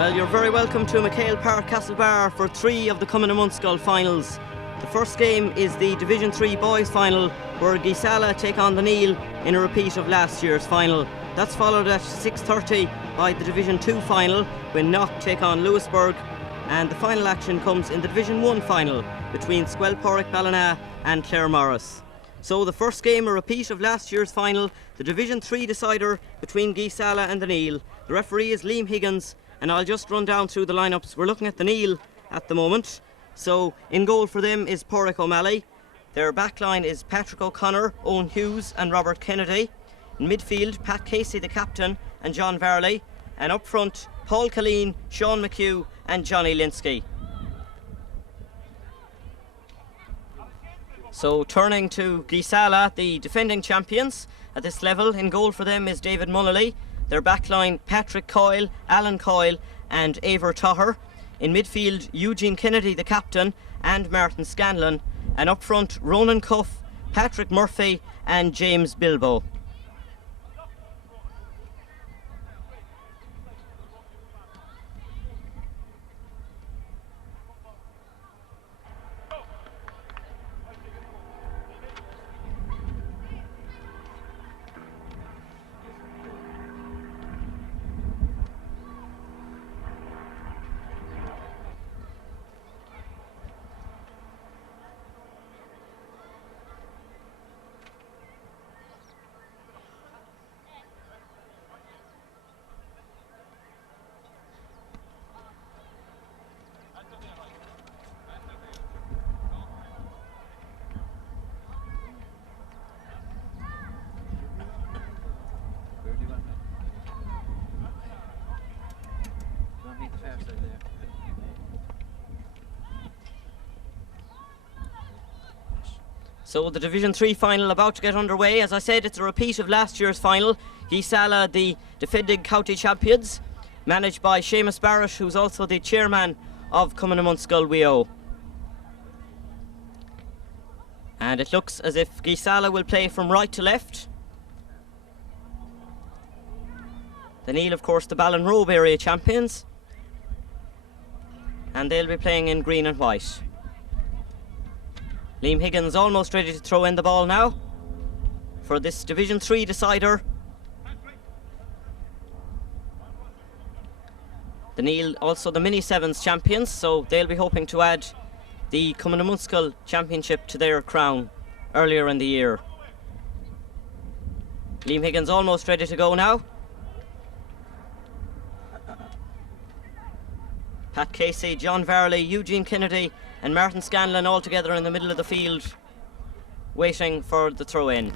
Well, you're very welcome to McHale Park Castlebar for 3 of the Cumann and mbunscol finals. The first game is the Division 3 boys final, where Geesala take on the Neale in a repeat of last year's final. That's followed at 6:30 by the Division 2 final, when Knock take on Louisburgh, and the final action comes in the Division 1 final between Ballina and Claremorris. So the first game, a repeat of last year's final, the Division 3 decider between Geesala and the Neale. The referee is Liam Higgins, and I'll just run down through the lineups. We're looking at the Neale at the moment. So in goal for them is Pádraig O'Malley. Their backline is Patrick O'Connor, Owen Hughes and Robert Kennedy. In midfield, Pat Casey the captain and John Varley. And up front, Paul Colleen, Sean McHugh and Johnny Linsky. So turning to Geesala, the defending champions at this level, in goal for them is David Munnelly. Their backline, Patrick Coyle, Alan Coyle and Eivor Toher. In midfield, Eugene Kennedy the captain and Martin Scanlon. And up front, Ronan Cuff, Patrick Murphy and James Bilbo. So the Division 3 final about to get underway. As I said, it's a repeat of last year's final. Geesala, the defending county champions, managed by Seamus Barrett, who's also the chairman of Cumann and mbunscol WIO. And it looks as if Geesala will play from right to left. The Neale, of course, the Ballinrobe area champions. And they'll be playing in green and white. Liam Higgins almost ready to throw in the ball now for this Division 3 decider. The Neale also the Mini Sevens champions, so they'll be hoping to add the Cumann and mbunscol championship to their crown earlier in the year. Liam Higgins almost ready to go now. Pat Casey, John Varley, Eugene Kennedy and Martin Scanlon all together in the middle of the field, waiting for the throw-in.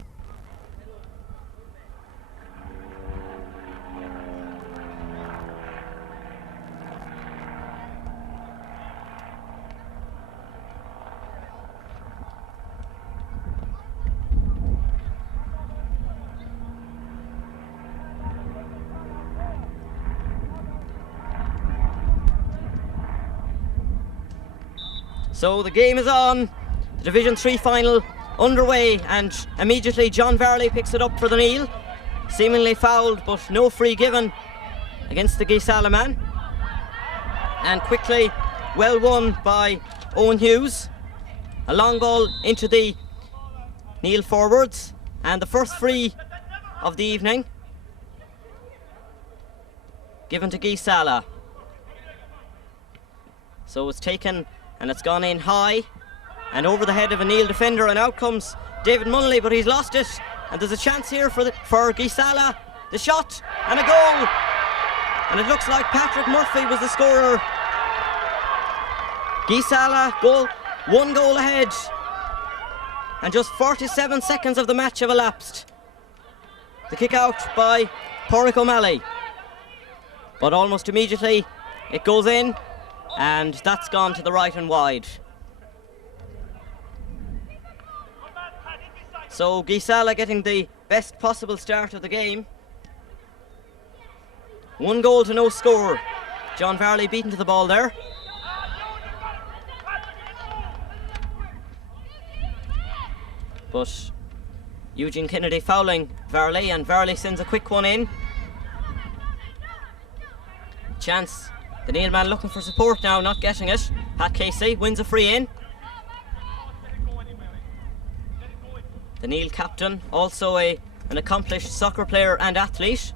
So the game is on, the Division 3 final underway, and immediately John Varley picks it up for the Neale. Seemingly fouled, but no free given against the Geesala man. And quickly, well won by Owen Hughes. A long ball into the Neale forwards, and the first free of the evening given to Geesala. So it's taken and it's gone in high and over the head of a Neale defender, and out comes David Munnelly, but he's lost it, and there's a chance here for Geesala. The shot and a goal, and it looks like Patrick Murphy was the scorer. Geesala goal, 1 goal ahead, and just 47 seconds of the match have elapsed. The kick out by Pádraig O'Malley, but almost immediately it goes in, and that's gone to the right and wide. So Geesala getting the best possible start of the game. 1 goal to no score. John Varley beaten to the ball there. But Eugene Kennedy fouling Varley, and Varley sends a quick one in. Chance The Neale man looking for support now, not getting it. Pat Casey wins a free in. The Neale captain, also an accomplished soccer player and athlete.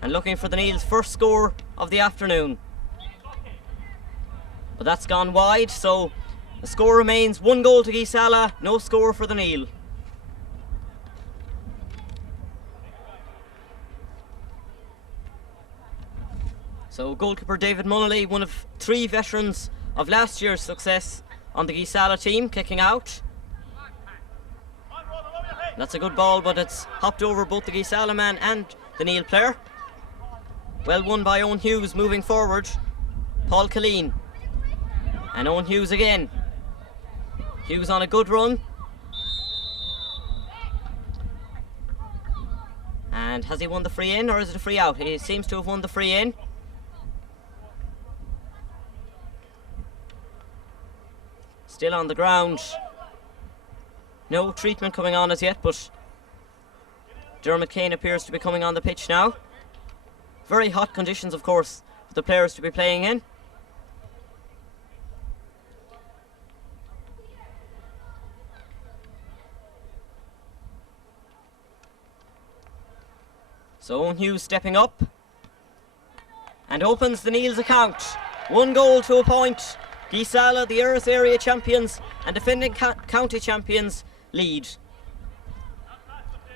And looking for the Neale's first score of the afternoon. But that's gone wide, so the score remains 1 goal to Geesala, no score for the Neale. So goalkeeper David Munnelly, one of 3 veterans of last year's success on the Geesala team, kicking out. That's a good ball, but it's hopped over both the Geesala man and the Neale player. Well won by Owen Hughes, moving forward. Paul Killeen. And Owen Hughes again. Hughes on a good run. And has he won the free in, or is it a free out? He seems to have won the free in. Still on the ground. No treatment coming on as yet, but Dermot Kane appears to be coming on the pitch now. Very hot conditions, of course, for the players to be playing in. So Owen Hughes stepping up and opens the Neale's account. 1 goal to a point. Geesala, the Erris area champions and defending county champions, lead.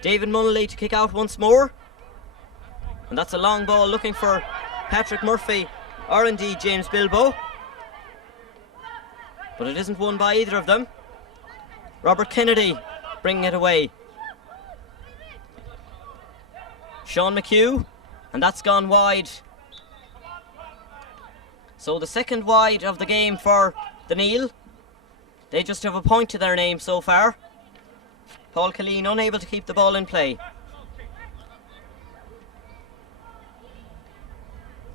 David Munnelly to kick out once more. And that's a long ball looking for Patrick Murphy or indeed James Bilbo. But it isn't won by either of them. Robert Kennedy bringing it away. Sean McHugh, and that's gone wide. So the second wide of the game for the Neale. They just have a point to their name so far. Paul Killeen unable to keep the ball in play.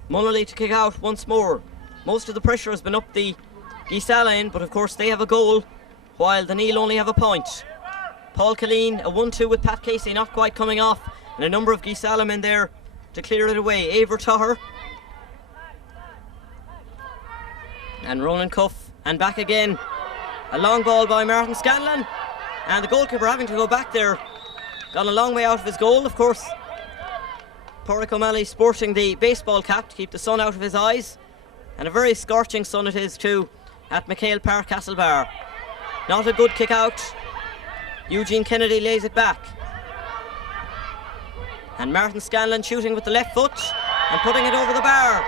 Munnelly to kick out once more. Most of the pressure has been up the Geesala end, but of course they have a goal, while the Neale only have a point. Paul Killeen, a 1-2 with Pat Casey not quite coming off, and a number of Geesala men there to clear it away. Aver Toher. And Ronan Cuff, and back again. A long ball by Martin Scanlon, and the goalkeeper having to go back there. Gone a long way out of his goal, of course. Porrick O'Malley sporting the baseball cap to keep the sun out of his eyes. And a very scorching sun it is too at McHale Park, Castlebar. Not a good kick out. Eugene Kennedy lays it back. And Martin Scanlon shooting with the left foot and putting it over the bar.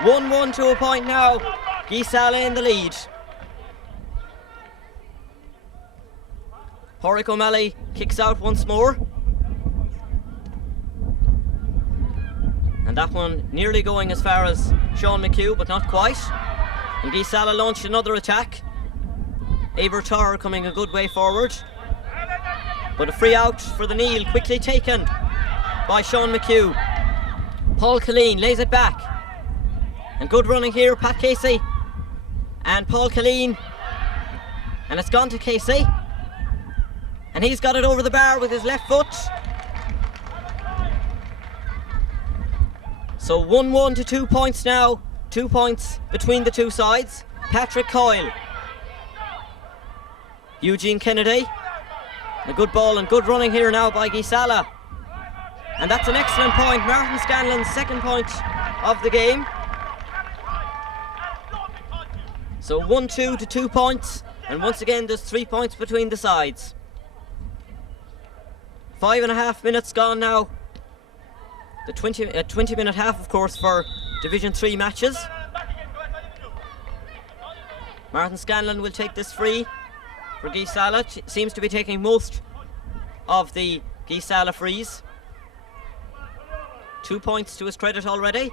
1-1 to a point now. Geesala in the lead. Porrick O'Malley kicks out once more. And that one nearly going as far as Sean McHugh, but not quite. And Geesala launched another attack. Aver Toher coming a good way forward. But a free out for the Neale, quickly taken by Sean McHugh. Paul Killeen lays it back. And good running here, Pat Casey. And Paul Killeen. And it's gone to Casey. And he's got it over the bar with his left foot. So 1-1 to 2 points now. 2 points between the two sides. Patrick Coyle. Eugene Kennedy. A good ball and good running here now by Geesala. And that's an excellent point. Martin Scanlon's second point of the game. So 1-2 to 2 points. And once again there's 3 points between the sides. 5.5 minutes gone now. The 20-minute half, of course, for Division 3 matches. Martin Scanlon will take this free for Geesala. Seems to be taking most of the Geesala frees. 2 points to his credit already.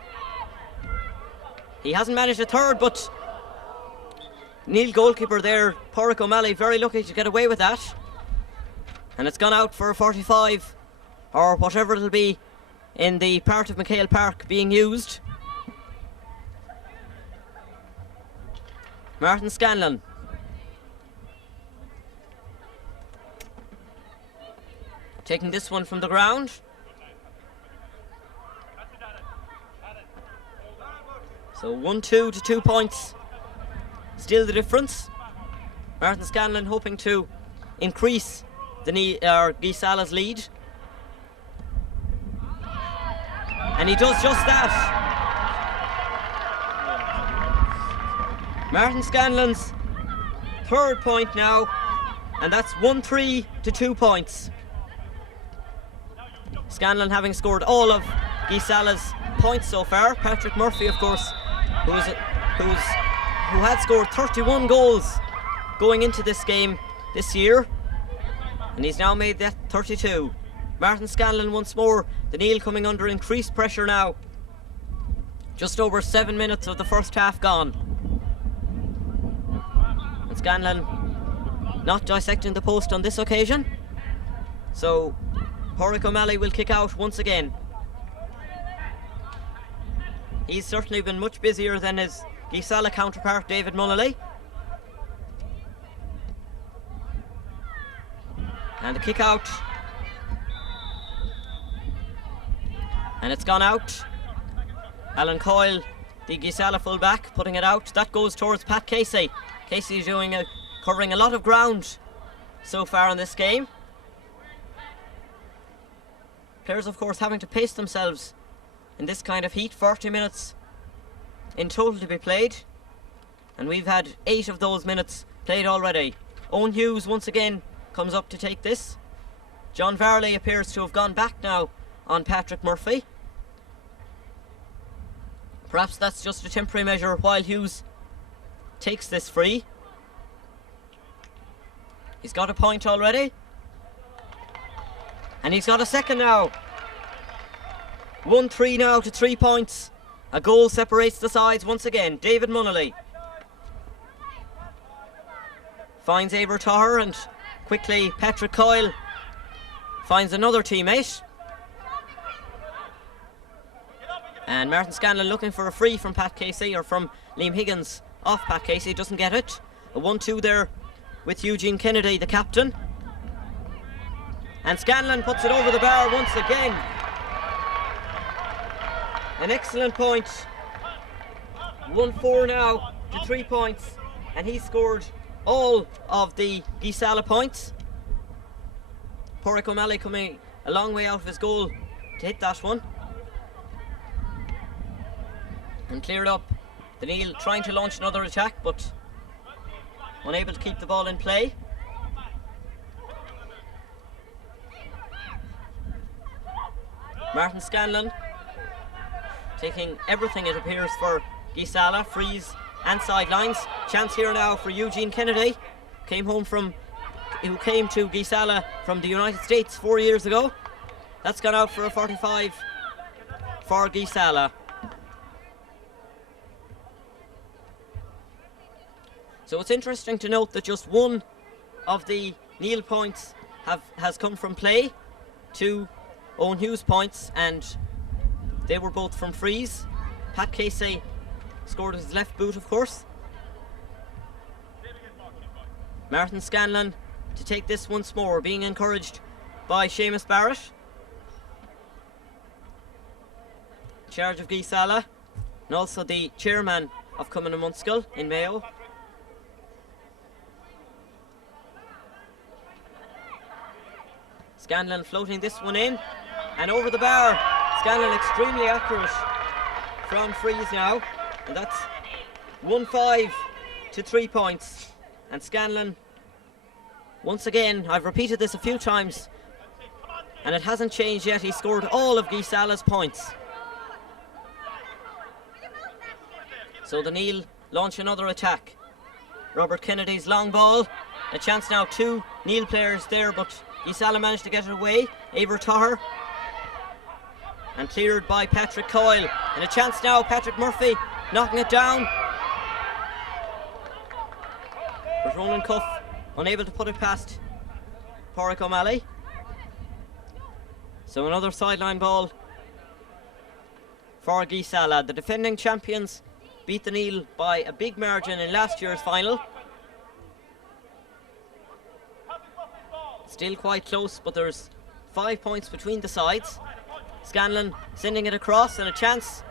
He hasn't managed a third, but Neale goalkeeper there, Porrick O'Malley, very lucky to get away with that. And it's gone out for a 45, or whatever it'll be, in the part of McHale Park being used. Martin Scanlon. Taking this one from the ground. So 1-2 to 2 points. Still the difference. Martin Scanlon hoping to increase Geesala's lead. And he does just that. Martin Scanlon's third point now, and that's 1-3 to 2 points. Scanlon having scored all of Geesala's points so far. Patrick Murphy, of course, who had scored 31 goals going into this game this year, and he's now made that 32. Martin Scanlon once more. The Neale coming under increased pressure now. Just over 7 minutes of the first half gone. And Scanlon not dissecting the post on this occasion. So Pádraig O'Malley will kick out once again. He's certainly been much busier than his Geesala counterpart David Mullally. And the kick out. And it's gone out. Alan Coyle, the Geesala fullback, putting it out. That goes towards Pat Casey. Casey covering a lot of ground so far in this game. Players, of course, having to pace themselves in this kind of heat. 40 minutes in total to be played, and we've had 8 of those minutes played already. Owen Hughes once again comes up to take this. John Varley appears to have gone back now on Patrick Murphy. Perhaps that's just a temporary measure while Hughes takes this free. He's got a point already, and he's got a second now. 1-3 now to 3 points. A goal separates the sides once again. David Mullally finds Eibhear Tahir, and quickly Patrick Coyle finds another teammate. And Martin Scanlon looking for a free from Pat Casey, or from Liam Higgins off Pat Casey, doesn't get it. A 1-2 there with Eugene Kennedy, the captain. And Scanlon puts it over the bar once again. An excellent point. 1-4 now to 3 points, and he scored all of the Geesala points. Pádraig O'Malley coming a long way out of his goal to hit that one. And cleared up. The Neale trying to launch another attack, but unable to keep the ball in play. Martin Scanlon taking everything, it appears, for Geesala. Frees and sidelines. Chance here now for Eugene Kennedy, who came to Geesala from the United States 4 years ago. That's gone out for a 45 for Geesala. So it's interesting to note that just one of the Neale points has come from play. 2 Owen Hughes points, and they were both from frees. Pat Casey scored with his left boot, of course. Martin Scanlon to take this once more, being encouraged by Seamus Barrett, in charge of Geesala, and also the chairman of Cumann and mbunscol in Mayo. Scanlon floating this one in, and over the bar. Scanlon extremely accurate from frees now, and that's 1-5 to 3 points. And Scanlon, once again, I've repeated this a few times and it hasn't changed yet, he scored all of Geesala's points. So the Neale launch another attack. Robert Kennedy's long ball, a chance now, 2 Neale players there, but Geesala managed to get it away. Eibhear Tahir, and cleared by Patrick Coyle, and a chance now, Patrick Murphy knocking it down, but Ronan Cuff unable to put it past Pádraig O'Malley. So another sideline ball for Geesala. The defending champions beat the Neale by a big margin in last year's final. Still quite close, but there's 5 points between the sides. Scanlon sending it across, and a chance.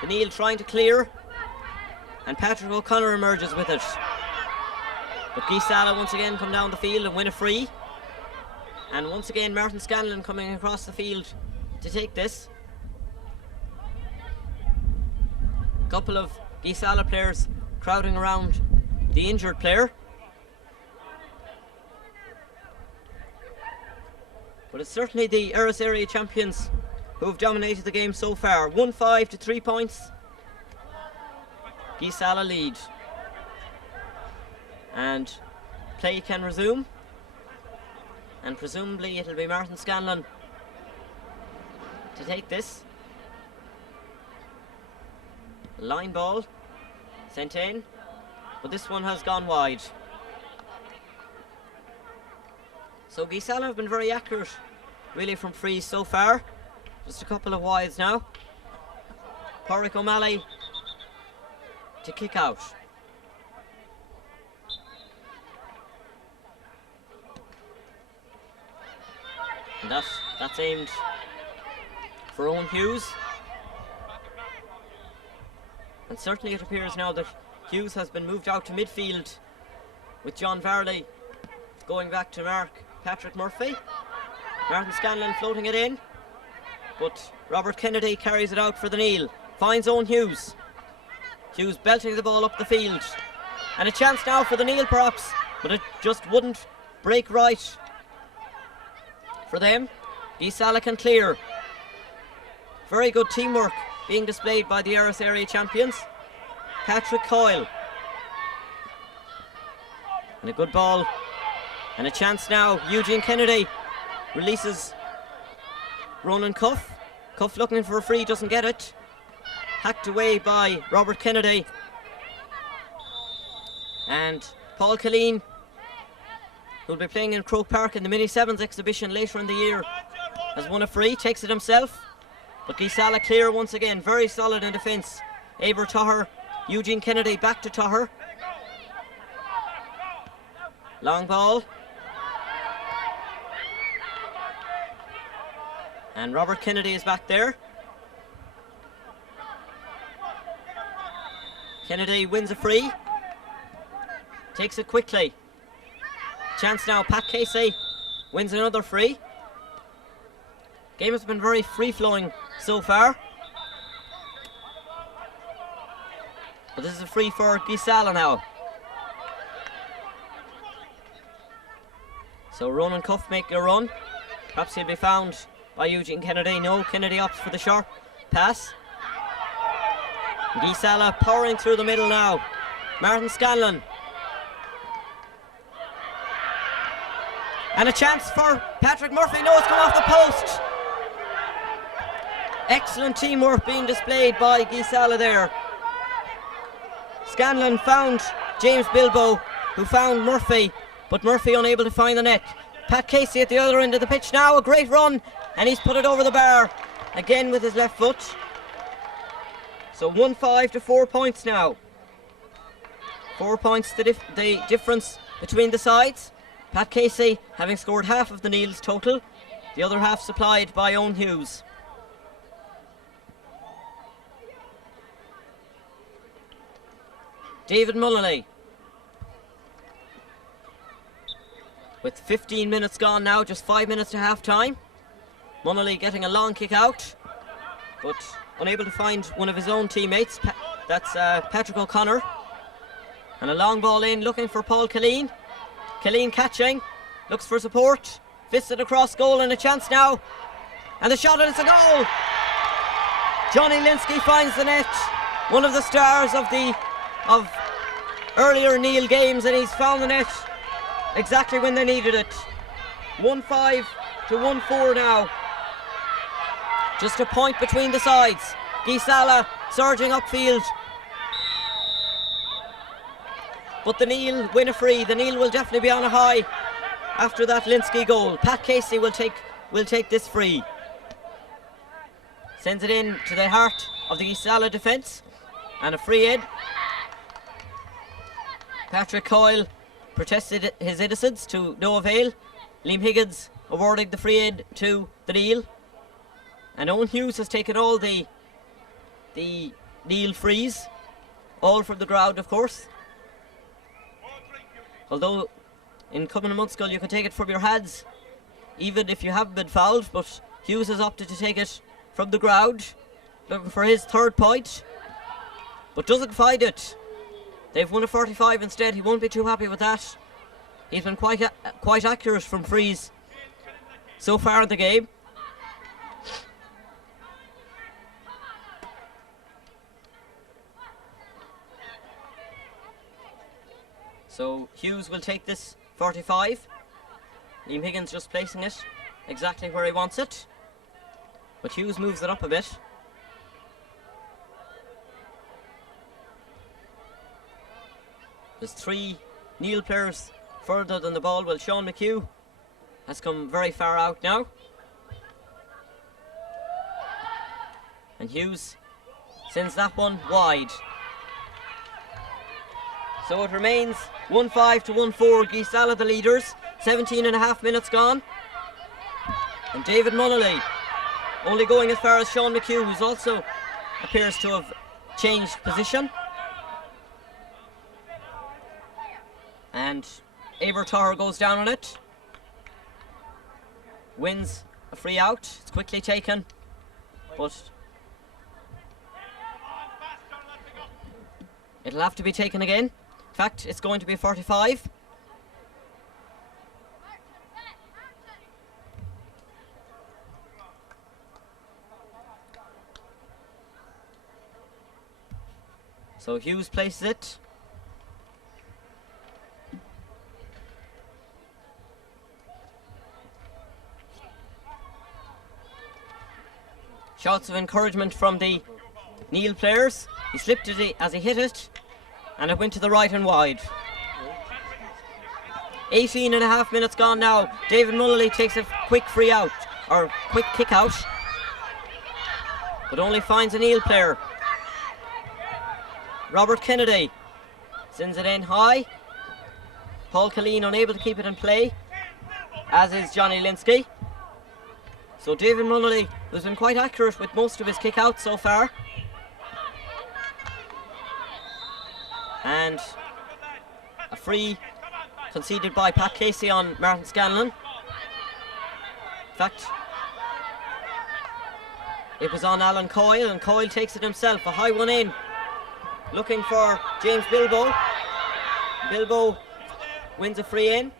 The Neale trying to clear. and Patrick O'Connor emerges with it. But Geesala once again come down the field and win a free. And once again Martin Scanlon coming across the field to take this. A couple of Geesala players crowding around the injured player. But it's certainly the Erris area champions who have dominated the game so far. 1-5 to 3 points. Geesala lead. And play can resume. And presumably it'll be Martin Scanlon to take this. Line ball sent in, but this one has gone wide. So Geesala have been very accurate really from frees so far. Just a couple of wides now. Pádraig O'Malley to kick out. And that's aimed for Owen Hughes. And certainly it appears now that Hughes has been moved out to midfield, with John Varley going back to Patrick Murphy. Martin Scanlon floating it in, but Robert Kennedy carries it out for the Neale. Finds Owen Hughes. Hughes belting the ball up the field. And a chance now for the Neale perhaps, but it just wouldn't break right for them. Geesala can clear. Very good teamwork being displayed by the Erris area champions. Patrick Coyle. And a good ball. And a chance now. Eugene Kennedy releases Ronan Cuff. Cuff looking for a free, doesn't get it. Hacked away by Robert Kennedy. And Paul Killeen, who'll be playing in Croke Park in the Mini Sevens exhibition later in the year, has won a free, takes it himself. But Geesala clear once again, very solid in defence. Eibhear Tuher, Eugene Kennedy back to Tuher. Long ball. And Robert Kennedy is back there. Kennedy wins a free. Takes it quickly. Chance now, Pat Casey wins another free. Game has been very free-flowing so far. But this is a free for Geesala now. So Ronan Cuff making a run. Perhaps he'll be found by Eugene Kennedy. No, Kennedy opts for the short pass. Geesala powering through the middle now. Martin Scanlon. And a chance for Patrick Murphy. No, it's come off the post. Excellent teamwork being displayed by Geesala there. Scanlon found James Bilbo, who found Murphy, but Murphy unable to find the net. Pat Casey at the other end of the pitch now, a great run, and he's put it over the bar again with his left foot. So 1-5 to 4 points now. 4 points the difference between the sides. Pat Casey having scored half of the Neale's total, the other half supplied by Owen Hughes. David Mullally. With 15 minutes gone now, just 5 minutes to half time. Mullally getting a long kick out, but unable to find one of his own teammates. That's Patrick O'Connor. And a long ball in, looking for Paul Killeen. Killeen catching, looks for support, fisted across goal, and a chance now. And the shot, and it's a goal! Johnny Linsky finds the net. One of the stars of earlier Neale games, and he's found the net exactly when they needed it. 1-5 to 1-4 now. Just a point between the sides. Geesala surging upfield. But the Neale win a free. The Neale will definitely be on a high after that Linsky goal. Pat Casey will take this free. Sends it in to the heart of the Geesala defence. And a free in. Patrick Coyle protested his innocence to no avail. Liam Higgins awarding the free in to the Neale. And Owen Hughes has taken all the Neale frees. all from the ground, of course. Although in Cumann and mbunscol you can take it from your hands, even if you haven't been fouled, but Hughes has opted to take it from the ground, looking for his 3rd point, but doesn't find it. They've won a 45 instead. He won't be too happy with that. He's been quite accurate from frees so far in the game. So Hughes will take this 45. Liam Higgins just placing it exactly where he wants it, but Hughes moves it up a bit. There's 3 Neale players further than the ball. Well, Sean McHugh has come very far out now, and Hughes sends that one wide. So it remains 1-5 to 1-4. Geesala the leaders. 17.5 minutes gone. And David Munnelly only going as far as Sean McHugh, who's also appears to have changed position. And Abertar goes down on it. Wins a free out. It's quickly taken, but it'll have to be taken again. In fact, it's going to be 45. So Hughes places it. Shouts of encouragement from the Neale players. He slipped it as he hit it, and it went to the right and wide. 18.5 minutes gone now. David Munnelly takes a quick free out, or quick kick out, but only finds a Neale player. Robert Kennedy sends it in high. Paul Killeen unable to keep it in play, as is Johnny Linsky. So David Munnelly, who's been quite accurate with most of his kick outs so far. And a free conceded by Pat Casey on Martin Scanlon. In fact, it was on Alan Coyle, and Coyle takes it himself. A high one in, looking for James Bilbo. Bilbo wins a free in.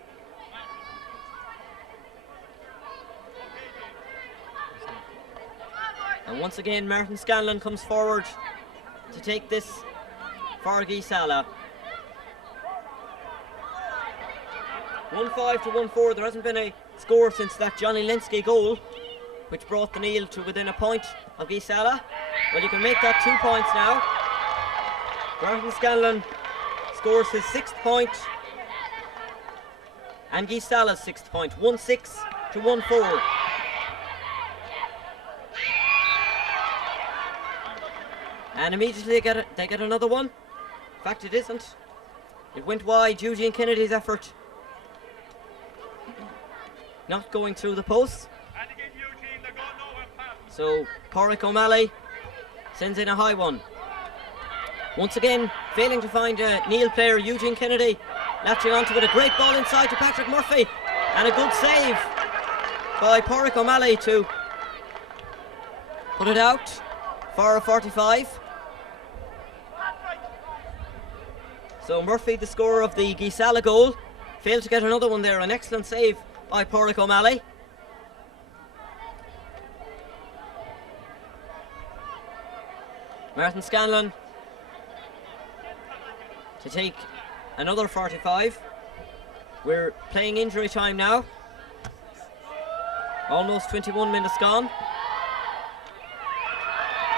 And once again Martin Scanlon comes forward to take this for Geesala. 1-5 to 1-4. There hasn't been a score since that Johnny Linsky goal, which brought the Neale to within a point of Geesala. Well, you can make that 2 points now. Martin Scanlon scores his 6th point, and Geesala's 6th point. 1-6 to 1-4. And immediately they get another one. In fact, it isn't. It went wide. Eugene Kennedy's effort not going through the post. So Pádraig O'Malley sends in a high one. Once again, failing to find a Neale player. Eugene Kennedy latching onto it. A great ball inside to Patrick Murphy, and a good save by Pádraig O'Malley to put it out for a 45. So Murphy, the scorer of the Geesala goal, failed to get another one there. An excellent save by Pádraig O'Malley. Martin Scanlon to take another 45. We're playing injury time now. Almost 21 minutes gone.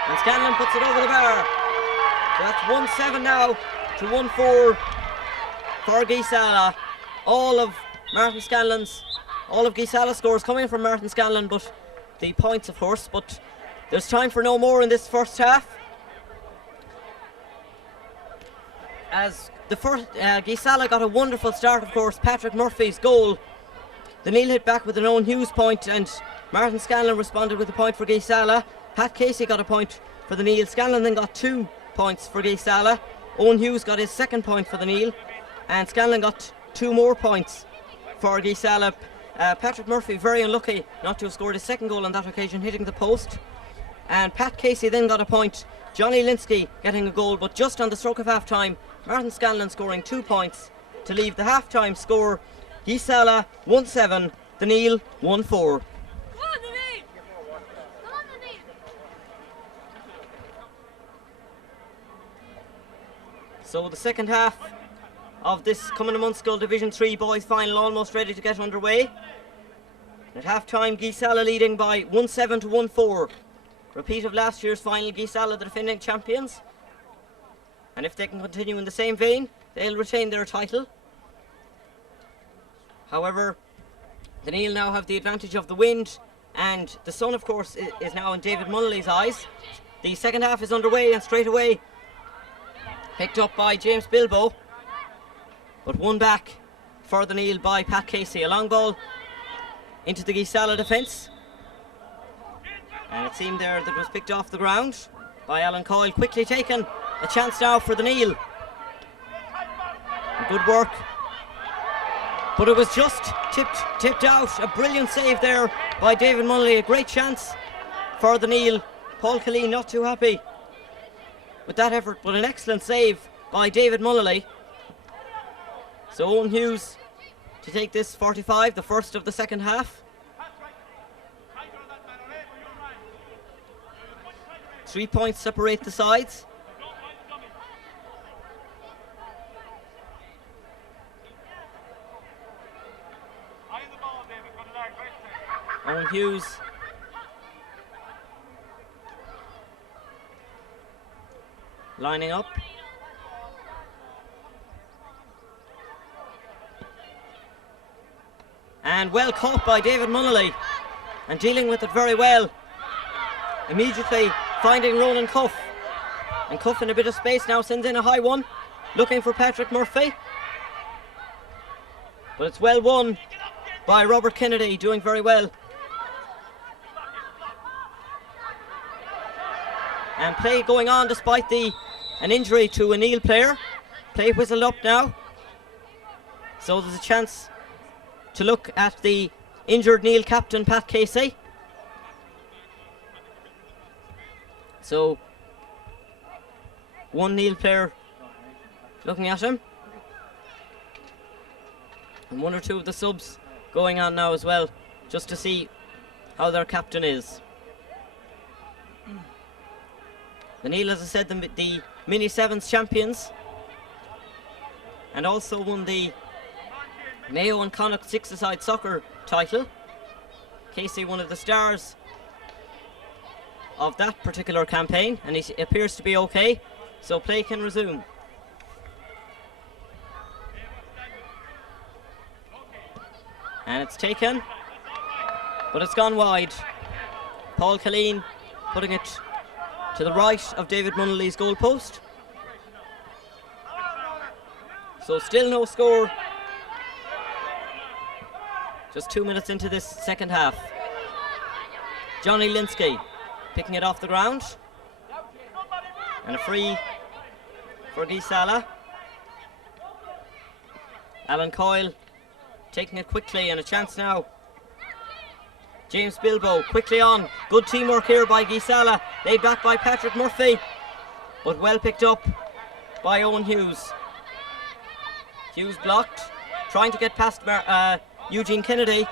And Scanlon puts it over the bar. So that's 1-7 now to 1-4 for Geesala. All of Geesala's scores coming from Martin Scanlon, but the points, of course. But there's time for no more in this first half, as the first Geesala got a wonderful start, of course. Patrick Murphy's goal, the Neale hit back with an Owen Hughes point, and Martin Scanlon responded with a point for Geesala. Pat Casey got a point for the Neale. Scanlon then got 2 points for Geesala, Owen Hughes got his second point for the Neale, and Scanlon got 2 more points for Geesala. Patrick Murphy very unlucky not to have scored his second goal on that occasion, hitting the post. And Pat Casey then got a point. Johnny Linsky getting a goal, but just on the stroke of half time, Martin Scanlon scoring 2 points to leave the half time score Geesala 1-7, the Neale 1-4. So the second half of this Cumann and Mbunscol Division 3 boys final almost ready to get underway. At half time, Geesala leading by 1-7 to 1-4. Repeat of last year's final, Geesala the defending champions. And if they can continue in the same vein, they'll retain their title. However, the Neale now have the advantage of the wind, and the sun, of course, is now in David Munnelly's eyes. The second half is underway, and straight away picked up by James Bilbo, but won back for the Neale by Pat Casey. A long ball into the Geesala defence, and it seemed there that it was picked off the ground by Alan Coyle. Quickly taken, a chance now for the Neale. Good work, but it was just tipped out. A brilliant save there by David Munnelly. A great chance for the Neale. Paul Killeen not too happy with that effort, but an excellent save by David Munnelly. So Owen Hughes to take this 45, the first of the second half. 3 points separate the sides. Owen Hughes lining up. And well caught by David Munnelly, and dealing with it very well. Immediately finding Ronan Cuff, and Cuff in a bit of space now sends in a high one, looking for Patrick Murphy. But it's well won by Robert Kennedy, doing very well. And play going on despite an injury to a Neale player. Play whistled up now. So there's a chance to look at the injured Neale captain, Pat Casey. So one Neale player looking at him, and 1 or 2 of the subs going on now as well, just to see how their captain is. The Neale, as I said, the Mini Sevens champions, and also won the Mayo and Connacht six-a-side soccer title. Casey, one of the stars of that particular campaign, and he appears to be okay, so play can resume. And it's taken, but it's gone wide. Paul Killeen putting it to the right of David Munnelly's goalpost. So still no score. Just 2 minutes into this second half. Johnny Linsky picking it off the ground. And a free for Geesala. Alan Coyle taking it quickly, and a chance now. James Bilbo quickly on. Good teamwork here by Geesala. Laid back by Patrick Murphy, but well picked up by Owen Hughes. Hughes blocked, trying to get past Eugene Kennedy.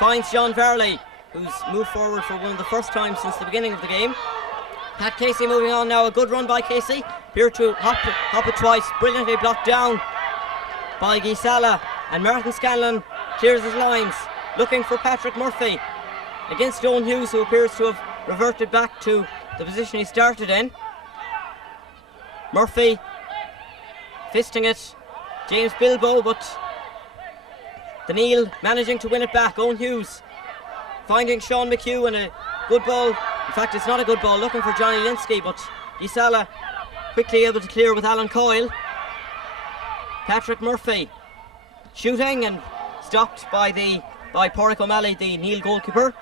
Finds John Varley, who's moved forward for one of the first times since the beginning of the game. Pat Casey moving on now. A good run by Casey. Appeared to hop it twice. Brilliantly blocked down by Geesala. And Martin Scanlon clears his lines, looking for Patrick Murphy against Owen Hughes, who appears to have reverted back to the position he started in. Murphy fisting it. James Bilbo, but the Neale managing to win it back. Owen Hughes finding Sean McHugh, and a good ball. In fact, it's not a good ball, looking for Johnny Linsky, but Geesala quickly able to clear with Alan Coyle. Patrick Murphy shooting, and stopped by Porrick O'Malley, the Neale goalkeeper.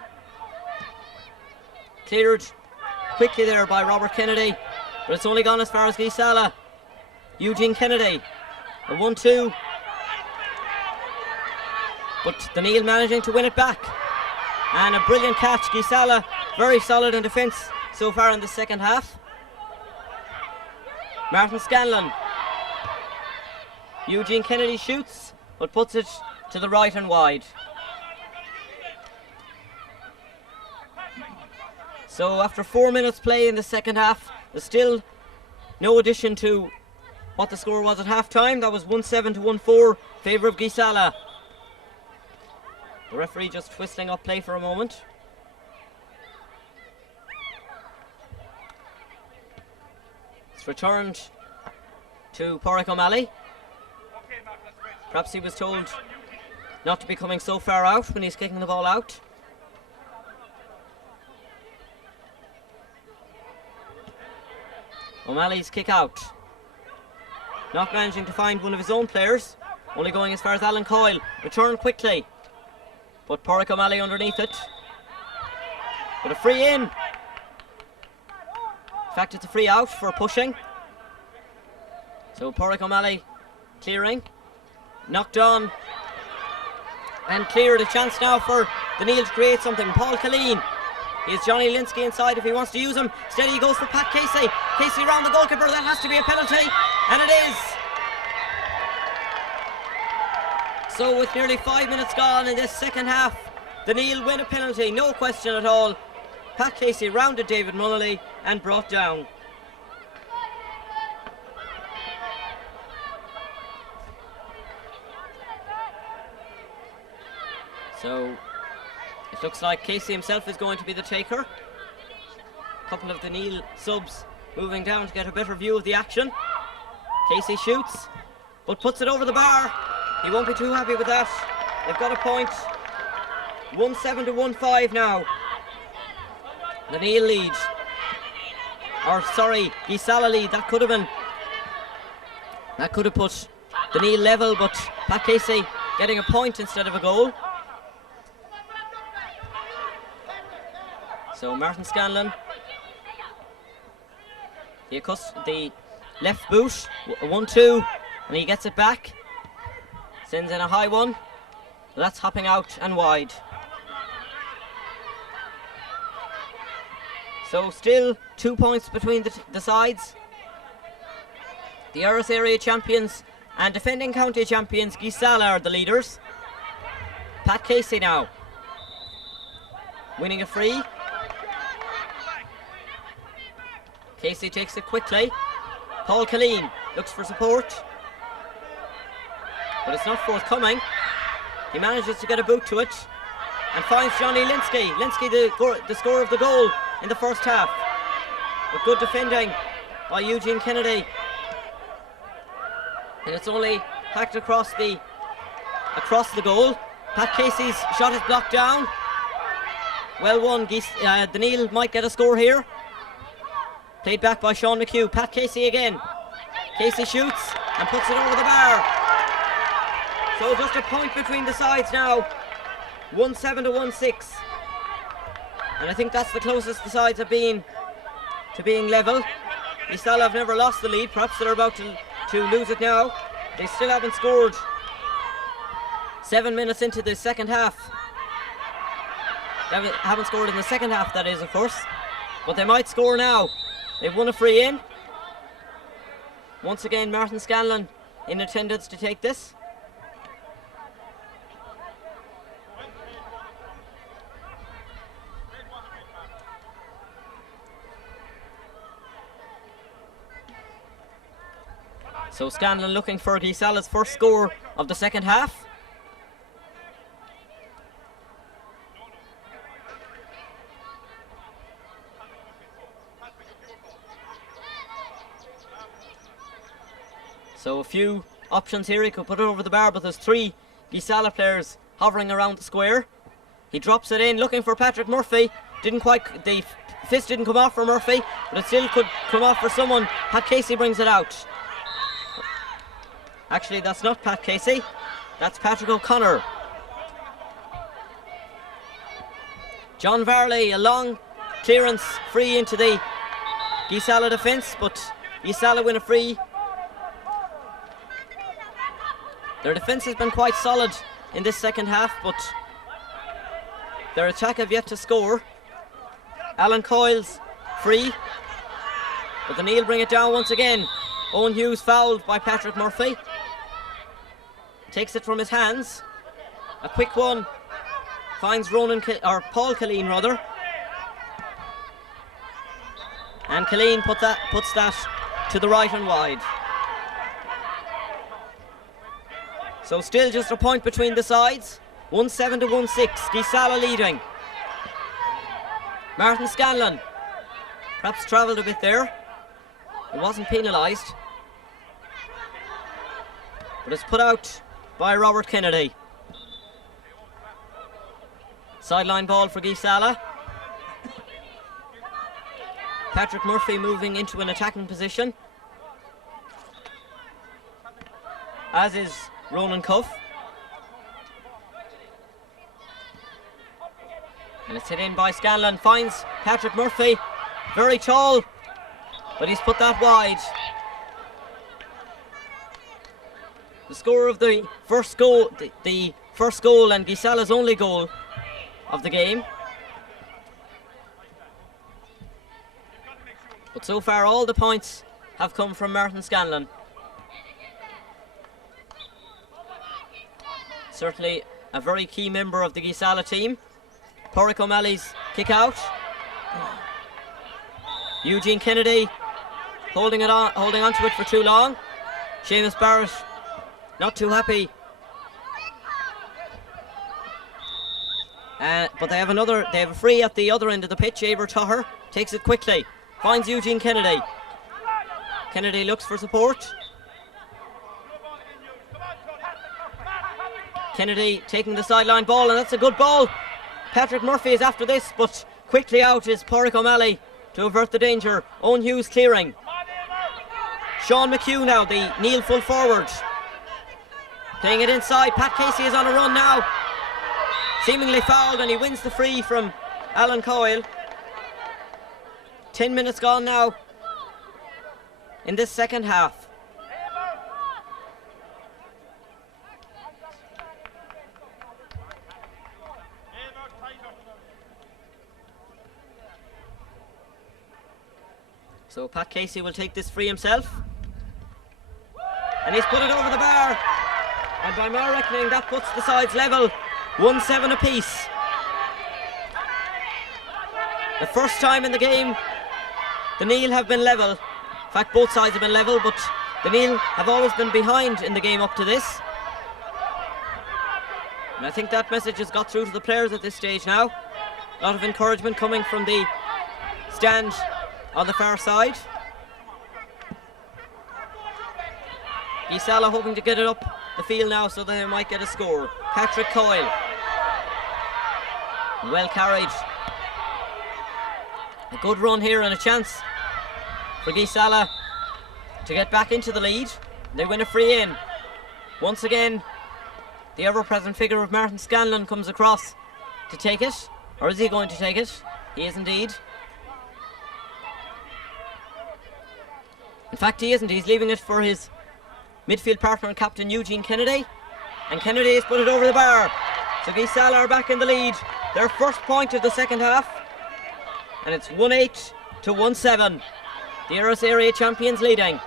Cleared quickly there by Robert Kennedy, but it's only gone as far as Geesala. Eugene Kennedy. A 1-2. But the Neale managing to win it back. And a brilliant catch. Geesala very solid in defence so far in the second half. Martin Scanlon. Eugene Kennedy shoots, but puts it to the right and wide. So after 4 minutes play in the second half, there's still no addition to what the score was at half time. That was 1-7 to 1-4 favour of Geesala. The referee just whistling up play for a moment. It's returned to Pádraig O'Malley. Perhaps he was told not to be coming so far out when he's kicking the ball out. O'Malley's kick out. Not managing to find one of his own players. Only going as far as Alan Coyle. Return quickly. But Pádraig O'Malley underneath it. But a free in. In fact, it's a free out for pushing. So Pádraig O'Malley clearing. Knocked on. And cleared. A chance now for the Neale to create something. Paul Killeen. Here's Johnny Linsky inside if he wants to use him. Steady he goes for Pat Casey. Casey round the goalkeeper. That has to be a penalty. And it is. So with nearly 5 minutes gone in this second half, the Neale win a penalty. No question at all. Pat Casey rounded David Munnelly and brought down. So it looks like Casey himself is going to be the taker. A couple of the Neale subs moving down to get a better view of the action. Casey shoots, but puts it over the bar. He won't be too happy with that. They've got a point. 1-7 to 1-5 now. The Neale lead. Geesala lead. That could have put the Neale level, but Pat Casey getting a point instead of a goal. So Martin Scanlon, the left boot, 1-2, and he gets it back. Sends in a high one. That's hopping out and wide. So still 2 points between the sides. The Irish area champions and defending county champions Geesala are the leaders. Pat Casey now winning a free. Casey takes it quickly. Paul Killeen looks for support, but it's not forthcoming. He manages to get a boot to it and finds Johnny Linsky. Linsky the scorer of the goal in the first half. But good defending by Eugene Kennedy. And it's only hacked across the goal. Pat Casey's shot is blocked down. Well won. The Neale might get a score here. Played back by Sean McHugh. Pat Casey again. Casey shoots and puts it over the bar. So just a point between the sides now. 1-7 to 1-6. And I think that's the closest the sides have been to being level. Geesala have never lost the lead. Perhaps they're about to lose it now. They still haven't scored. 7 minutes into the second half. They haven't scored in the second half, that is, of course. But they might score now. They've won a free in. Once again, Martin Scanlon in attendance to take this. So Scanlon looking for Geesala's first score of the second half. So a few options here. He could put it over the bar, but there's 3 Geesala players hovering around the square. He drops it in, looking for Patrick Murphy. The fist didn't come off for Murphy, but it still could come off for someone. Pat Casey brings it out. Actually, that's not Pat Casey. That's Patrick O'Connor. John Varley, a long clearance free into the Geesala defence, but Geesala win a free Their defence has been quite solid in this second half, but their attack have yet to score. Alan Coyle's free, but the Neale bring it down once again. Owen Hughes fouled by Patrick Murphy. Takes it from his hands. A quick one. Finds Paul Killeen rather. And Killeen puts that to the right and wide. So still just a point between the sides. 1-7 to 1-6. Geesala leading. Martin Scanlon perhaps travelled a bit there. It wasn't penalised, but it's put out by Robert Kennedy. Sideline ball for Geesala. Patrick Murphy moving into an attacking position, as is Ronan Cuff. And it's hit in by Scanlon, finds Patrick Murphy, very tall, but he's put that wide. The score of the first goal, the first goal and Geesala's only goal of the game. But so far all the points have come from Martin Scanlon. Certainly a very key member of the Geesala team. Porrick O'Malley's kick out. Eugene Kennedy holding on to it for too long. Seamus Barrett not too happy. But they have a free at the other end of the pitch. Eibert Tuher takes it quickly. Finds Eugene Kennedy. Kennedy looks for support. Kennedy taking the sideline ball, and that's a good ball. Patrick Murphy is after this, but quickly out is Porrick O'Malley to avert the danger. Owen Hughes clearing. Sean McHugh now, the Neale full forward. Playing it inside. Pat Casey is on a run now. Seemingly fouled, and he wins the free from Alan Coyle. 10 minutes gone now in this second half. So Pat Casey will take this free himself. And he's put it over the bar. And by my reckoning, that puts the sides level. 1-7 apiece. The first time in the game the Neale have been level. In fact, both sides have been level, but the Neale have always been behind in the game up to this. And I think that message has got through to the players at this stage now. A lot of encouragement coming from the stand on the far side. Geesala hoping to get it up the field now so that they might get a score. Patrick Coyle. Well carried. A good run here and a chance for Geesala to get back into the lead. They win a free in. Once again, the ever-present figure of Martin Scanlon comes across to take it. Or is he going to take it? He is indeed. In fact, he isn't. He's leaving it for his midfield partner and captain Eugene Kennedy. And Kennedy has put it over the bar. So Geesala are back in the lead. Their first point of the second half. And it's 1-8 to 1-7. The Eros area champions leading.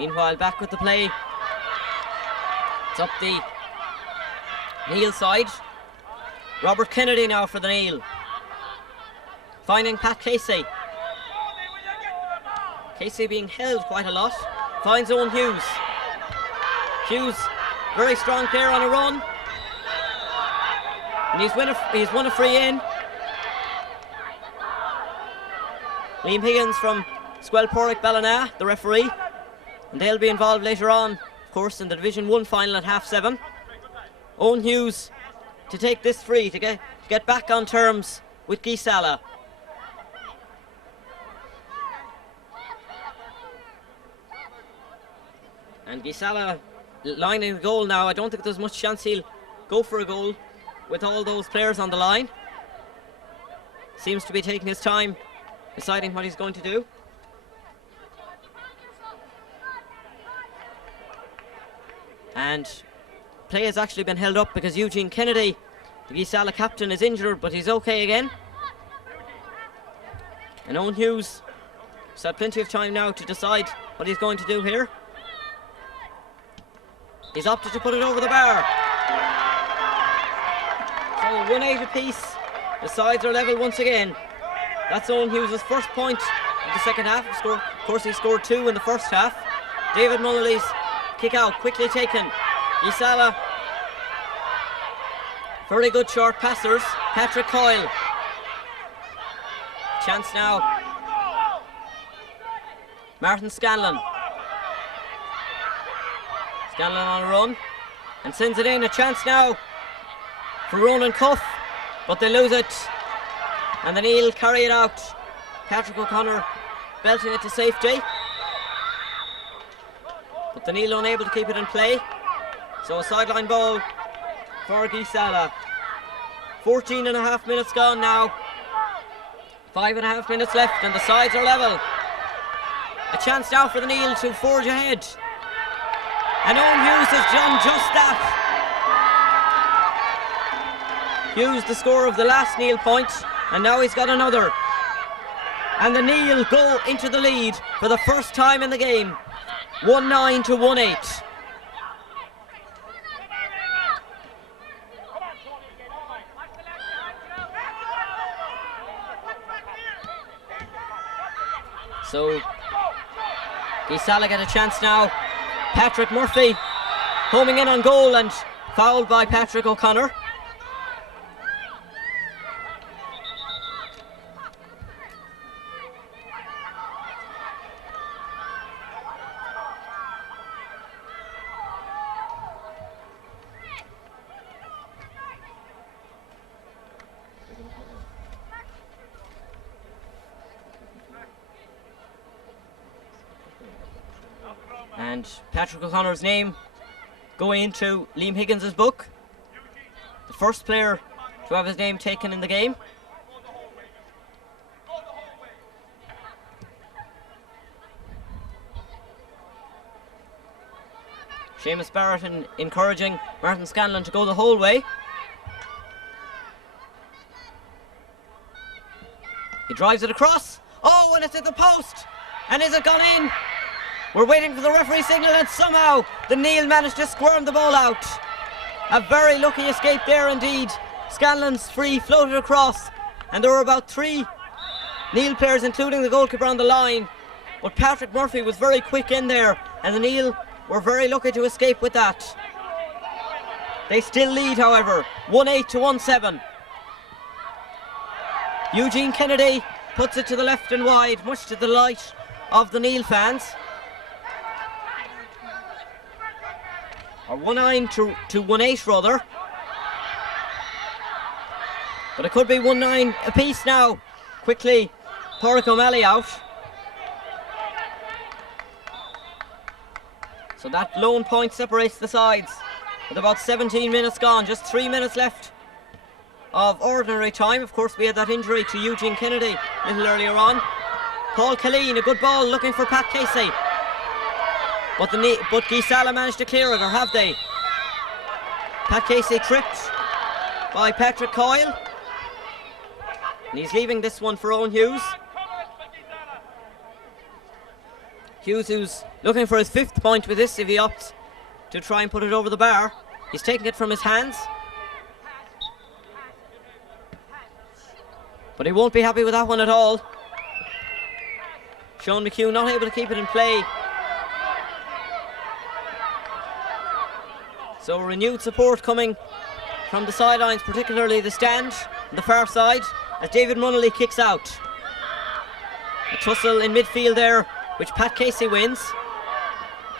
Meanwhile, back with the play. It's up the Neale side. Robert Kennedy now for the Neale. Finding Pat Casey. Casey being held quite a lot. Finds Owen Hughes. Hughes, very strong player on a run. And he's won a free in. Liam Higgins from Squel Porrick Ballina, the referee. And they'll be involved later on, of course, in the Division 1 final at 7:30. Owen Hughes to take this free, to get back on terms with Geesala. And Geesala lining the goal now. I don't think there's much chance he'll go for a goal with all those players on the line. Seems to be taking his time deciding what he's going to do. And play has actually been held up because Eugene Kennedy, the Geesala captain, is injured, but he's okay again. And Owen Hughes has had plenty of time now to decide what he's going to do here. He's opted to put it over the bar. So 1-8 apiece. The sides are level once again. That's Owen Hughes' first point of the second half. Of course, he scored 2 in the first half. David Munnelly's kick out, quickly taken. Geesala, very good short passers. Patrick Coyle. Chance now. Martin Scanlon. Scanlon on a run and sends it in. A chance now for Ronan Cuff, but they lose it. And the Neale carry it out. Patrick O'Connor belting it to safety. But the Neale unable to keep it in play. So a sideline ball for Geesala. 14.5 minutes gone now. 5.5 minutes left and the sides are level. A chance now for the Neale to forge ahead. And Owen Hughes has done just that. Hughes, the scorer of the last Neale point, and now he's got another. And the Neale go into the lead for the first time in the game. 1-9 to 1-8. So Geesala get a chance now. Patrick Murphy homing in on goal and fouled by Patrick O'Connor. And Patrick O'Connor's name going into Liam Higgins' book. The first player to have his name taken in the game. Seamus Barrett encouraging Martin Scanlon to go the whole way. He drives it across. Oh, and it's at the post. And is it gone in? We're waiting for the referee signal and somehow the Neale managed to squirm the ball out. A very lucky escape there indeed. Scanlon's free floated across and there were about 3 Neale players including the goalkeeper on the line. But Patrick Murphy was very quick in there and the Neale were very lucky to escape with that. They still lead however, 1-8 to 1-7. Eugene Kennedy puts it to the left and wide, much to the delight of the Neale fans. Or 1-9 to 1-8 rather. But it could be 1-9 apiece now. Quickly, Pádraig O'Malley out. So that lone point separates the sides. With about 17 minutes gone, just 3 minutes left of ordinary time. Of course, we had that injury to Eugene Kennedy a little earlier on. Paul Killeen, a good ball looking for Pat Casey. But Geesala managed to clear it, or have they? Pat Casey tripped by Patrick Coyle. And he's leaving this one for Owen Hughes. Hughes, who's looking for his 5th point with this if he opts to try and put it over the bar. He's taking it from his hands. But he won't be happy with that one at all. Sean McHugh not able to keep it in play. So renewed support coming from the sidelines, particularly the stand on the far side, as David Munnelly kicks out. A tussle in midfield there, which Pat Casey wins.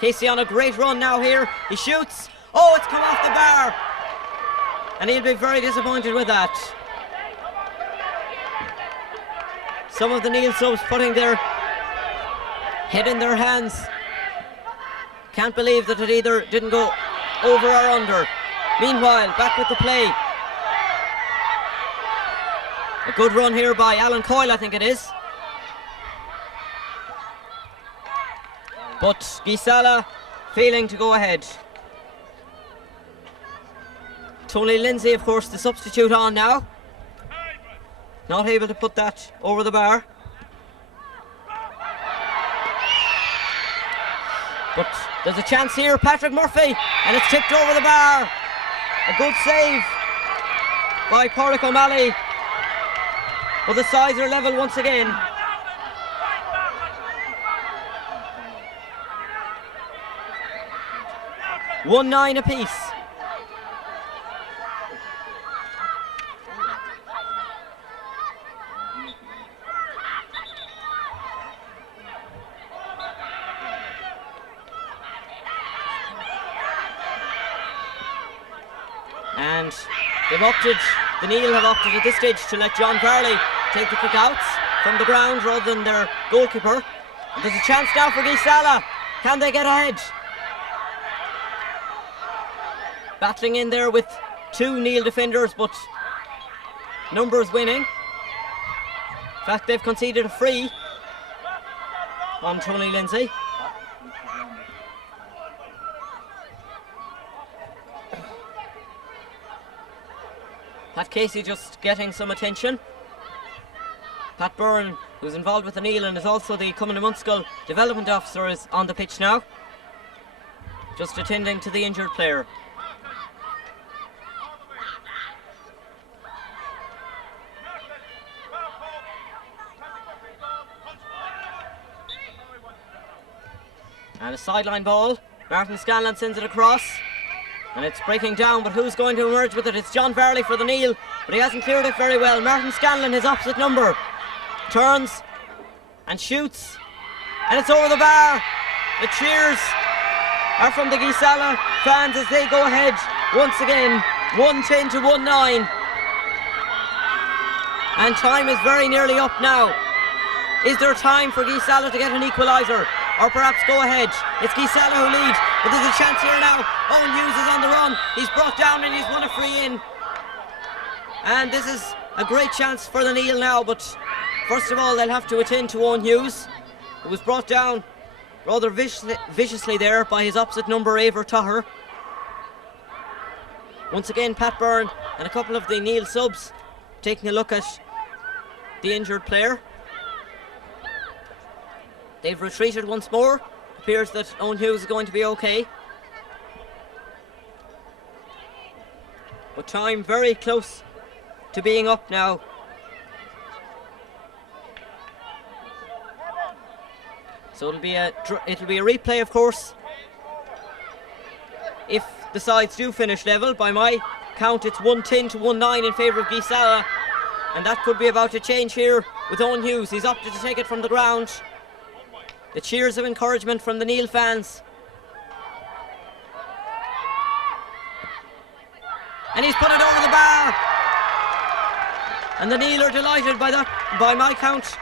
Casey on a great run now here. He shoots. Oh, it's come off the bar. And he'll be very disappointed with that. Some of the Neale subs putting their head in their hands. Can't believe that it either didn't go over or under. Meanwhile, back with the play. A good run here by Alan Coyle, I think it is. but Geesala failing to go ahead. Tony Lindsay, of course, the substitute on now. Not able to put that over the bar. But there's a chance here, Patrick Murphy, and it's tipped over the bar. A good save by Pádraig O'Malley. But the sides are level once again. (1-9) apiece. And they've opted, the Neale have opted at this stage to let John Varley take the kick-outs from the ground rather than their goalkeeper. And there's a chance now for Geesala. Can they get ahead? Battling in there with two Neale defenders, but numbers winning. In fact, they've conceded a free on Tony Lindsay. Pat Casey just getting some attention. Pat Byrne, who's involved with the Neale and is also the Cumann and mbunscol development officer, is on the pitch now, just attending to the injured player. And a sideline ball. Martin Scanlon sends it across. And it's breaking down, but who's going to emerge with it? It's John Varley for the Neale, but he hasn't cleared it very well. Martin Scanlon, his opposite number, turns and shoots. And it's over the bar. The cheers are from the Geesala fans as they go ahead once again. 1-10 to 1-9. And time is very nearly up now. Is there time for Geesala to get an equaliser? Or perhaps go ahead? It's Geesala who lead, but there's a chance here now. Owen Hughes is on the run. He's brought down and he's won a free in. And this is a great chance for the Neale now, but first of all they'll have to attend to Owen Hughes, who was brought down rather viciously there by his opposite number, Eivor Tucker. Once again, Pat Byrne and a couple of the Neale subs taking a look at the injured player. They've retreated once more. Appears that Owen Hughes is going to be okay. But time very close to being up now. So it'll be a replay, of course. If the sides do finish level, by my count it's 1-10 to 1-9 in favour of Geesala, and that could be about to change here with Owen Hughes. He's opted to take it from the ground. The cheers of encouragement from the Neale fans. And he's put it over the bar. And the Neale are delighted by that, by my count.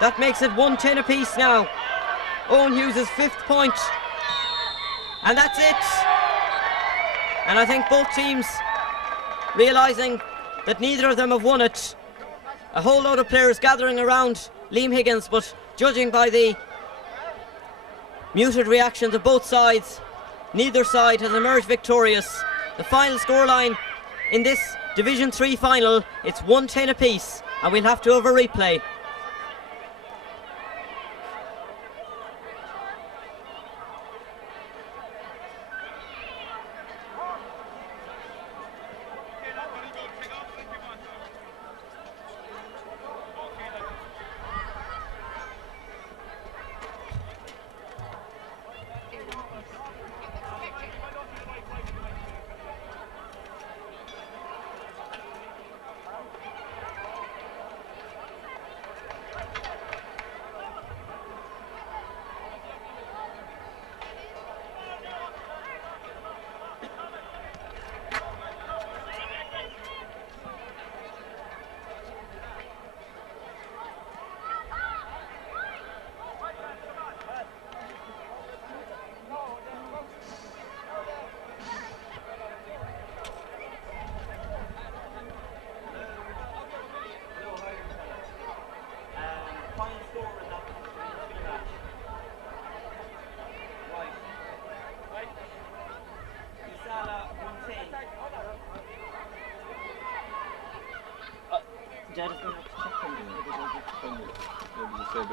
That makes it 1-10 apiece now. Owen Hughes' 5th point. And that's it. And I think both teams realising that neither of them have won it. A whole load of players gathering around Liam Higgins, but judging by the muted reactions of both sides, neither side has emerged victorious. The final scoreline in this Division 3 final, it's 1-10 apiece, and we'll have to have a replay.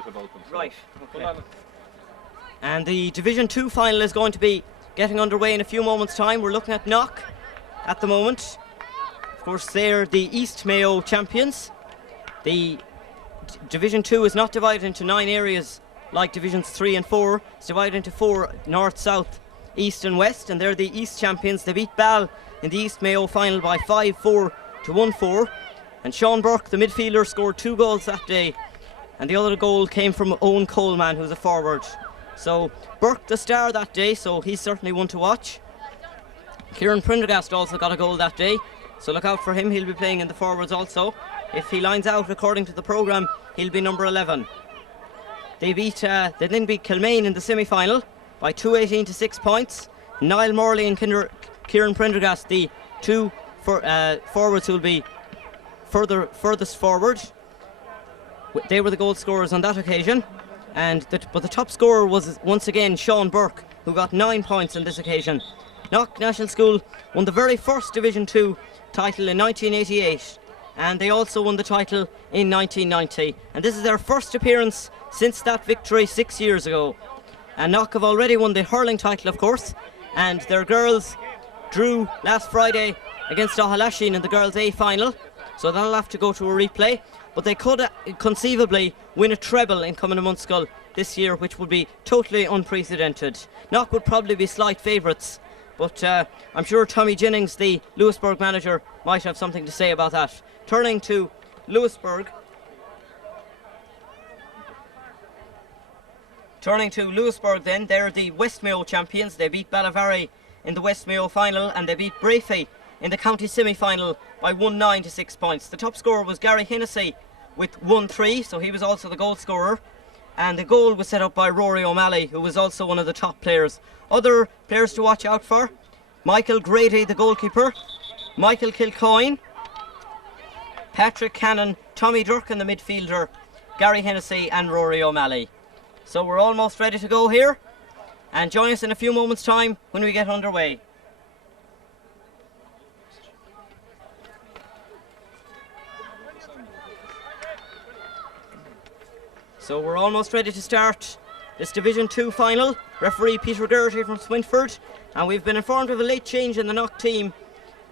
bit about them. So. Right, okay. And the Division 2 final is going to be getting underway in a few moments' time. We're looking at Knock at the moment. Of course, they're the East Mayo champions. The Division 2 is not divided into 9 areas like Divisions 3 and 4. It's divided into 4, North, South, East and West, and they're the East champions. They beat Ball in the East Mayo final by 5-4 to 1-4. And Sean Burke, the midfielder, scored 2 goals that day, and the other goal came from Owen Coleman, who's a forward. So Burke the star that day, so he's certainly one to watch. Kieran Prendergast also got a goal that day, so look out for him. He'll be playing in the forwards also. If he lines out according to the programme, he'll be number 11. They then beat Kilmaine in the semi-final by 2-18 to 6 points. Niall Morley and Kieran Prendergast, the 2 forwards who will be furthest forward. They were the goal scorers on that occasion. But the top scorer was once again Sean Burke, who got 9 points on this occasion. Knock National School won the very first Division 2 title in 1988, and they also won the title in 1990, and this is their first appearance since that victory 6 years ago. And Knock have already won the hurling title, of course, and their girls drew last Friday against Ohalashin in the girls' A final, so they'll have to go to a replay, but they could conceivably win a treble in Cumann and mbunscol this year, which would be totally unprecedented. Knock would probably be slight favourites, but I'm sure Tommy Jennings, the Louisburgh manager, might have something to say about that. Turning to Louisburgh then, they're the West Mayo champions. They beat Ballina in the West Mayo final, and they beat Brafey in the county semi-final by 1-9 to 6 points. The top scorer was Gary Hennessy with 1-3, so he was also the goal scorer, and the goal was set up by Rory O'Malley, who was also one of the top players. Other players to watch out for: Michael Grady, the goalkeeper, Michael Kilcoyne, Patrick Cannon, Tommy Durkin, the midfielder, Gary Hennessy and Rory O'Malley. So we're almost ready to go here, and join us in a few moments' time when we get underway. So we're almost ready to start this Division 2 final. Referee Peter Geraghty from Swinford, and we've been informed of a late change in the Knock team.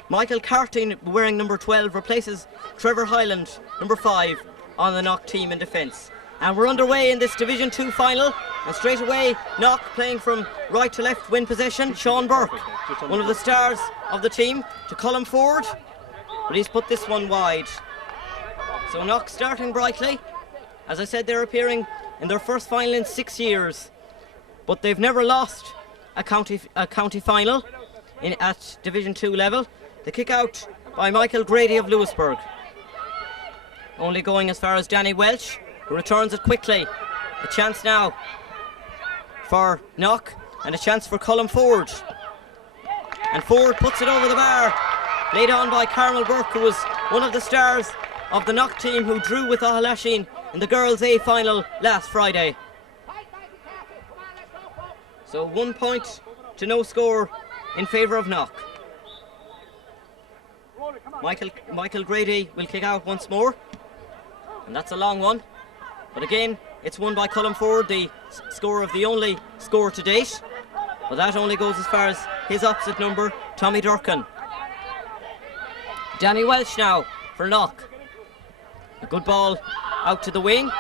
Michael Carty, wearing number 12, replaces Trevor Hyland, number 5, on the Knock team in defence. And we're underway in this Division 2 final, and straight away Knock, playing from right to left, win possession. Sean Burke, one of the stars of the team, to Colm Ford, but he's put this one wide. So Knock starting brightly. As I said, they're appearing in their first final in 6 years, but they've never lost a county final at Division 2 level. The kick out by Michael Grady of Louisburgh, only going as far as Danny Welch, who returns it quickly. A chance now for Knock, and a chance for Colm Ford, and Ford puts it over the bar, laid on by Carmel Burke, who was one of the stars of the Knock team who drew with Ohalashin in the girls' A final last Friday. So 1 point to no score in favour of Knock. Michael Grady will kick out once more, and that's a long one, but again it's won by Colm Ford, the scorer of the only score to date, but that only goes as far as his opposite number, Tommy Durkin. Danny Welch now for Knock. A good ball out to the wing,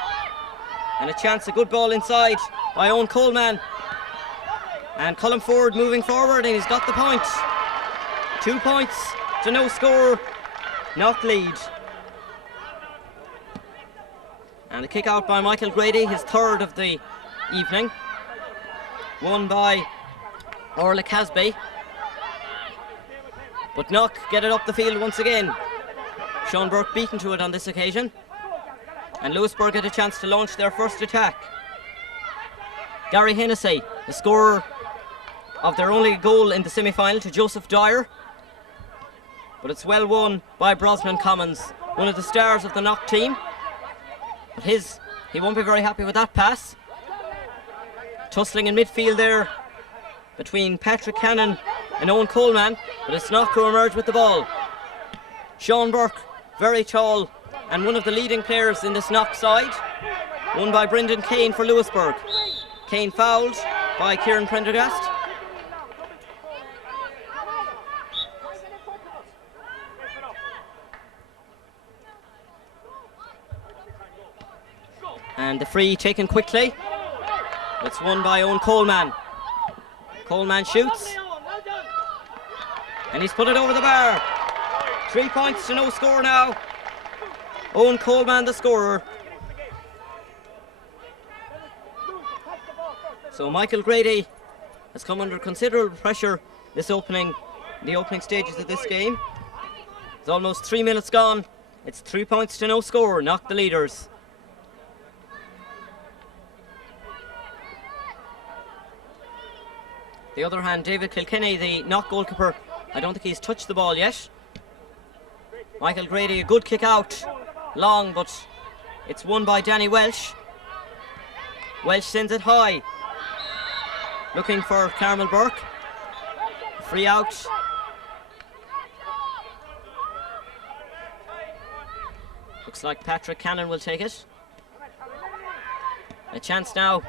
and a good ball inside by Owen Coleman, and Colm Ford moving forward, and he's got the point. 2 points to no score, Knock lead. And a kick out by Michael Grady, his third of the evening, won by Orla Casby, but Knock get it up the field once again. Sean Burke beaten to it on this occasion, and Louisburgh get a chance to launch their first attack. Gary Hennessy, the scorer of their only goal in the semi-final, to Joseph Dyer, but it's well won by Brosnan Commons, one of the stars of the Knock team, but he won't be very happy with that pass. Tussling in midfield there between Patrick Cannon and Owen Coleman, but it's Knock who emerge with the ball. Sean Burke, very tall and one of the leading players in this Knock side, Won by Brendan Kane for Louisburgh. Kane fouled by Kieran Prendergast. And the free taken quickly. It's won by Owen Coleman. Coleman shoots. And he's put it over the bar. 3 points to no score now. Owen Coleman the scorer. So Michael Grady has come under considerable pressure the opening stages of this game. It's almost 3 minutes gone. It's 3 points to no score. Knock the leaders. The other hand, David Kilkenny, the Knock goalkeeper, I don't think he's touched the ball yet. Michael Grady, a good kick out. Long, but it's won by Danny Welsh. Welsh sends it high. Looking for Carmel Burke. Free out. Looks like Patrick Cannon will take it. A chance now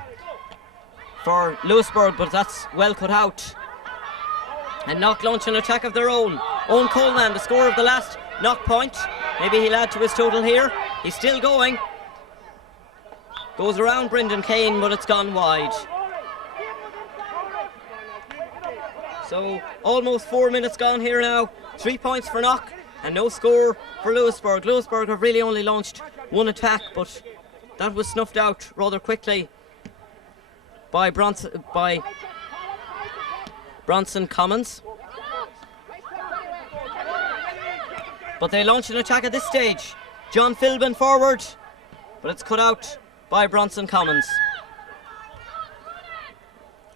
for Louisburgh, but that's well cut out. And Knock launch an attack of their own. Owen Coleman, the scorer of the last Knock point. Maybe he'll add to his total here. He's still going. Goes around Brendan Kane, but it's gone wide. So almost 4 minutes gone here now. 3 points for Knock and no score for Louisburgh. Louisburgh have really only launched one attack, but that was snuffed out rather quickly by Bronson Cummins. But they launch an attack at this stage. John Philbin forward, but it's cut out by Bronson Cummins.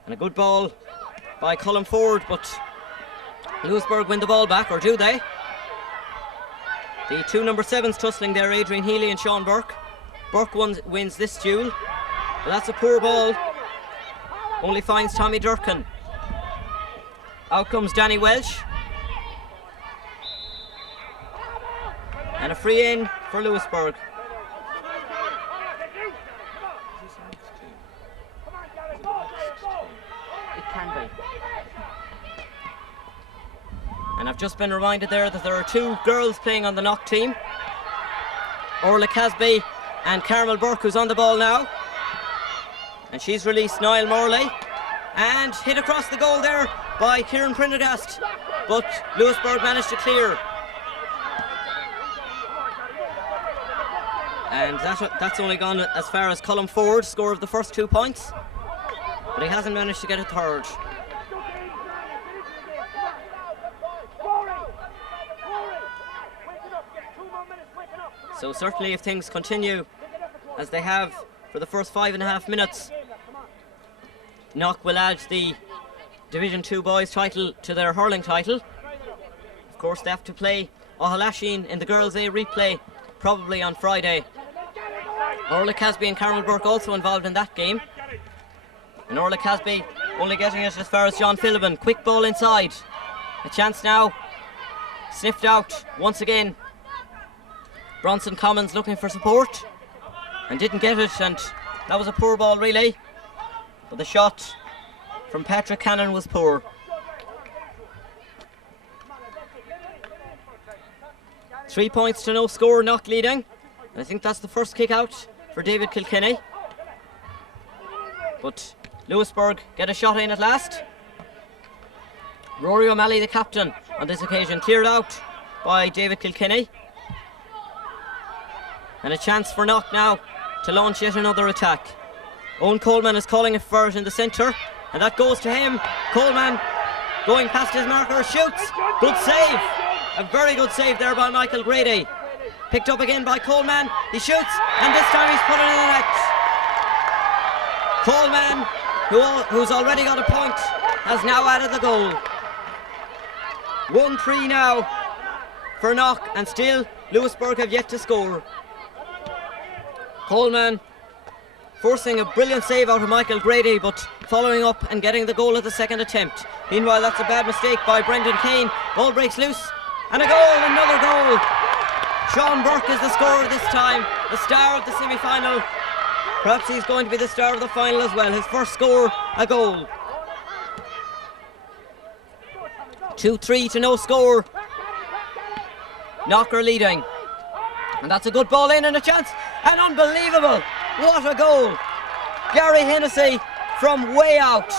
And a good ball by Colin Ford, but Louisburgh win the ball back, or do they? The two number 7s tussling there, Adrian Healy and Sean Burke. Burke wins this duel, but that's a poor ball. Only finds Tommy Durkin. Out comes Danny Welsh. And a free in for Louisburgh. It can be. And I've just been reminded there that there are two girls playing on the Knock team. Orla Casby and Carmel Burke, who's on the ball now. And she's released Niall Morley. And hit across the goal there by Kieran Prendergast. But Louisburgh managed to clear. And that's only gone as far as Colin Ford, score of the first 2 points. But he hasn't managed to get a third. So certainly if things continue as they have for the first 5.5 minutes, Knock will add the Division 2 boys title to their hurling title. Of course they have to play Ohalashin in the girls' A replay probably on Friday. Orla Casby and Carmel Burke also involved in that game. And Orla Casby only getting it as far as John Philbin. Quick ball inside. A chance now. Sniffed out once again. Bronson Commons looking for support and didn't get it, and that was a poor ball really. But the shot from Patrick Cannon was poor. Three points to no score, Knock leading. And I think that's the first kick out for David Kilkenny. But Louisburgh get a shot in at last. Rory O'Malley, the captain on this occasion, cleared out by David Kilkenny. And a chance for Knock now to launch yet another attack. Owen Coleman is calling it for it in the centre, and that goes to him. Coleman going past his marker, shoots. Good save. A very good save there by Michael Grady. Picked up again by Coleman. He shoots, and this time he's put it in the net. Coleman, who's already got a point, has now added the goal. 1-3 now for Knock, and still Louisburgh have yet to score. Coleman forcing a brilliant save out of Michael Grady, but following up and getting the goal at the second attempt. Meanwhile, that's a bad mistake by Brendan Kane. Ball breaks loose, and a goal, another goal. Sean Burke is the scorer this time, the star of the semi-final. Perhaps he's going to be the star of the final as well. His first score, a goal. 2-3 to no score. Knocker leading. And that's a good ball in and a chance. And unbelievable. What a goal. Gary Hennessy from way out.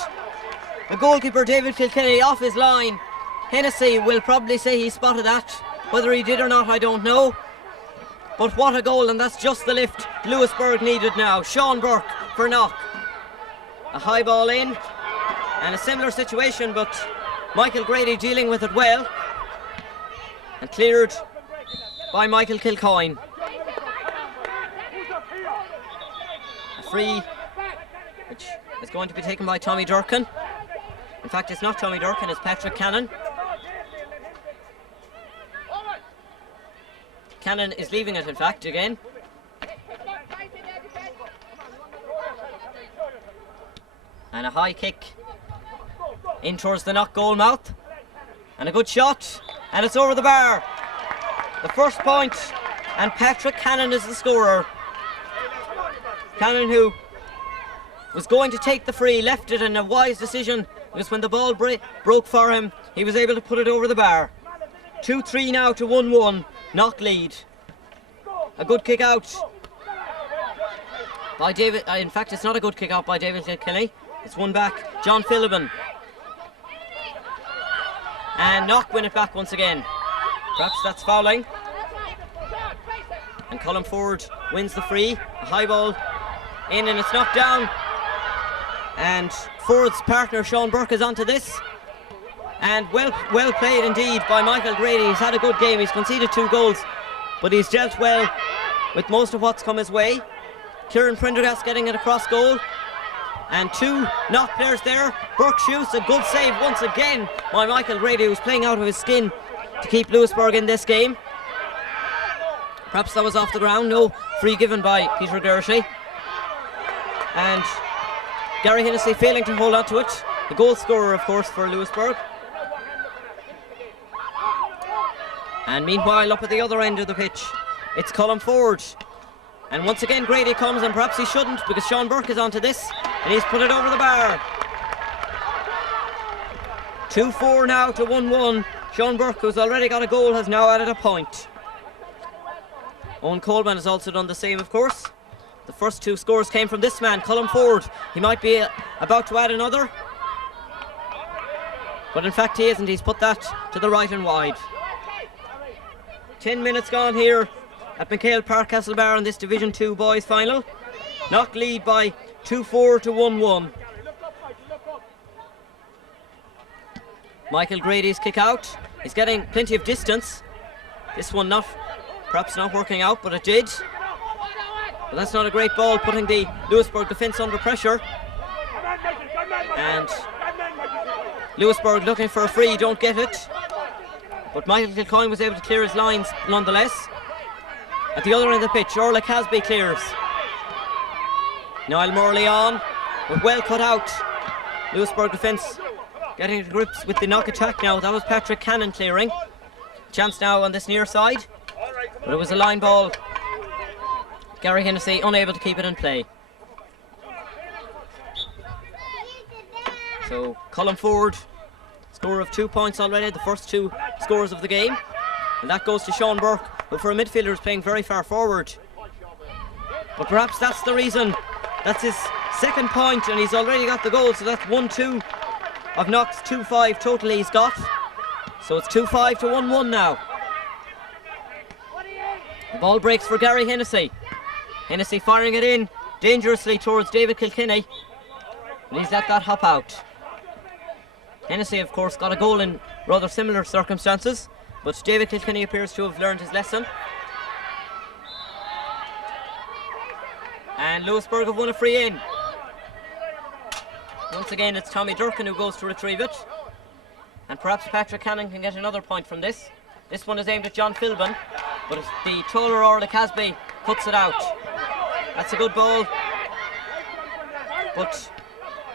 The goalkeeper David Kilkenny off his line. Hennessy will probably say he spotted that. Whether he did or not, I don't know. But what a goal, and that's just the lift Louisburgh needed now. Sean Burke for Knock. A high ball in, and a similar situation, but Michael Grady dealing with it well. And cleared by Michael Kilcoyne. A free, which is going to be taken by Tommy Durkin. In fact, it's not Tommy Durkin, it's Patrick Cannon. Cannon is leaving it, in fact, again. And a high kick in towards the Knock goal mouth. And a good shot, and it's over the bar. The first point, and Patrick Cannon is the scorer. Cannon, who was going to take the free, left it in a wise decision, because when the ball broke for him, he was able to put it over the bar. 2-3 now to 1-1. Knock lead. A good kick out by David. In fact, it's not a good kick out by David Kilkenny. It's one back. John Philibin. And Knock win it back once again. Perhaps that's fouling. And Colin Ford wins the free. A high ball in, and it's knocked down. And Ford's partner Sean Burke is onto this. And well played indeed by Michael Grady. He's had a good game. He's conceded 2 goals, but he's dealt well with most of what's come his way. Kieran Prendergast getting it across goal. And 2 Knock players there. Burke shoots, a good save once again by Michael Grady, who's playing out of his skin to keep Louisburgh in this game. Perhaps that was off the ground. No, free given by Peter Gershey. And Gary Hennessy failing to hold on to it. The goal scorer, of course, for Louisburgh. And meanwhile, up at the other end of the pitch, it's Colin Ford. And once again, Grady comes, and perhaps he shouldn't, because Sean Burke is onto this, and he's put it over the bar. 2-4 now to 1-1. Sean Burke, who's already got a goal, has now added a point. Owen Coleman has also done the same, of course. The first 2 scores came from this man, Colin Ford. He might be about to add another, but in fact he isn't. He's put that to the right and wide. 10 minutes gone here at McHale Park Castlebar in this Division 2 boys final. Knock lead by 2-4 to 1-1. Michael Grady's kick out. He's getting plenty of distance. This one perhaps not working out, but it did. But that's not a great ball, putting the Louisburgh defence under pressure. And Louisburgh looking for a free, don't get it. But Michael Kilcoyne was able to clear his lines nonetheless. At the other end of the pitch, Orla Casby clears. Niall Morley on, but well cut out. Louisburgh defence getting to grips with the Knock attack now. That was Patrick Cannon clearing. Chance now on this near side, but it was a line ball. Gary Hennessy unable to keep it in play. So Colin Ford, score of 2 points already, the first 2 scores of the game. And that goes to Sean Burke, who for a midfielder is playing very far forward. But perhaps that's the reason. That's his second point, and he's already got the goal, so that's 1-2 of Knock's 2-5 totally he's got. So it's 2-5 to 1-1 now. The ball breaks for Gary Hennessy. Hennessy firing it in dangerously towards David Kilkenny, and he's let that hop out. Hennessy, of course, got a goal in rather similar circumstances, but David Kilkenny appears to have learned his lesson. And Louisburgh have won a free in. Once again, it's Tommy Durkin who goes to retrieve it. And perhaps Patrick Cannon can get another point from this. This one is aimed at John Philbin, but the taller Orla Casby puts it out. That's a good ball, but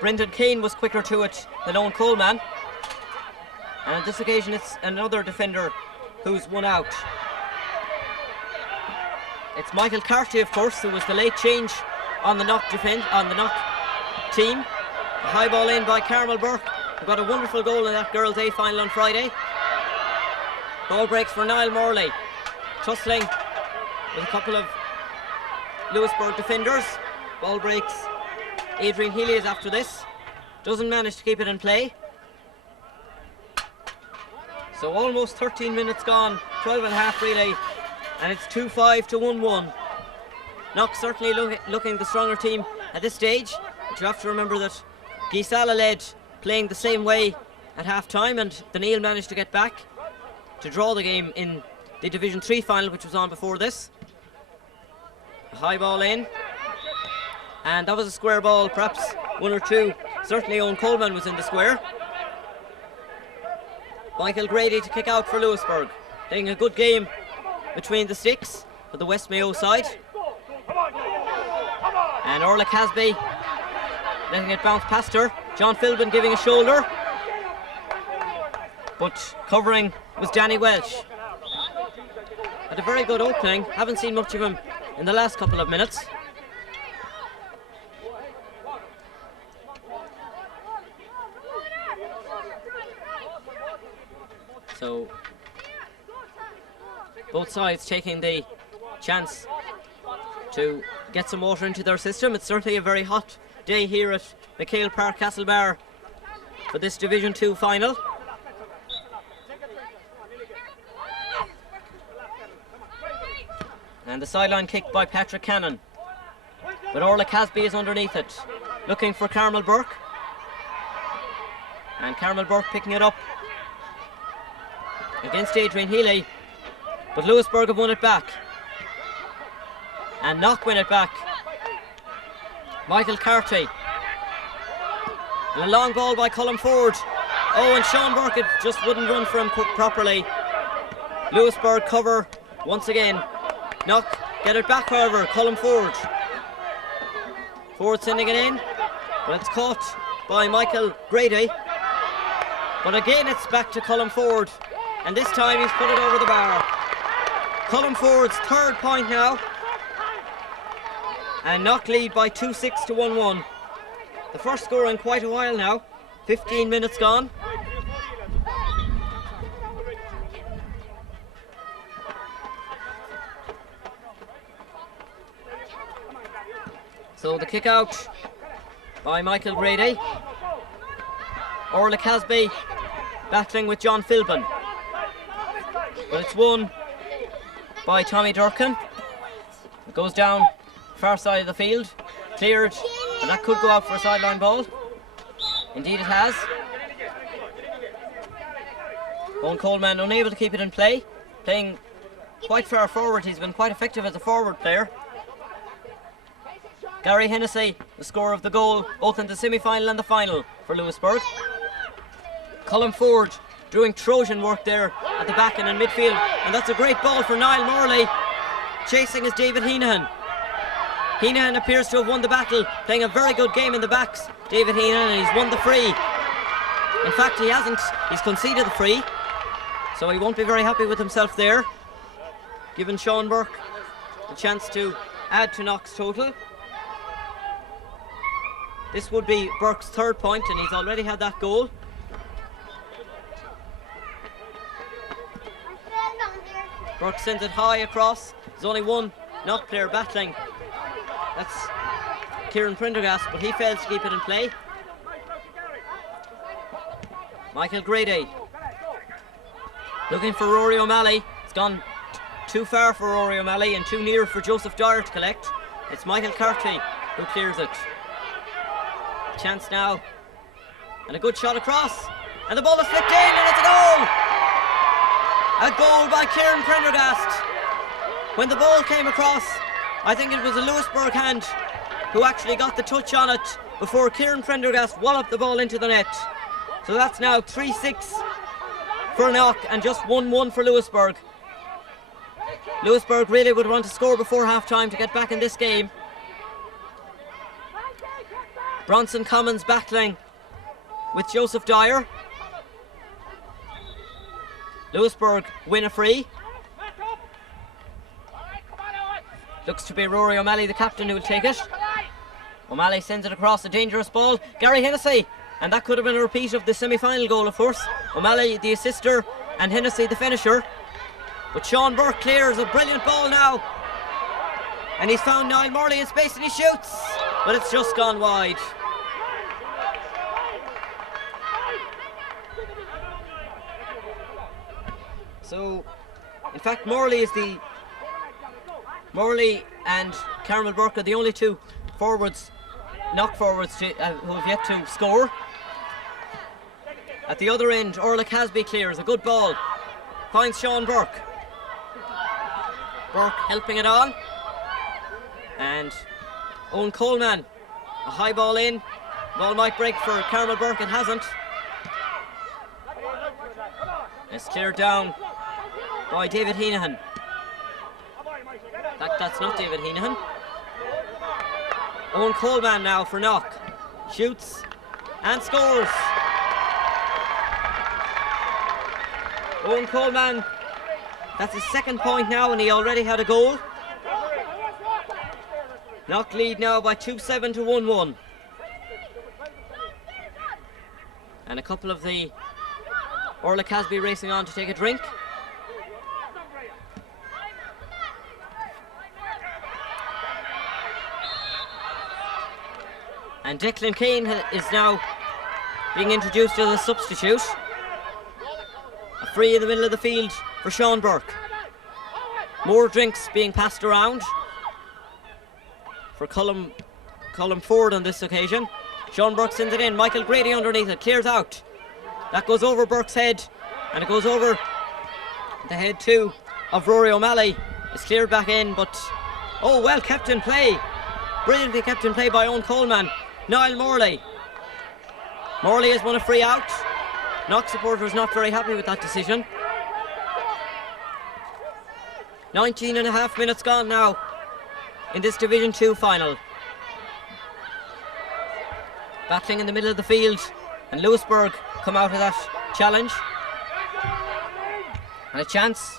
Brendan Keane was quicker to it than Owen Coleman. And on this occasion it's another defender who's won out. It's Michael Carty, of course, who was the late change on the knock defense, on the knock team. A high ball in by Carmel Burke, who got a wonderful goal in that girls' A final on Friday. Ball breaks for Niall Morley, tussling with a couple of Louisburgh defenders. Ball breaks. Adrian Healy is after this. Doesn't manage to keep it in play. So almost 13 minutes gone, 12 and a half really, and it's 2-5 to 1-1. Knock certainly looking the stronger team at this stage, but you have to remember that Geesala led, playing the same way at half time, and the Neale managed to get back to draw the game in the Division 3 final, which was on before this. A high ball in, and that was a square ball, perhaps one or two. Certainly Owen Coleman was in the square. Michael Grady to kick out for Louisburgh, playing a good game between the sticks for the West Mayo side. And Orla Casby letting it bounce past her. John Philbin giving a shoulder, but covering was Danny Welsh. Had a very good opening, haven't seen much of him in the last couple of minutes. So both sides taking the chance to get some water into their system. It's certainly a very hot day here at McHale Park Castlebar for this Division 2 final. And the sideline kick by Patrick Cannon, but Orla Casby is underneath it, looking for Carmel Burke, and Carmel Burke picking it up against Adrian Healy, but Louisburgh have won it back, and Knock win it back. Michael Carty, and a long ball by Colm Ford. Oh, and Sean Burke, it just wouldn't run for him properly. Louisburgh cover once again. Knock get it back, however. Colm Ford. Ford sending it in, but it's caught by Michael Grady. But again it's back to Colm Ford, and this time he's put it over the bar. Colm Ford's third point now, and Knock lead by 2-6 to 1-1. The first score in quite a while now. 15 minutes gone. So the kick out by Michael Grady. Orla Casby battling with John Philbin, but it's won by Tommy Durkin. It goes down far side of the field, cleared, and that could go out for a sideline ball. Indeed it has. Owen Coleman unable to keep it in play, playing quite far forward. He's been quite effective as a forward player. Gary Hennessy, the scorer of the goal, both in the semi-final and the final for Louisburgh. Colm Ford doing Trojan work there at the back and in midfield, and that's a great ball for Niall Morley. Chasing is David Heenan. Heenan appears to have won the battle, playing a very good game in the backs. David Heenan, and he's won the free. In fact, he hasn't. He's conceded the free, so he won't be very happy with himself there, giving Sean Burke a chance to add to Knock's total. This would be Burke's third point, and he's already had that goal. Burke sends it high across. There's only one Knock player battling. That's Kieran Prendergast, but he fails to keep it in play. Michael Grady looking for Rory O'Malley. It's gone too far for Rory O'Malley and too near for Joseph Dyer to collect. It's Michael Carty who clears it. Chance now, and a good shot across, and the ball is flicked in, and it's a goal! A goal by Kieran Prendergast. When the ball came across, I think it was a Louisburgh hand who actually got the touch on it before Kieran Prendergast walloped the ball into the net. So that's now 3-6 for Knock and just 1-1 for Louisburgh. Louisburgh really would want to score before half-time to get back in this game. Bronson Commons battling with Joseph Dyer. Louisburgh win a free. Looks to be Rory O'Malley, the captain, who will take it. O'Malley sends it across, a dangerous ball. Gary Hennessy, and that could have been a repeat of the semi-final goal, of course. O'Malley the assister and Hennessy the finisher. But Sean Burke clears a brilliant ball now. And he's found Niall Morley in space and he shoots. But it's just gone wide. So, in fact, Morley and Carmel Burke are the only two forwards, knock forwards, who have yet to score. At the other end, Orla Casby clears a good ball, finds Sean Burke. Burke helping it on, and Owen Coleman, a high ball in. Ball might break for Carmel Burke, it hasn't. It's cleared down by David Heenahan. That's not David Heenahan. Owen Coleman now for knock. Shoots and scores. Owen Coleman, that's his second point now, and he already had a goal. Knock lead now by 2-7 to 1-1. And a couple of the Orla Casby racing on to take a drink. And Declan Kane is now being introduced as a substitute. A free in the middle of the field for Sean Burke. More drinks being passed around for Colm Ford on this occasion. Sean Burke sends it in, Michael Grady underneath it, clears out. That goes over Burke's head, and it goes over the head too of Rory O'Malley. It's cleared back in, but oh, well kept in play. Brilliantly kept in play by Owen Coleman. Niall Morley. Morley has won a free out. Knock supporters not very happy with that decision. 19 and a half minutes gone now in this Division 2 final. Battling in the middle of the field, and Louisburgh come out of that challenge. And a chance.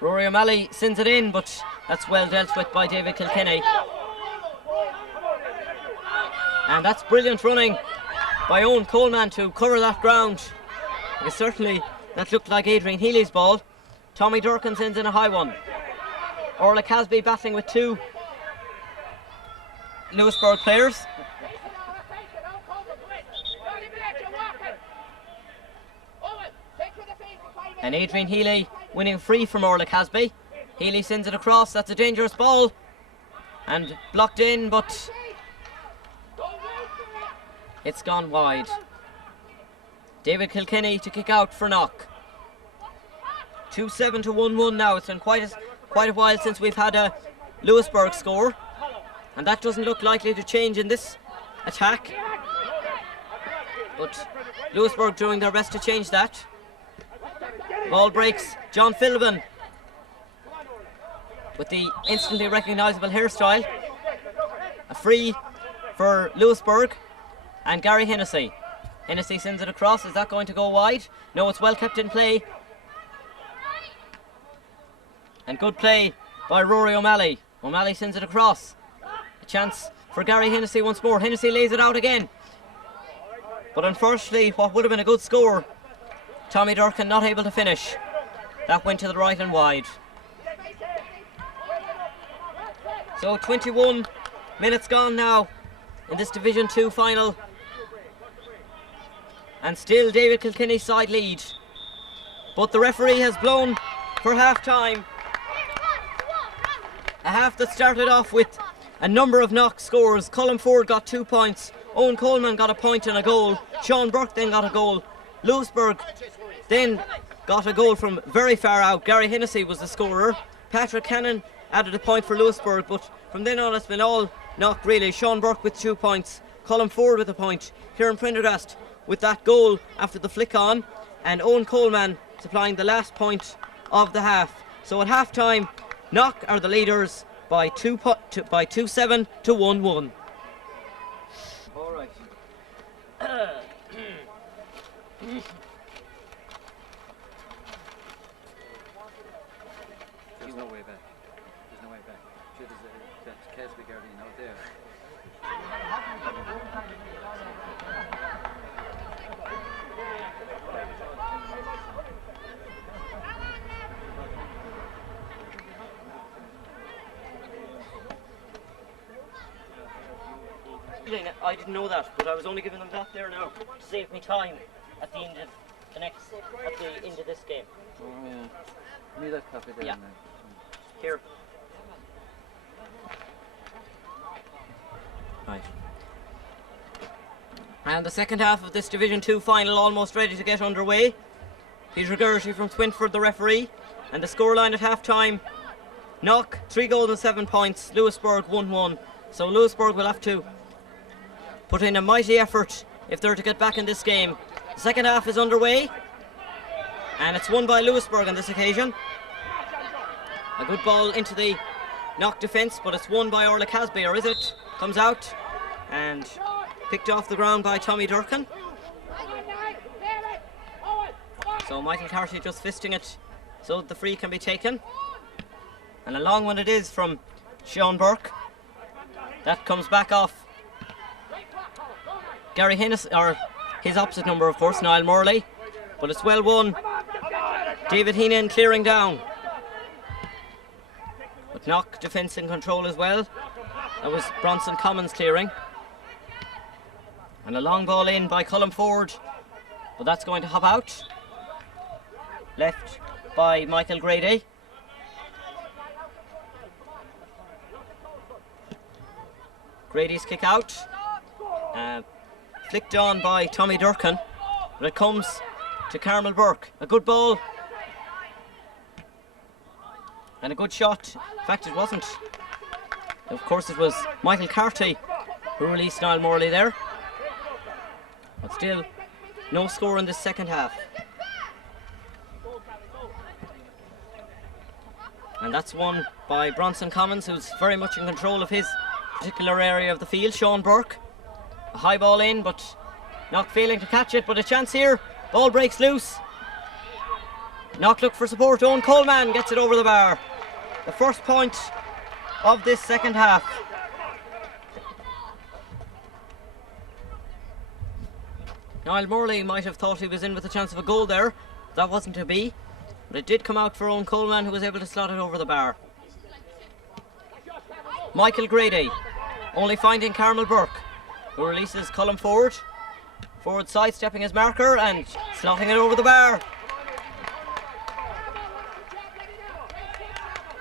Rory O'Malley sends it in, but that's well dealt with by David Kilkenny. And that's brilliant running by Owen Coleman to cover that ground. Because certainly that looked like Adrian Healy's ball. Tommy Durkin sends in a high one. Orla Casby battling with two Louisburgh players. And Adrian Healy winning free from Orla Casby. Healy sends it across, that's a dangerous ball. And blocked in, but it's gone wide. David Kilkenny to kick out for knock. 2-7 to 1-1 now. It's been quite a while since we've had a Louisburgh score, and that doesn't look likely to change in this attack. But Louisburgh doing their best to change that. Ball breaks. John Philbin with the instantly recognisable hairstyle. A free for Louisburgh. And Gary Hennessy. Hennessy sends it across. Is that going to go wide? No, it's well kept in play. And good play by Rory O'Malley. O'Malley sends it across. A chance for Gary Hennessy once more. Hennessy lays it out again. But unfortunately, what would have been a good score, Tommy Durkin not able to finish. That went to the right and wide. So 21 minutes gone now in this Division 2 final. And still David Kilkenny's side lead. But the referee has blown for half time. A half that started off with a number of knock scores. Colm Ford got 2 points. Owen Coleman got a point and a goal. Sean Burke then got a goal. Louisburgh then got a goal from very far out. Gary Hennessy was the scorer. Patrick Cannon added a point for Louisburgh, but from then on it's been all knock really. Sean Burke with 2 points. Colm Ford with a point. Kieran Prendergast with that goal after the flick on, and Owen Coleman supplying the last point of the half. So at half time, knock are the leaders by 2-7 to 1-1. All right. There's no way back. There's no way back. Sure, there's that Casby guardian out there. dribbling. I didn't know that, but I was only giving them that there now to save me time at the end of this game. Oh yeah. Need that copy there. Yeah. Here. Right. And the second half of this Division 2 final almost ready to get underway. Peter Gertie from Twinford, the referee, and the scoreline at half time: Knock 3 goals and 7 points, Louisburgh 1-1. So Louisburgh will have to put in a mighty effort if they're to get back in this game. The second half is underway, and it's won by Louisburgh on this occasion. A good ball into the Knock defence, but it's won by Orla Casby, or is it? Comes out and picked off the ground by Tommy Durkin. So Michael Carty just fisting it so that the free can be taken. And a long one it is from Sean Burke. That comes back off Gary Hinnis, or his opposite number of course, Niall Morley. But it's well won. David Heenan clearing down. But Knock defence in control as well. That was Bronson Commons clearing. And a long ball in by Colm Ford, but that's going to hop out. Left by Michael Grady. Grady's kick out. Flicked on by Tommy Durkin, but it comes to Carmel Burke. A good ball. And a good shot. In fact, it wasn't. Of course, it was Michael Carty who released Niall Morley there. But still, no score in this second half. And that's won by Bronson Commons, who's very much in control of his particular area of the field. Sean Burke. A high ball in, but Knock failing to catch it, but a chance here. Ball breaks loose. Knock look for support. Owen Coleman gets it over the bar. The first point of this second half. Niall Morley might have thought he was in with a chance of a goal there. That wasn't to be. But it did come out for Owen Coleman, who was able to slot it over the bar. Michael Grady only finding Carmel Burke, who releases Colm Ford. Ford sidestepping his marker and slotting it over the bar.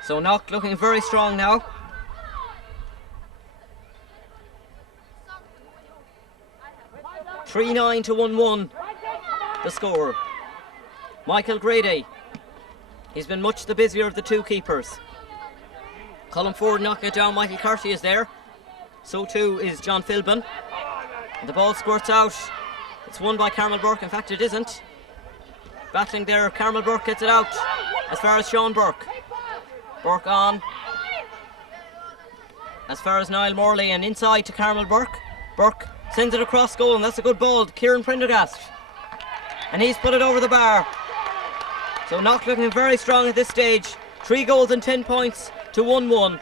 So Knock looking very strong now. (3-9 to 1-1) the score. Michael Grady, he's been much the busier of the two keepers. Colm Ford knocking it down. Michael Carty is there. So too is John Philbin. And the ball squirts out. It's won by Carmel Burke. In fact, it isn't. Battling there, Carmel Burke gets it out as far as Sean Burke. Burke on as far as Niall Morley, and inside to Carmel Burke. Burke sends it across goal, and that's a good ball. Kieran Prendergast, and he's put it over the bar. So Knock looking very strong at this stage. 3 goals and 10 points to 1-1.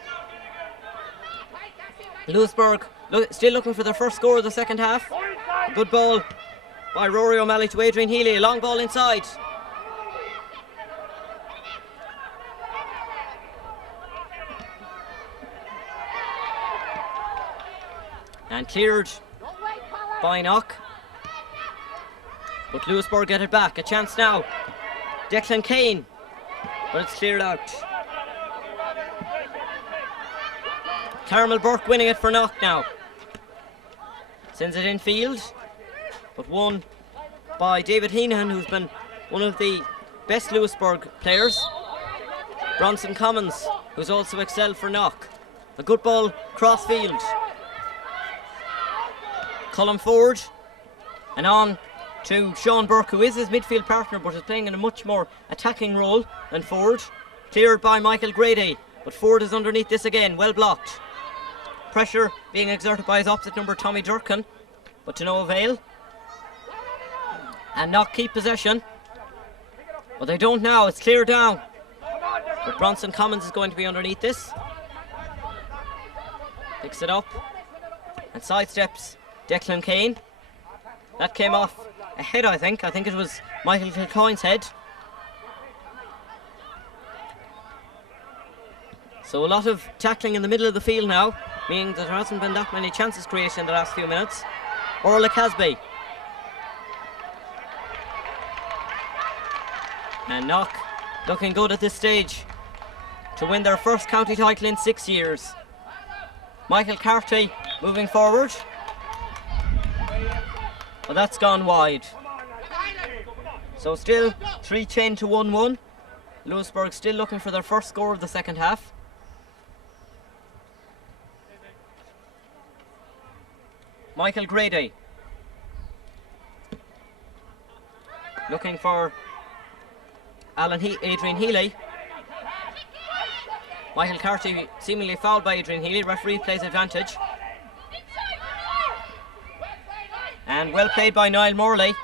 Louisburgh still looking for their first score of the second half. Good ball by Rory O'Malley to Adrian Healy. A long ball inside. And cleared by Knock. But Louisburgh get it back. A chance now. Declan Kane. But it's cleared out. Carmel Burke winning it for Knock now. Sends it infield. But won by David Heenan, who's been one of the best Louisburgh players. Bronson Commons, who's also excelled for Knock. A good ball cross field. Colm Ford, and on to Sean Burke, who is his midfield partner but is playing in a much more attacking role than Ford. Cleared by Michael Grady, but Ford is underneath this again, well blocked. Pressure being exerted by his opposite number Tommy Durkin, but to no avail. And Knock keep possession, but they don't now. It's cleared down, but Bronson Commons is going to be underneath this. Picks it up and sidesteps Declan Kane. That came off a head, I think. I think it was Michael Kilcoyne's head. So a lot of tackling in the middle of the field now, meaning that there hasn't been that many chances created in the last few minutes. Orla Casby. And Knock looking good at this stage to win their first county title in 6 years. Michael Carty moving forward. Well, that's gone wide. So still 3-10 to 1-1. Louisburgh still looking for their first score of the second half. Michael Grady looking for Adrian Healy. Michael Carty seemingly fouled by Adrian Healy. Referee plays advantage. And well played by Niall Morley,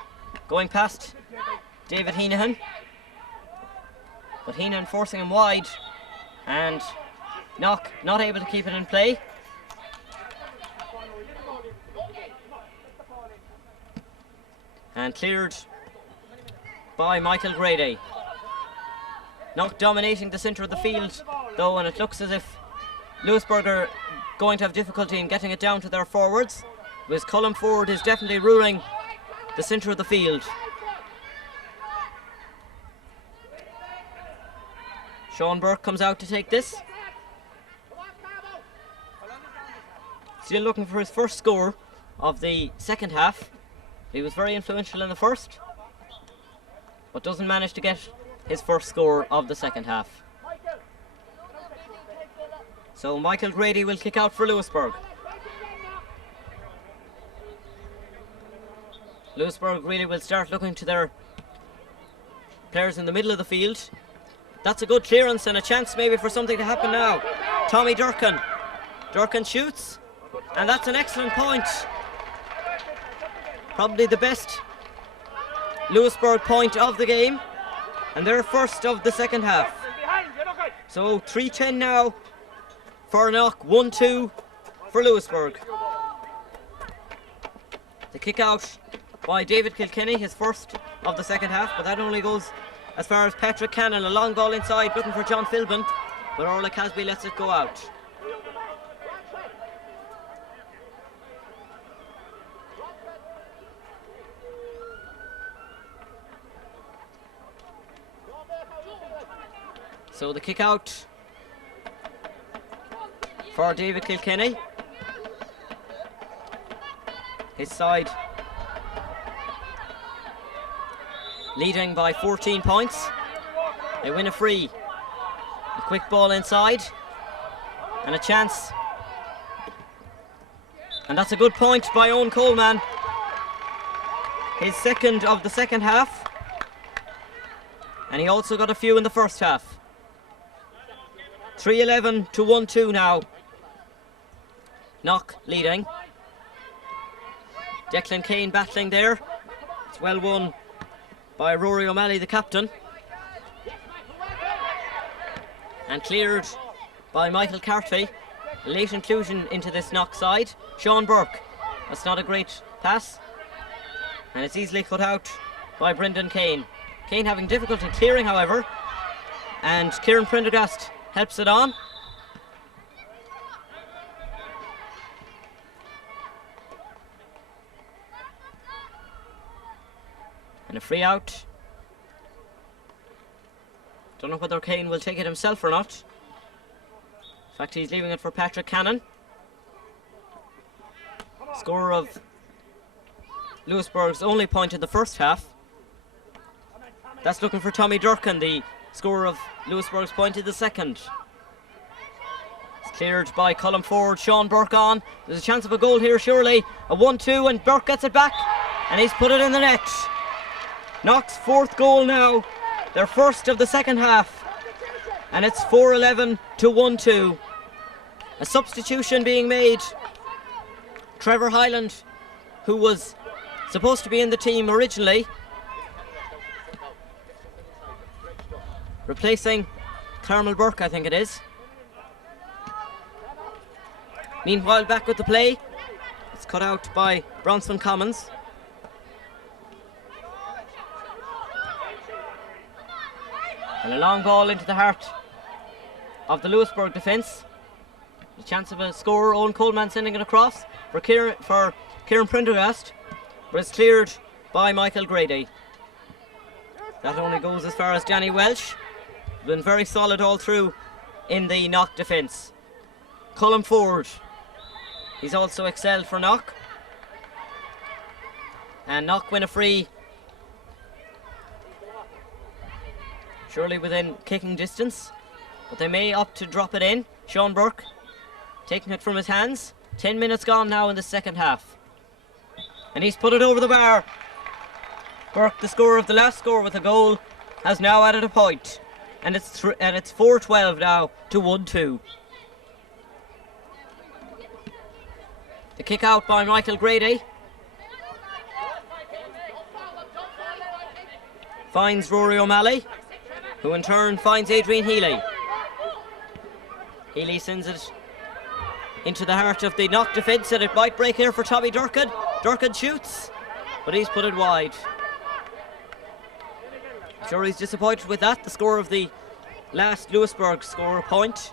going past David Heenahan. But Heenahan forcing him wide, and Knock not able to keep it in play. And cleared by Michael Grady. Knock dominating the centre of the field though, and it looks as if Louisburgh are going to have difficulty in getting it down to their forwards, because Colm Ford is definitely ruling the centre of the field. Sean Burke comes out to take this. Still looking for his first score of the second half. He was very influential in the first, but doesn't manage to get his first score of the second half. So Michael Grady will kick out for Louisburgh. Louisburgh really will start looking to their players in the middle of the field. That's a good clearance and a chance maybe for something to happen now. Tommy Durkin. Durkin shoots, and that's an excellent point. Probably the best Louisburgh point of the game, and their first of the second half. So 3-10 now for Knock, 1-2 for Louisburgh. The kick out by David Kilkenny, his first of the second half, but that only goes as far as Patrick Cannon. A long ball inside looking for John Philbin, but Orla Casby lets it go out. So the kick out for David Kilkenny. His side leading by 14 points. They win a free. A quick ball inside and a chance. And that's a good point by Owen Coleman. His second of the second half. And he also got a few in the first half. 3-11 to 1-2 now. Knock leading. Declan Kane battling there. It's well won by Rory O'Malley, the captain. And cleared by Michael Carty. Late inclusion into this Knock side. Sean Burke. That's not a great pass. And it's easily cut out by Brendan Kane. Kane having difficulty clearing, however. And Kieran Prendergast helps it on. And a free out. Don't know whether Kane will take it himself or not. In fact, he's leaving it for Patrick Cannon. Scorer of Louisburgh's only point in the first half. That's looking for Tommy Durkin, the scorer of Louisburgh's point in the second. It's cleared by Colm Ford. Sean Burke on. There's a chance of a goal here, surely. A 1-2, and Burke gets it back, and he's put it in the net. Knock's fourth goal now, their first of the second half, and it's 4-11 to 1-2. A substitution being made. Trevor Hyland, who was supposed to be in the team originally, replacing Carmel Burke, I think it is. Meanwhile, back with the play. It's cut out by Bronson Commons. And a long ball into the heart of the Louisburgh defence. A chance of a score. Owen Coleman sending it across for Kieran Prendergast, but it's cleared by Michael Grady. That only goes as far as Danny Welsh. Been very solid all through in the Knock defence. Colm Ford, he's also excelled for Knock. And Knock win a free, surely within kicking distance, but they may opt to drop it in. Sean Burke taking it from his hands. 10 minutes gone now in the second half, and he's put it over the bar. Burke, the scorer of the last score with a goal, has now added a point, and it's 4-12 now to 1-2. The kick out by Michael Grady finds Rory O'Malley, who in turn finds Adrian Healy. Healy sends it into the heart of the Knock defence, and it might break here for Tommy Durkin. Durkin shoots, but he's put it wide. I'm sure he's disappointed with that. The score of the last Louisburgh score a point.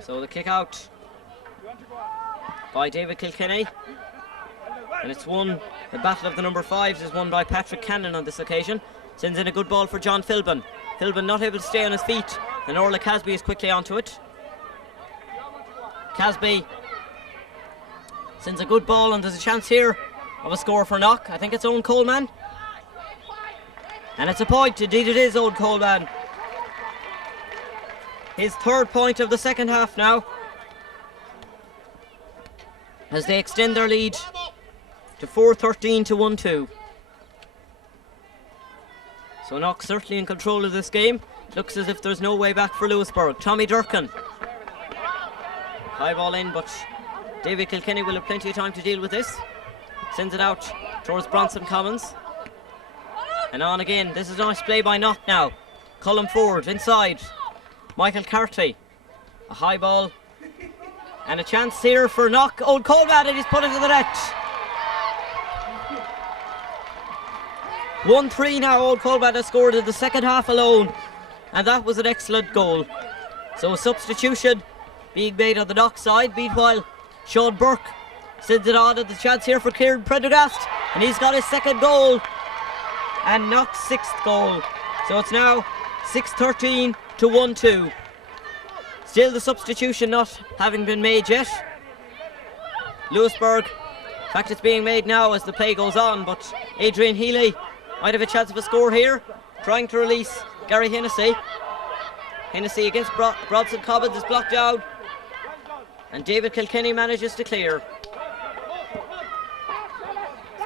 So the kick out by David Kilkenny, and it's won. The battle of the number 5s is won by Patrick Cannon on this occasion. Sends in a good ball for John Philbin. Philbin not able to stay on his feet, and Orla Casby is quickly onto it. Casby sends a good ball, and there's a chance here of a score for Knock. I think it's Owen Coleman, and it's a point. Indeed it is Owen Coleman. His third point of the second half now, as they extend their lead to 4-13 to 1-2. So Knock certainly in control of this game. Looks as if there's no way back for Louisburgh. Tommy Durkin, high ball in, but David Kilkenny will have plenty of time to deal with this. Sends it out towards Bronson Commons, and on again. This is a nice play by Knock now. Colm Ford inside. Michael Carty, a high ball, and a chance here for Knock. Old Coleman, and he's put it to the net. 1-3 now. Old Coleman has scored in the second half alone, and that was an excellent goal. So a substitution being made on the Knock side. Meanwhile, Sean Burke sends it on, and the chance here for Kieran Prendergast, and he's got his second goal and Knock's 6th goal. So it's now 6-13 to 1-2. Still the substitution not having been made yet. Louisburgh, in fact it's being made now as the play goes on, but Adrian Healy might have a chance of a score here, trying to release Gary Hennessy. Hennessy against Bronson Commons is blocked down, and David Kilkenny manages to clear.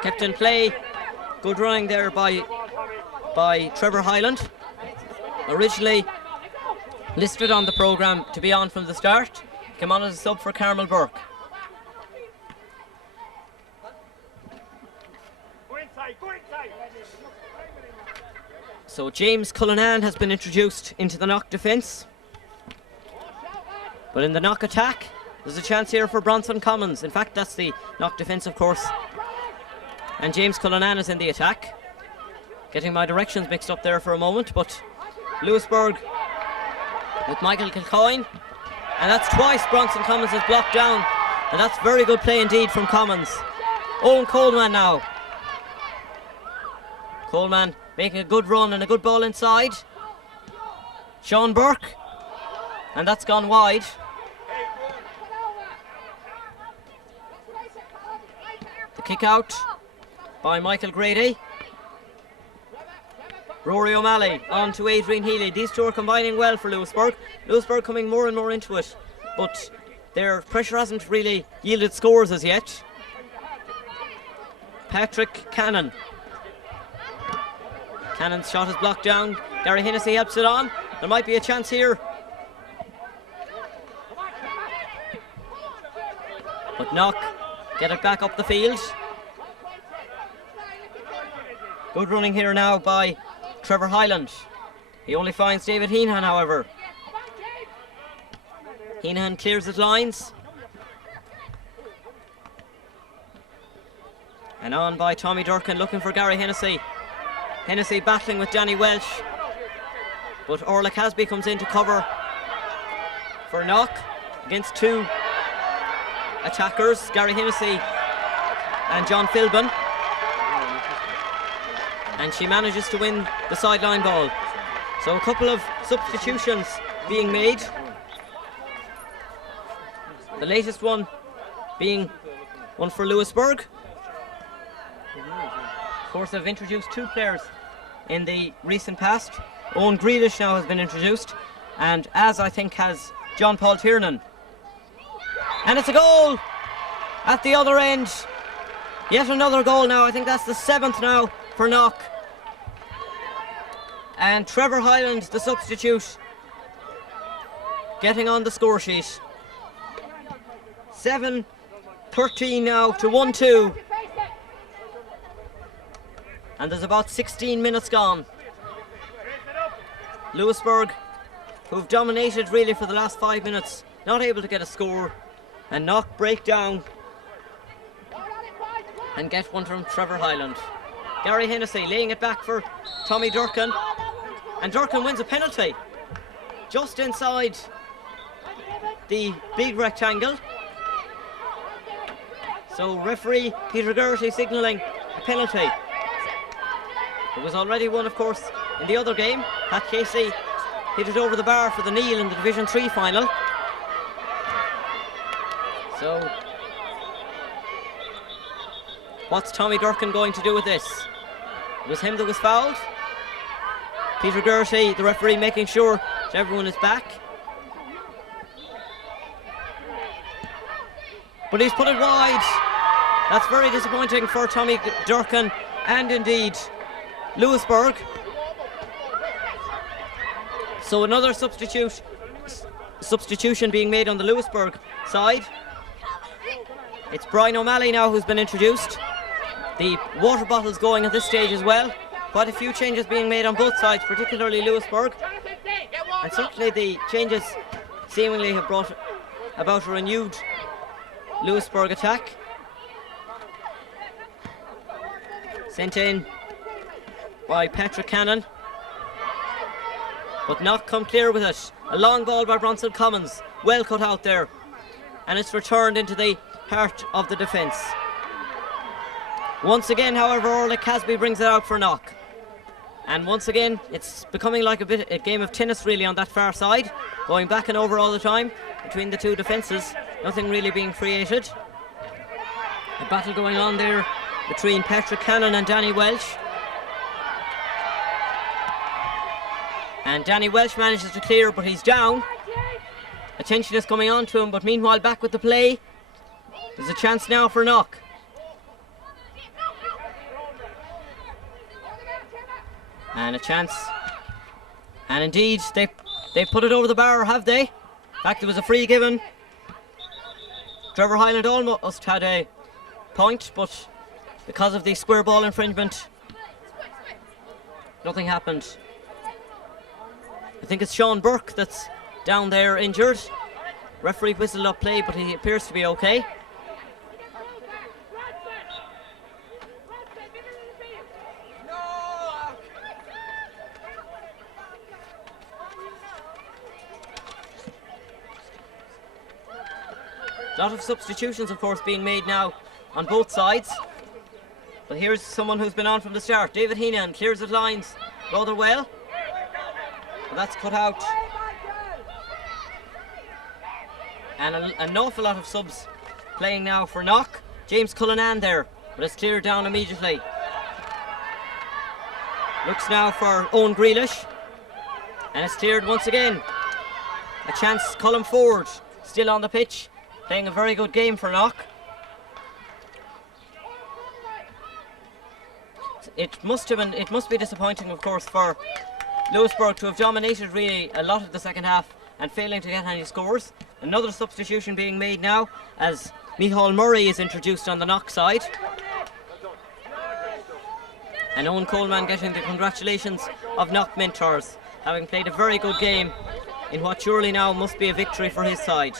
Kept in play. Good running there by Trevor Hyland. Originally listed on the programme to be on from the start. Came on as a sub for Carmel Burke. So James Cullinan has been introduced into the Knock defence. But in the Knock attack, there's a chance here for Bronson Commons. In fact, that's the Knock defence, of course. And James Cullinan is in the attack. Getting my directions mixed up there for a moment, but Louisburgh with Michael Kilcoyne, and that's twice Bronson Commons is blocked down, and that's very good play indeed from Commons. Owen Coleman now. Coleman making a good run and a good ball inside. Sean Burke, and that's gone wide. The kick out by Michael Grady. Rory O'Malley on to Adrian Healy. These two are combining well for Louisburgh. Louisburgh coming more and more into it, but their pressure hasn't really yielded scores as yet. Patrick Cannon. Cannon's shot is blocked down. Gary Hennessy helps it on. There might be a chance here, but Knock get it back up the field. Good running here now by Trevor Hyland. He only finds David Heenan, however. Heenan clears his lines. And on by Tommy Durkin, looking for Gary Hennessy. Hennessy battling with Danny Welsh. But Orla Casby comes in to cover for Knock against two attackers, Gary Hennessy and John Philbin. And she manages to win the sideline ball. So a couple of substitutions being made. The latest one being one for Louisburgh. Of course, they've introduced two players in the recent past. Owen Grealish now has been introduced, and as I think has John Paul Tiernan. And it's a goal at the other end. Yet another goal now. I think that's the 7th now for Knock. And Trevor Hyland, the substitute, getting on the score sheet. 7-13 now to 1-2. And there's about 16 minutes gone. Louisburgh, who've dominated really for the last 5 minutes, not able to get a score. And Knock break down and get one from Trevor Hyland. Gary Hennessy laying it back for Tommy Durkin. And Durkin wins a penalty just inside the big rectangle. So referee Peter Geraghty signalling a penalty. There was already one, of course, in the other game. Pat Casey hit it over the bar for the Neale in the Division 3 final. So what's Tommy Durkin going to do with this? It was him that was fouled. Peter Geraghty, the referee, making sure that everyone is back. But he's put it wide. That's very disappointing for Tommy Durkin and indeed Louisburgh. So another substitution being made on the Louisburgh side. It's Brian O'Malley now who's been introduced. The water bottle's going at this stage as well. Quite a few changes being made on both sides, particularly Louisburgh. And certainly the changes seemingly have brought about a renewed Louisburgh attack. Sent in by Patrick Cannon. But not come clear with it. A long ball by Bronson Cummins. Well cut out there. And it's returned into the heart of the defence. Once again, however, Orla Casby brings it out for Knock. And once again, it's becoming like a game of tennis really on that far side. Going back and over all the time between the two defences. Nothing really being created. A battle going on there between Patrick Cannon and Danny Welsh. And Danny Welsh manages to clear, but he's down. Attention is coming on to him, but meanwhile back with the play. There's a chance now for Knock. And a chance. And indeed, they put it over the bar, have they? In fact, there was a free given. Trevor Hyland almost had a point, but because of the square ball infringement, nothing happened. I think it's Sean Burke that's down there injured. Referee whistled up play, but he appears to be okay. A lot of substitutions, of course, being made now on both sides. But here's someone who's been on from the start. David Heenan clears the lines rather well. But that's cut out. And an awful lot of subs playing now for Knock. James Cullinan there, but it's cleared down immediately. Looks now for Owen Grealish. And it's cleared once again. A chance, Colin Ford still on the pitch, playing a very good game for Knock. It must be disappointing, of course, for Louisburgh to have dominated really a lot of the second half and failing to get any scores. Another substitution being made now as Micheál Murray is introduced on the Knock side. And Owen Coleman getting the congratulations of Knock mentors, having played a very good game in what surely now must be a victory for his side.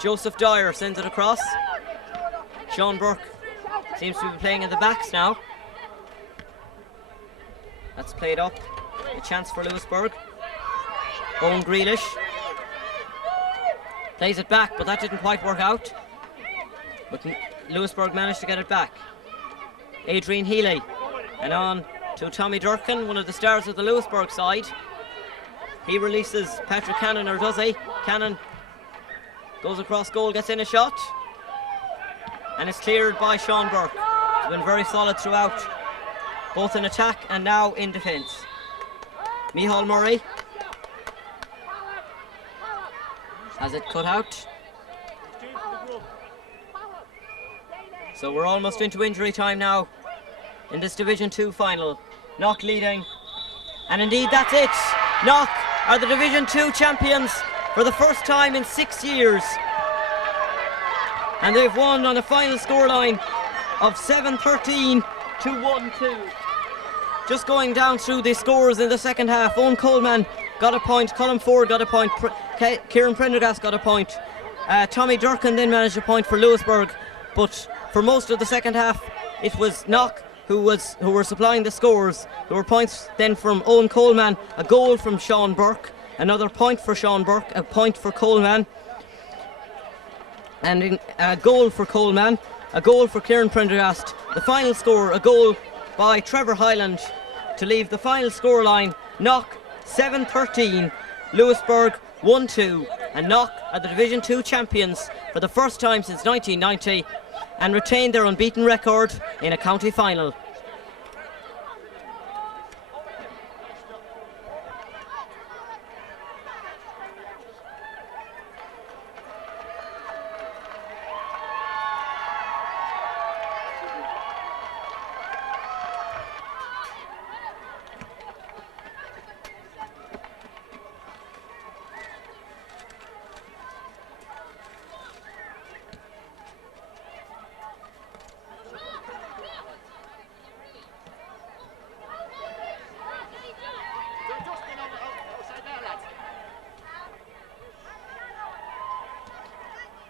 Joseph Dyer sends it across. Sean Burke seems to be playing in the backs now. That's played up. A chance for Louisburgh. Owen Grealish plays it back, but that didn't quite work out. But Louisburgh managed to get it back. Adrian Healy, and on to Tommy Durkin, one of the stars of the Louisburgh side. He releases Patrick Cannon, or does he? Cannon goes across goal, gets in a shot, and it's cleared by Sean Burke. He's been very solid throughout, both in attack and now in defence. Micheál Murray has it cut out. So we're almost into injury time now in this Division 2 final. Knock leading, and indeed that's it. Knock are the Division 2 champions for the first time in 6 years, and they've won on a final scoreline of 7-13 to 1-2. Just going down through the scores in the second half, Owen Coleman got a point, Colin Ford got a point, Kieran Prendergast got a point, Tommy Durkin then managed a point for Louisburgh, but for most of the second half it was Knock who were supplying the scores. There were points then from Owen Coleman, a goal from Sean Burke, another point for Sean Burke, a point for Coleman, and a goal for Coleman, a goal for Kieran Prendergast. The final score, a goal by Trevor Hyland to leave the final scoreline. Knock 7-13, Louisburgh 1-2, and Knock are the Division 2 champions for the first time since 1990 and retain their unbeaten record in a county final.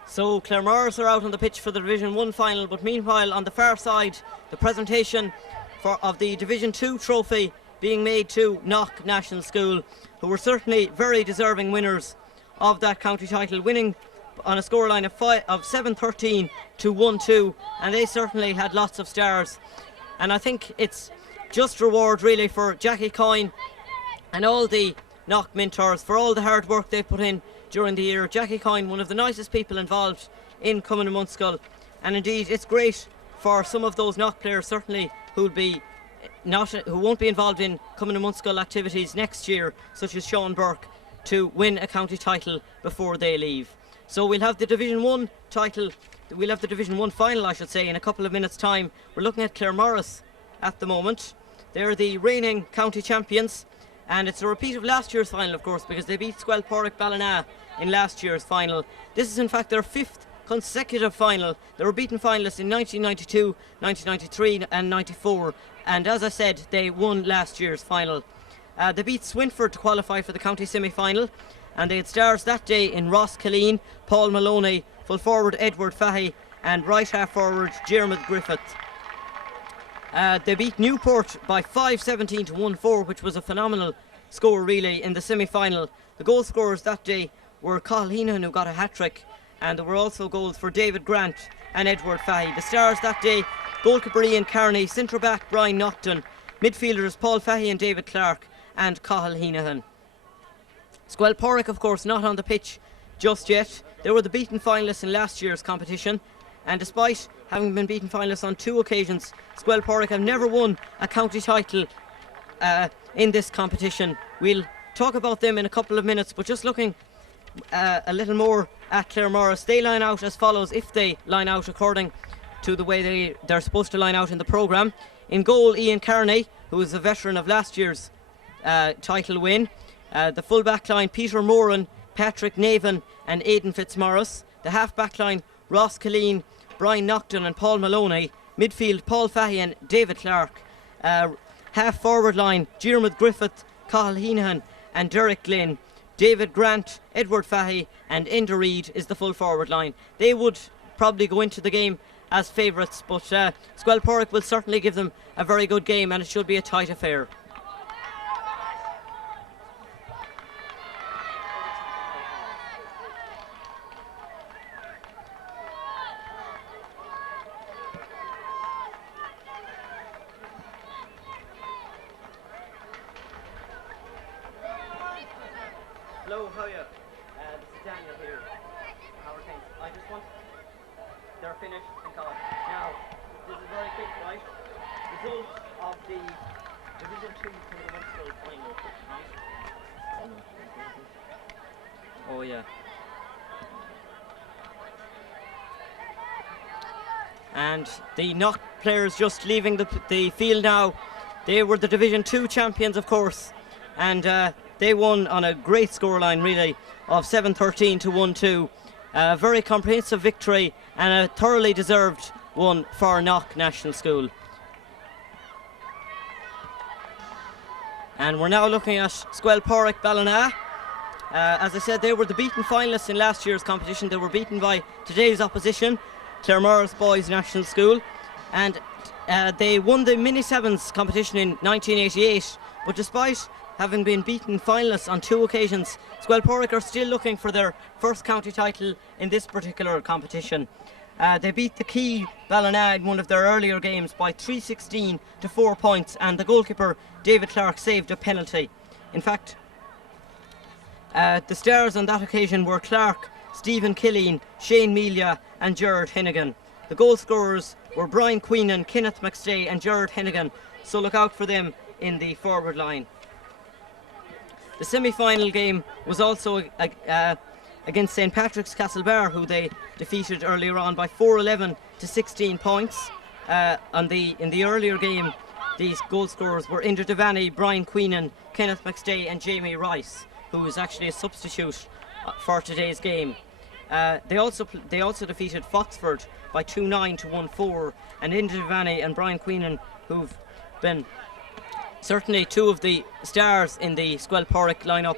So Claremorris are out on the pitch for the Division 1 final, but meanwhile on the far side the presentation of the Division 2 trophy being made to Knock National School, who were certainly very deserving winners of that county title, winning on a scoreline of 7-13 to 1-2, and they certainly had lots of stars. And I think it's just reward really for Jackie Coyne and all the Knock mentors for all the hard work they put in during the year. Jackie Coyne, one of the nicest people involved in Cumann and mbunscol, and indeed it's great for some of those Knock players certainly who won't be involved in Cumann and mbunscol activities next year, such as Sean Burke, to win a county title before they leave. So we'll have the Division 1 title, we'll have the Division 1 final I should say in a couple of minutes time. We're looking at Claremorris at the moment. They're the reigning county champions, and it's a repeat of last year's final of course, because they beat Squel Porrick Ballina in last year's final. This is in fact their 5th consecutive final. They were beaten finalists in 1992, 1993 and 94, and as I said they won last year's final. They beat Swinford to qualify for the county semi-final, and they had stars that day in Ross Killeen, Paul Maloney, full forward Edward Fahy and right half forward Jeremy Griffith. They beat Newport by 5-17 to 1-4, which was a phenomenal score really in the semi-final. The goal scorers that day were Cathal Heenan, who got a hat-trick, and there were also goals for David Grant and Edward Fahy. The stars that day, goalkeeper Ian Carney, centre-back Brian Naughton, midfielders Paul Fahy and David Clark, and Cathal Heenan. Squel Porrick of course not on the pitch just yet. They were the beaten finalists in last year's competition, and despite having been beaten finalists on 2 occasions, Squel Porrick have never won a county title in this competition. We'll talk about them in a couple of minutes, but just looking a little more at Claremorris, they line out as follows, if they line out according to the way they're supposed to line out in the programme. In goal, Ian Carney, who is a veteran of last year's title win. The full back line, Peter Moran, Patrick Navan and Aidan Fitzmaurice. The half back line, Ross Killeen, Brian Naughton and Paul Maloney. Midfield, Paul Fahy and David Clark. Half forward line, Jeremy Griffith, Cathal Heenan and Derek Glynn. David Grant, Edward Fahy and Enda Reid is the full forward line. They would probably go into the game as favourites, but Squelporrick will certainly give them a very good game, and it should be a tight affair. Hello, how are you? This is Daniel here. How are things? I just want... They're finished and called. Now, this is very quick, right? Result of the Division 2 mbunscol final, right? Oh, yeah. And the Knock players just leaving the field now. They were the Division 2 champions, of course, and they won on a great scoreline, really, of 7-13 to 1-2. A very comprehensive victory and a thoroughly deserved one for Knock National School. And we're now looking at Squelporrick Ballina. As I said, they were the beaten finalists in last year's competition. They were beaten by today's opposition, Claremorris Boys National School, and they won the Mini Sevens competition in 1988. But despite having been beaten finalists on 2 occasions, Squelporrick are still looking for their first county title in this particular competition. They beat the key Ballina in one of their earlier games by 3-16 to 4 points, and the goalkeeper David Clark saved a penalty. In fact, the stars on that occasion were Clark, Stephen Killeen, Shane Melia and Gerard Hennigan. The goal scorers were Brian Queenan, Kenneth McStay and Gerard Hennigan, so look out for them in the forward line. The semi-final game was also against St Patrick's Castlebar, who they defeated earlier on by 4-11 to 16 points. In the earlier game, these goal scorers were Inder Devaney, Brian Queenan, Kenneth McStay and Jamie Rice, who is actually a substitute for today's game. They also defeated Foxford by 2-9 to 1-4, and Inder Devaney and Brian Queenan, who've been certainly 2 of the stars in the Squelporrick lineup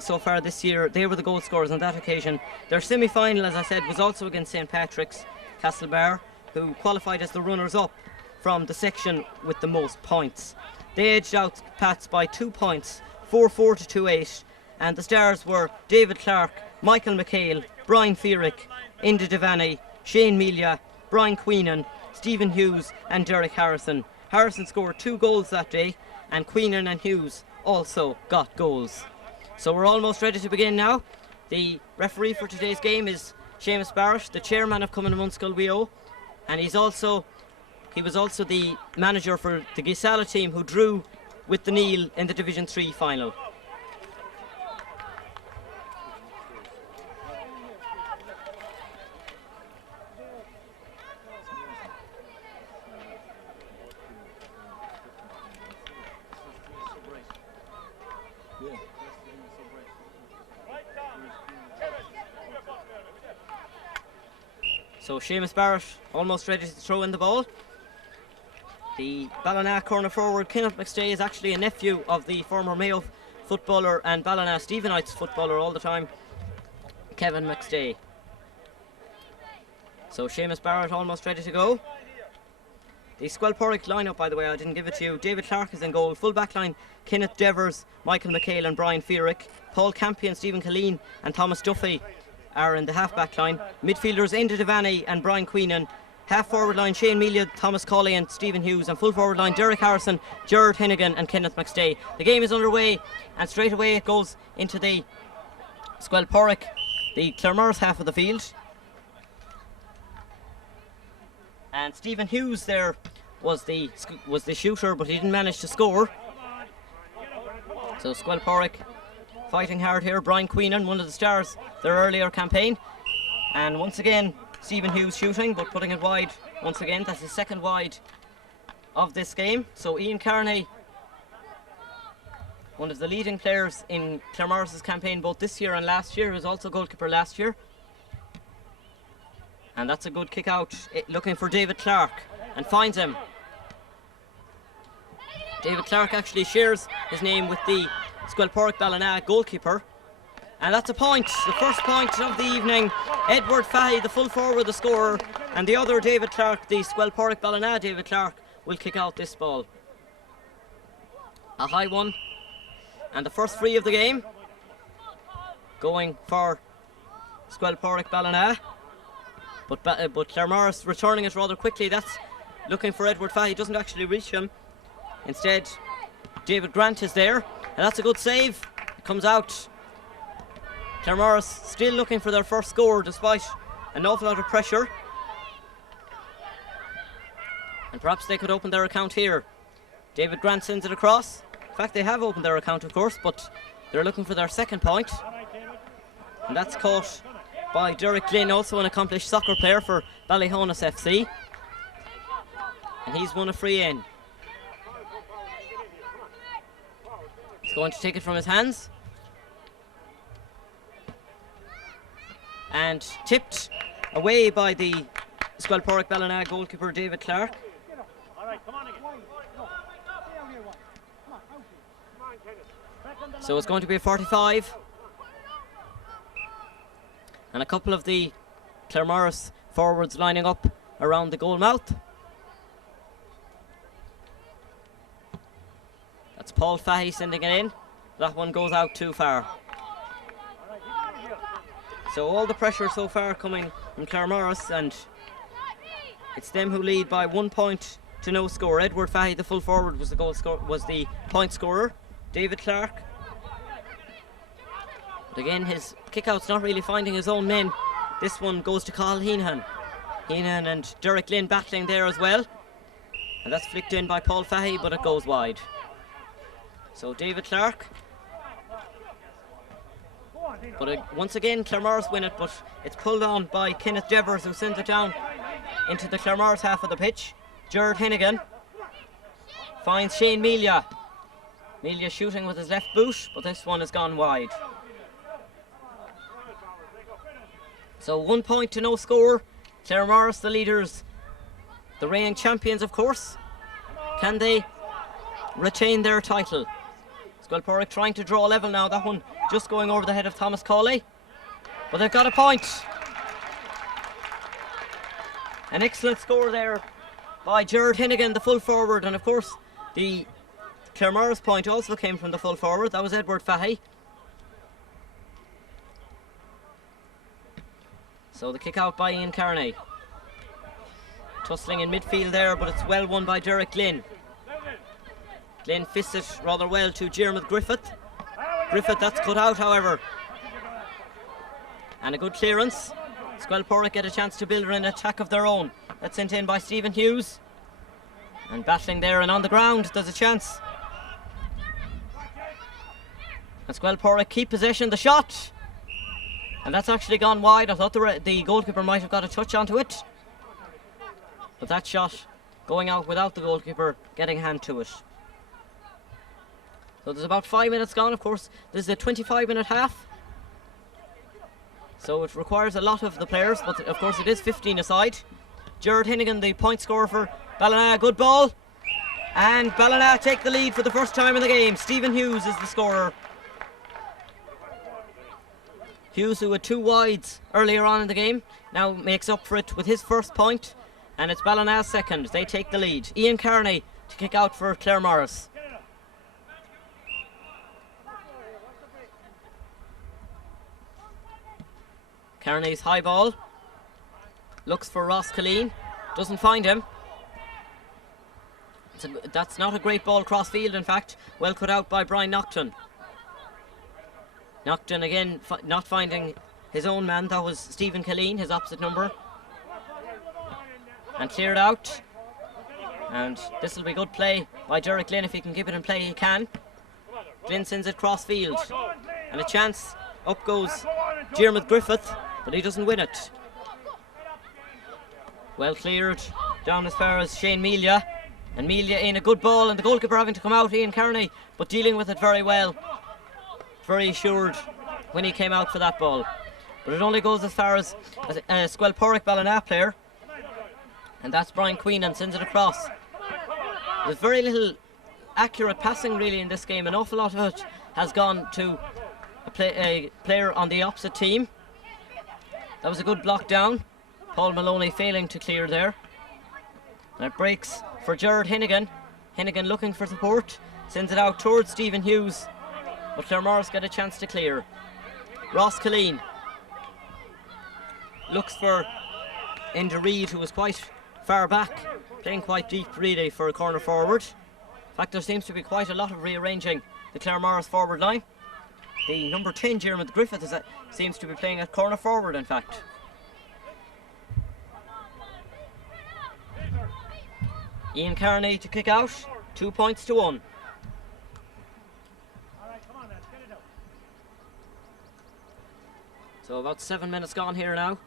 so far this year, they were the goal scorers on that occasion. Their semi-final, as I said, was also against St Patrick's Castlebar, who qualified as the runners-up from the section with the most points. They edged out Pats by 2 points, 4-4 to 2-8, and the stars were David Clark, Michael McHale, Brian Feerick, Inder Devaney, Shane Melia, Brian Queenan, Stephen Hughes and Derek Harrison. Harrison scored 2 goals that day, and Queenan and Hughes also got goals. So we're almost ready to begin now. The referee for today's game is Seamus Barrett, the chairman of Cumann mbunscol WO, and he was also the manager for the Geesala team, who drew with the Neale in the Division 3 final. So Seamus Barrett almost ready to throw in the ball. The Ballina corner forward Kenneth McStay is actually a nephew of the former Mayo footballer and Ballina Stephenites footballer all the time, Kevin McStay. So Seamus Barrett almost ready to go. The Squelporrick lineup, by the way, I didn't give it to you. David Clark is in goal. Full back line, Kenneth Devers, Michael McHale and Brian Feerick. Paul Campion, Stephen Killeen and Thomas Duffy are in the half-back line. Midfielders Inder Devaney and Brian Queenan. Half-forward line Shane Melia, Thomas Colley and Stephen Hughes. And full-forward line Derek Harrison, Gerard Hennigan and Kenneth McStay. The game is underway, and straight away it goes into the Squelporrick, the Claremorris half of the field. And Stephen Hughes there was the shooter, but he didn't manage to score. So Squelporrick fighting hard here. Brian Queenan, one of the stars their earlier campaign, and once again Stephen Hughes shooting but putting it wide once again. That's his second wide of this game. So Ian Carney, one of the leading players in Claremorris' campaign both this year and last year, was also goalkeeper last year, and that's a good kick out, looking for David Clark, and finds him. David Clark actually shares his name with the Squelporrick Ballina goalkeeper, And that's a point, the first point of the evening. Edward Fahey, the full forward, the scorer, and the other David Clark, the Squelporrick Ballina David Clark, will kick out this ball. A high one, and the first free of the game going for Squelporrick Ballina, but Claremorris returning it rather quickly. That's looking for Edward Fahey, doesn't actually reach him. Instead, David Grant is there, and that's a good save. It comes out. Claremorris still looking for their first score despite an awful lot of pressure. And perhaps they could open their account here. David Grant sends it across. In fact, they have opened their account, of course, but they're looking for their second point. And that's caught by Derek Glynn, also an accomplished soccer player for Ballyhonus FC. And he's won a free in. He's going to take it from his hands. And tipped away by the Squelporrick Ballina goalkeeper David Clark. So it's going to be a 45. And a couple of the Claremorris forwards lining up around the goal mouth. That's Paul Fahey sending it in. That one goes out too far. So all the pressure so far coming from Claremorris, and it's them who lead by 1 point to no score. Edward Fahey, the full forward, was the point scorer. David Clark. But again, his kick-out's not really finding his own men. This one goes to Cathal Heenan. Heenan and Derek Lynn battling there as well. And that's flicked in by Paul Fahey, but it goes wide. So David Clark. But once again, Claremorris win it, but it's pulled on by Kenneth Devers, who sends it down into the Claremorris half of the pitch. Gerard Hennigan finds Shane Melia. Melia shooting with his left boot, but this one has gone wide. So 1 point to no score. Claremorris, the leaders, the reigning champions, of course. Can they retain their title? Squelporrick trying to draw level now. That one just going over the head of Thomas Cawley. But they've got a point. An excellent score there by Gerard Hennigan, the full forward. And of course, the Claremorris point also came from the full forward. That was Edward Fahey. So the kick out by Ian Carney. Tussling in midfield there, but it's well won by Derek Glynn. Glynn fists it rather well to Jeremy Griffith. Griffith, that's cut out, however. And a good clearance. Squelporrick get a chance to build an attack of their own. That's sent in by Stephen Hughes. And battling there and on the ground, there's a chance. And Squelporrick keep possession, the shot. And that's actually gone wide. I thought the goalkeeper might have got a touch onto it. But that shot going out without the goalkeeper getting a hand to it. So there's about 5 minutes gone. Of course, this is a 25-minute half. So it requires a lot of the players, but of course it is 15 aside. Gerard Hennigan, the point scorer for Ballina, good ball. And Ballina take the lead for the first time in the game. Stephen Hughes is the scorer. Hughes, who had 2 wides earlier on in the game, now makes up for it with his first point. And it's Ballina's second. They take the lead. Ian Carney to kick out for Claremorris. Carney's high ball. Looks for Ross Colleen. Doesn't find him. That's not a great ball cross field, in fact. Well cut out by Brian Naughton. Naughton again not finding his own man. That was Stephen Colleen, his opposite number. And cleared out. And this will be good play by Derek Glynn. If he can give it in play, he can. Glynn sends it cross field. And a chance. Up goes Jeremy Griffith, but he doesn't win it. Well cleared down as far as Shane Melia. And Melia in a good ball, and the goalkeeper having to come out, Ian Carney, but dealing with it very well. Very assured when he came out for that ball. But it only goes as far as a Squelporrick Ballina player. And that's Brian Queen, and sends it across. There's very little accurate passing really in this game. An awful lot of it has gone to a player on the opposite team. That was a good block down. Paul Maloney failing to clear there. And it breaks for Gerard Hennigan. Hennigan looking for support. Sends it out towards Stephen Hughes. But Claremorris get a chance to clear. Ross Killeen looks for Enda Reid, who was quite far back, playing quite deep really for a corner forward. In fact, there seems to be quite a lot of rearranging the Claremorris forward line. The number 10, Jeremy Griffith, seems to be playing at corner forward, in fact. Ian Carney to kick out, 2 points to 1. So about 7 minutes gone here now.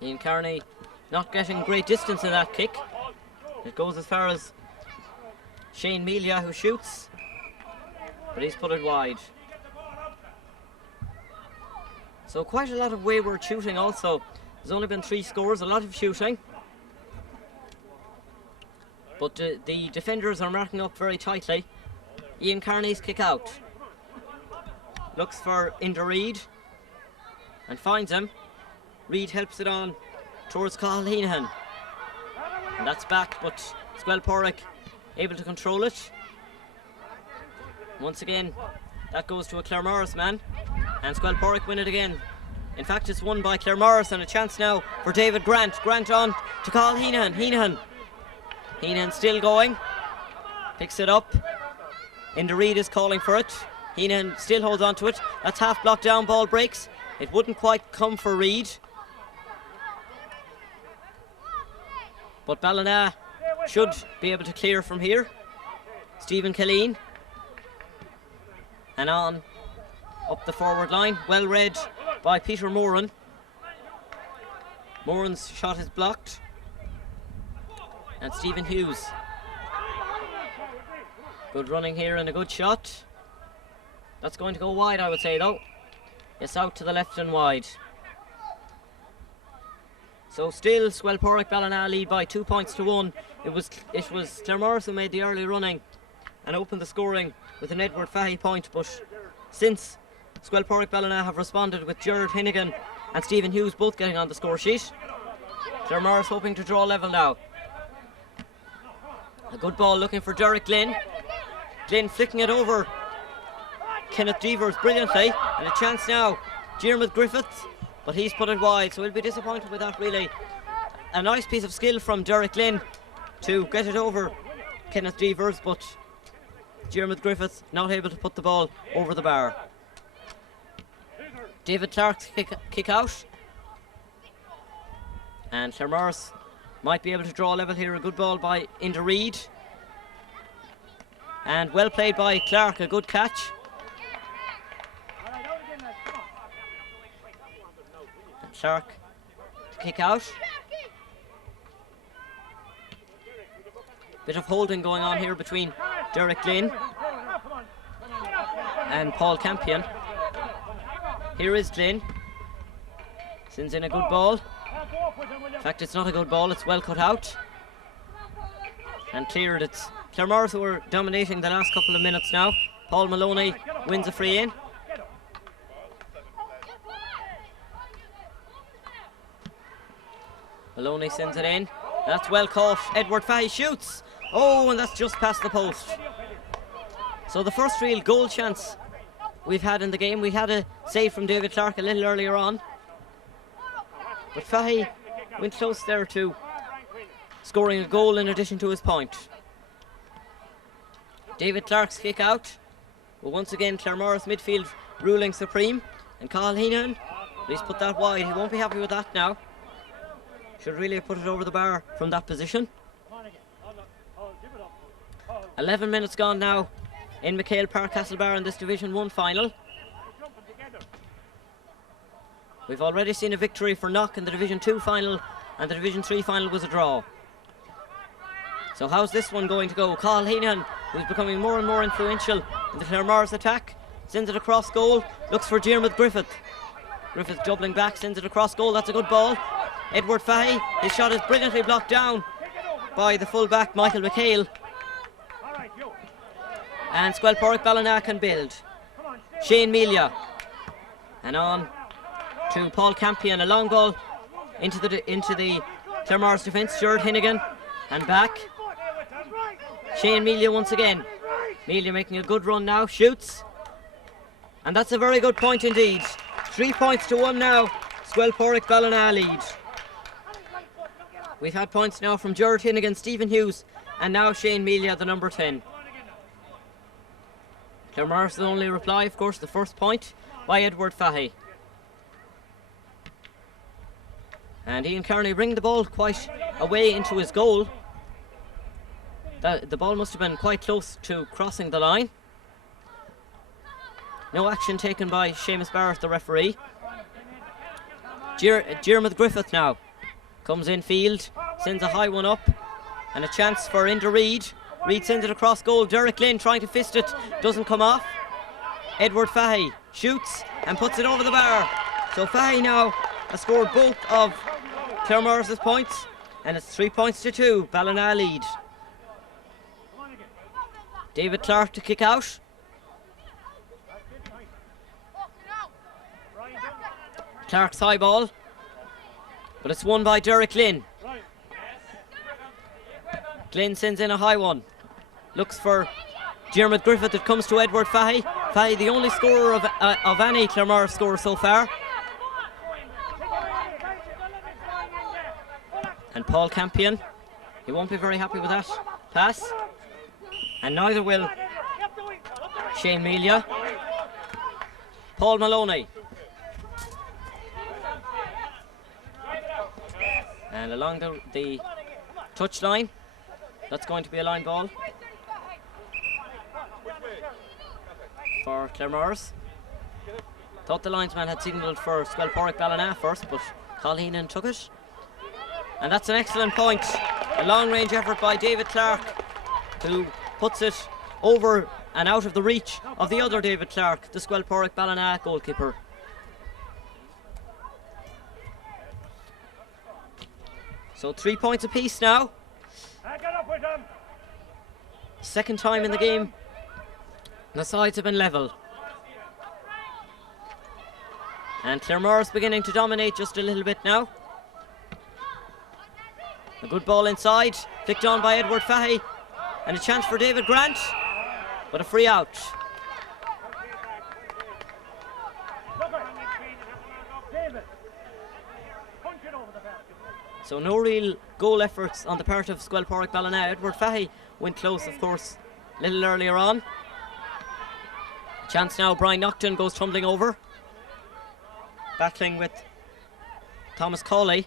Ian Carney not getting great distance in that kick. It goes as far as Shane Melia, who shoots, but he's put it wide. So quite a lot of wayward shooting also. There's only been 3 scores, a lot of shooting. But the defenders are marking up very tightly. Ian Carney's kick out. Looks for Enda Reid and finds him. Reid helps it on towards Cathal Heenan. And that's back, but Squelporrick able to control it. Once again, that goes to a Claremorris man, and Squelporrick win it again. In fact, it's won by Claremorris, and a chance now for David Grant. Grant on to Cathal Heenan. Heenan still going. Picks it up. Enda Reid is calling for it. Heenan still holds on to it. That's half blocked down, ball breaks. It wouldn't quite come for Reid. But Ballina should be able to clear from here. Stephen Killeen. And on up the forward line. Well read by Peter Moran. Moran's shot is blocked. And Stephen Hughes. Good running here and a good shot. That's going to go wide, I would say, though. It's out to the left and wide. So still Squelporrick Ballina lead by 2 points to 1. It was Claremorris who made the early running and opened the scoring with an Edward Fahey point, but since Squelporrick Ballina have responded with Gerard Hennigan and Stephen Hughes both getting on the score sheet, Claremorris hoping to draw level now. A good ball looking for Derek Glynn. Glynn flicking it over Kenneth Devers brilliantly, and a chance now, Diarmuid Griffith, but he's put it wide, so he'll be disappointed with that really. A nice piece of skill from Derek Glynn to get it over Kenneth Devers, but Diarmuid Griffith not able to put the ball over the bar. David Clark's kick out, and Claremorris might be able to draw level here. A good ball by Enda Reid, and well played by Clark, a good catch. Clark to kick out. Bit of holding going on here between Derek Glynn and Paul Campion. Here is Glynn. Sends in a good ball. In fact, it's not a good ball, it's well cut out. And cleared. It's Claremorris who are dominating the last couple of minutes now. Paul Maloney wins a free in. Maloney sends it in. That's well caught. Edward Fahey shoots. Oh, and that's just past the post. So the first real goal chance we've had in the game. We had a save from David Clark a little earlier on, but Fahey went close there to scoring a goal in addition to his point. David Clark's kick out. Well, once again Claremorris midfield ruling supreme, and Cathal Heenan, he's put that wide. He won't be happy with that now. Should really have put it over the bar from that position. 11 minutes gone now in McHale Park Castlebar in this Division 1 final. We've already seen a victory for Knock in the Division 2 final, and the Division 3 final was a draw. So how's this one going to go? Cathal Heenan, who's becoming more and more influential in the Claremorris attack, sends it across goal, looks for Diarmuid Griffith. Griffith doubling back, sends it across goal. That's a good ball. Edward Fahey, his shot is brilliantly blocked down by the full-back Michael McHale. And Squelporrick Ballina can build. Shane Melia. And on to Paul Campion. A long ball into the Claremorris defence. Jared Hinnigan. And back. Shane Melia once again. Melia making a good run now. Shoots. And that's a very good point indeed. 3 points to 1 now. Squelporrick Ballina lead. We've had points now from Jared Hinnigan, Stephen Hughes, and now Shane Melia, the number 10. Claremorris will only reply, of course, the first point by Edward Fahey. And Ian Kearney bring the ball quite away into his goal. The ball must have been quite close to crossing the line. No action taken by Seamus Barrett, the referee. Jeremy Griffith now comes in field, sends a high one up, and a chance for Enda Reid. Reid sends it across goal. Derek Lynn trying to fist it, doesn't come off. Edward Fahey shoots and puts it over the bar. So Fahey now has scored both of Claremorris' points, and it's 3 points to 2. Ballina lead. David Clark to kick out. Clark's high ball, but it's won by Derek Lynn. Glynn sends in a high one. Looks for Dermot Griffith. It comes to Edward Fahey. Fahey, the only scorer of any Claremorris scorer so far. And Paul Campion, he won't be very happy with that pass. And neither will Shane Melia. Paul Maloney. And along the touchline, that's going to be a line ball for Claremorris. Thought the linesman had signalled for Squelporrick Ballina first, but Colleen took it. And that's an excellent point. A long-range effort by David Clark, who puts it over and out of the reach of the other David Clark, the Squelporrick Ballina goalkeeper. So 3 points apiece now. Second time in the game the sides have been level. And Claremorris beginning to dominate just a little bit now. A good ball inside, flicked on by Edward Fahey, and a chance for David Grant, but a free out. So no real goal efforts on the part of Squelporrick Ballina. Edward Fahey went close, of course, a little earlier on. Chance now, Brian Nocton goes tumbling over, battling with Thomas Cawley.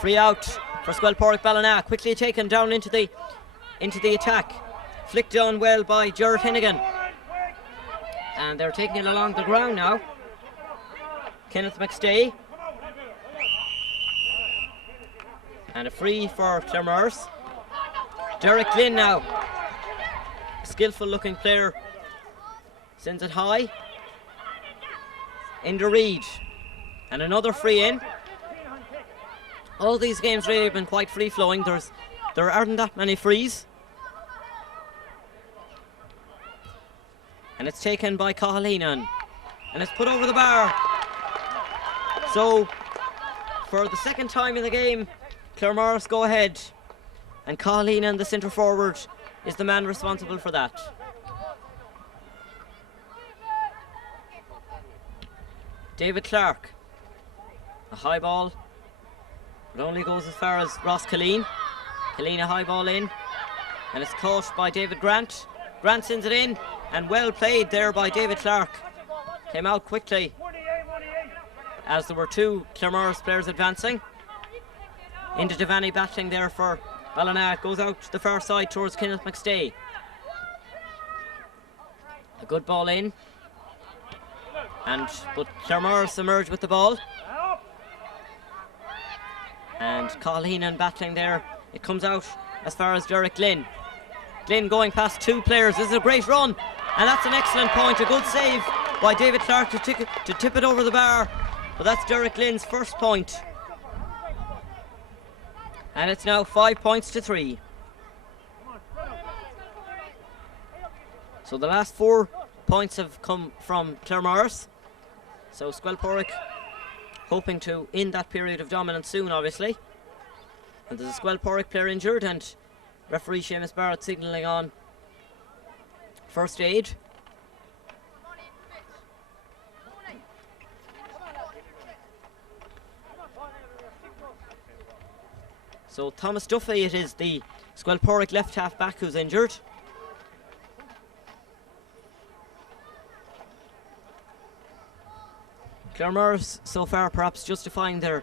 Free out for Squelporrick Ballina, quickly taken down into the attack. Flicked on well by Jared Hinnigan. And they're taking it along the ground now. Kenneth McStay. And a free for Claremorris. Derek Glynn now. Skillful looking player. Sends it high. Enda Reid. And another free in. All these games really have been quite free flowing. There aren't that many frees. And it's taken by Cahalinan. And it's put over the bar. So for the second time in the game, Claremorris go ahead, and Cahalinan, the centre forward, is the man responsible for that. David Clark, a high ball, but only goes as far as Ross Killeen. Killeen a high ball in, and it's caught by David Grant. Grant sends it in, and well played there by David Clark. Came out quickly, as there were two Claremorris players advancing. Into Devaney battling there for Ballina. Goes out to the far side towards Kenneth McStay. A good ball in. But Claremorris emerged with the ball. And Cahalinan battling there. It comes out as far as Derek Glynn. Glynn going past two players. This is a great run. And that's an excellent point. A good save by David Clark to tip it over the bar. But that's Derek Glynn's first point. And it's now 5 points to 3. So the last 4 points have come from Claremorris. So Squelporrick hoping to end that period of dominance soon, obviously. And there's a Squelporrick player injured, and referee Seamus Barrett signalling on first aid. So Thomas Duffy, it is the Squelporrick left half back who's injured. Claremorris so far perhaps justifying their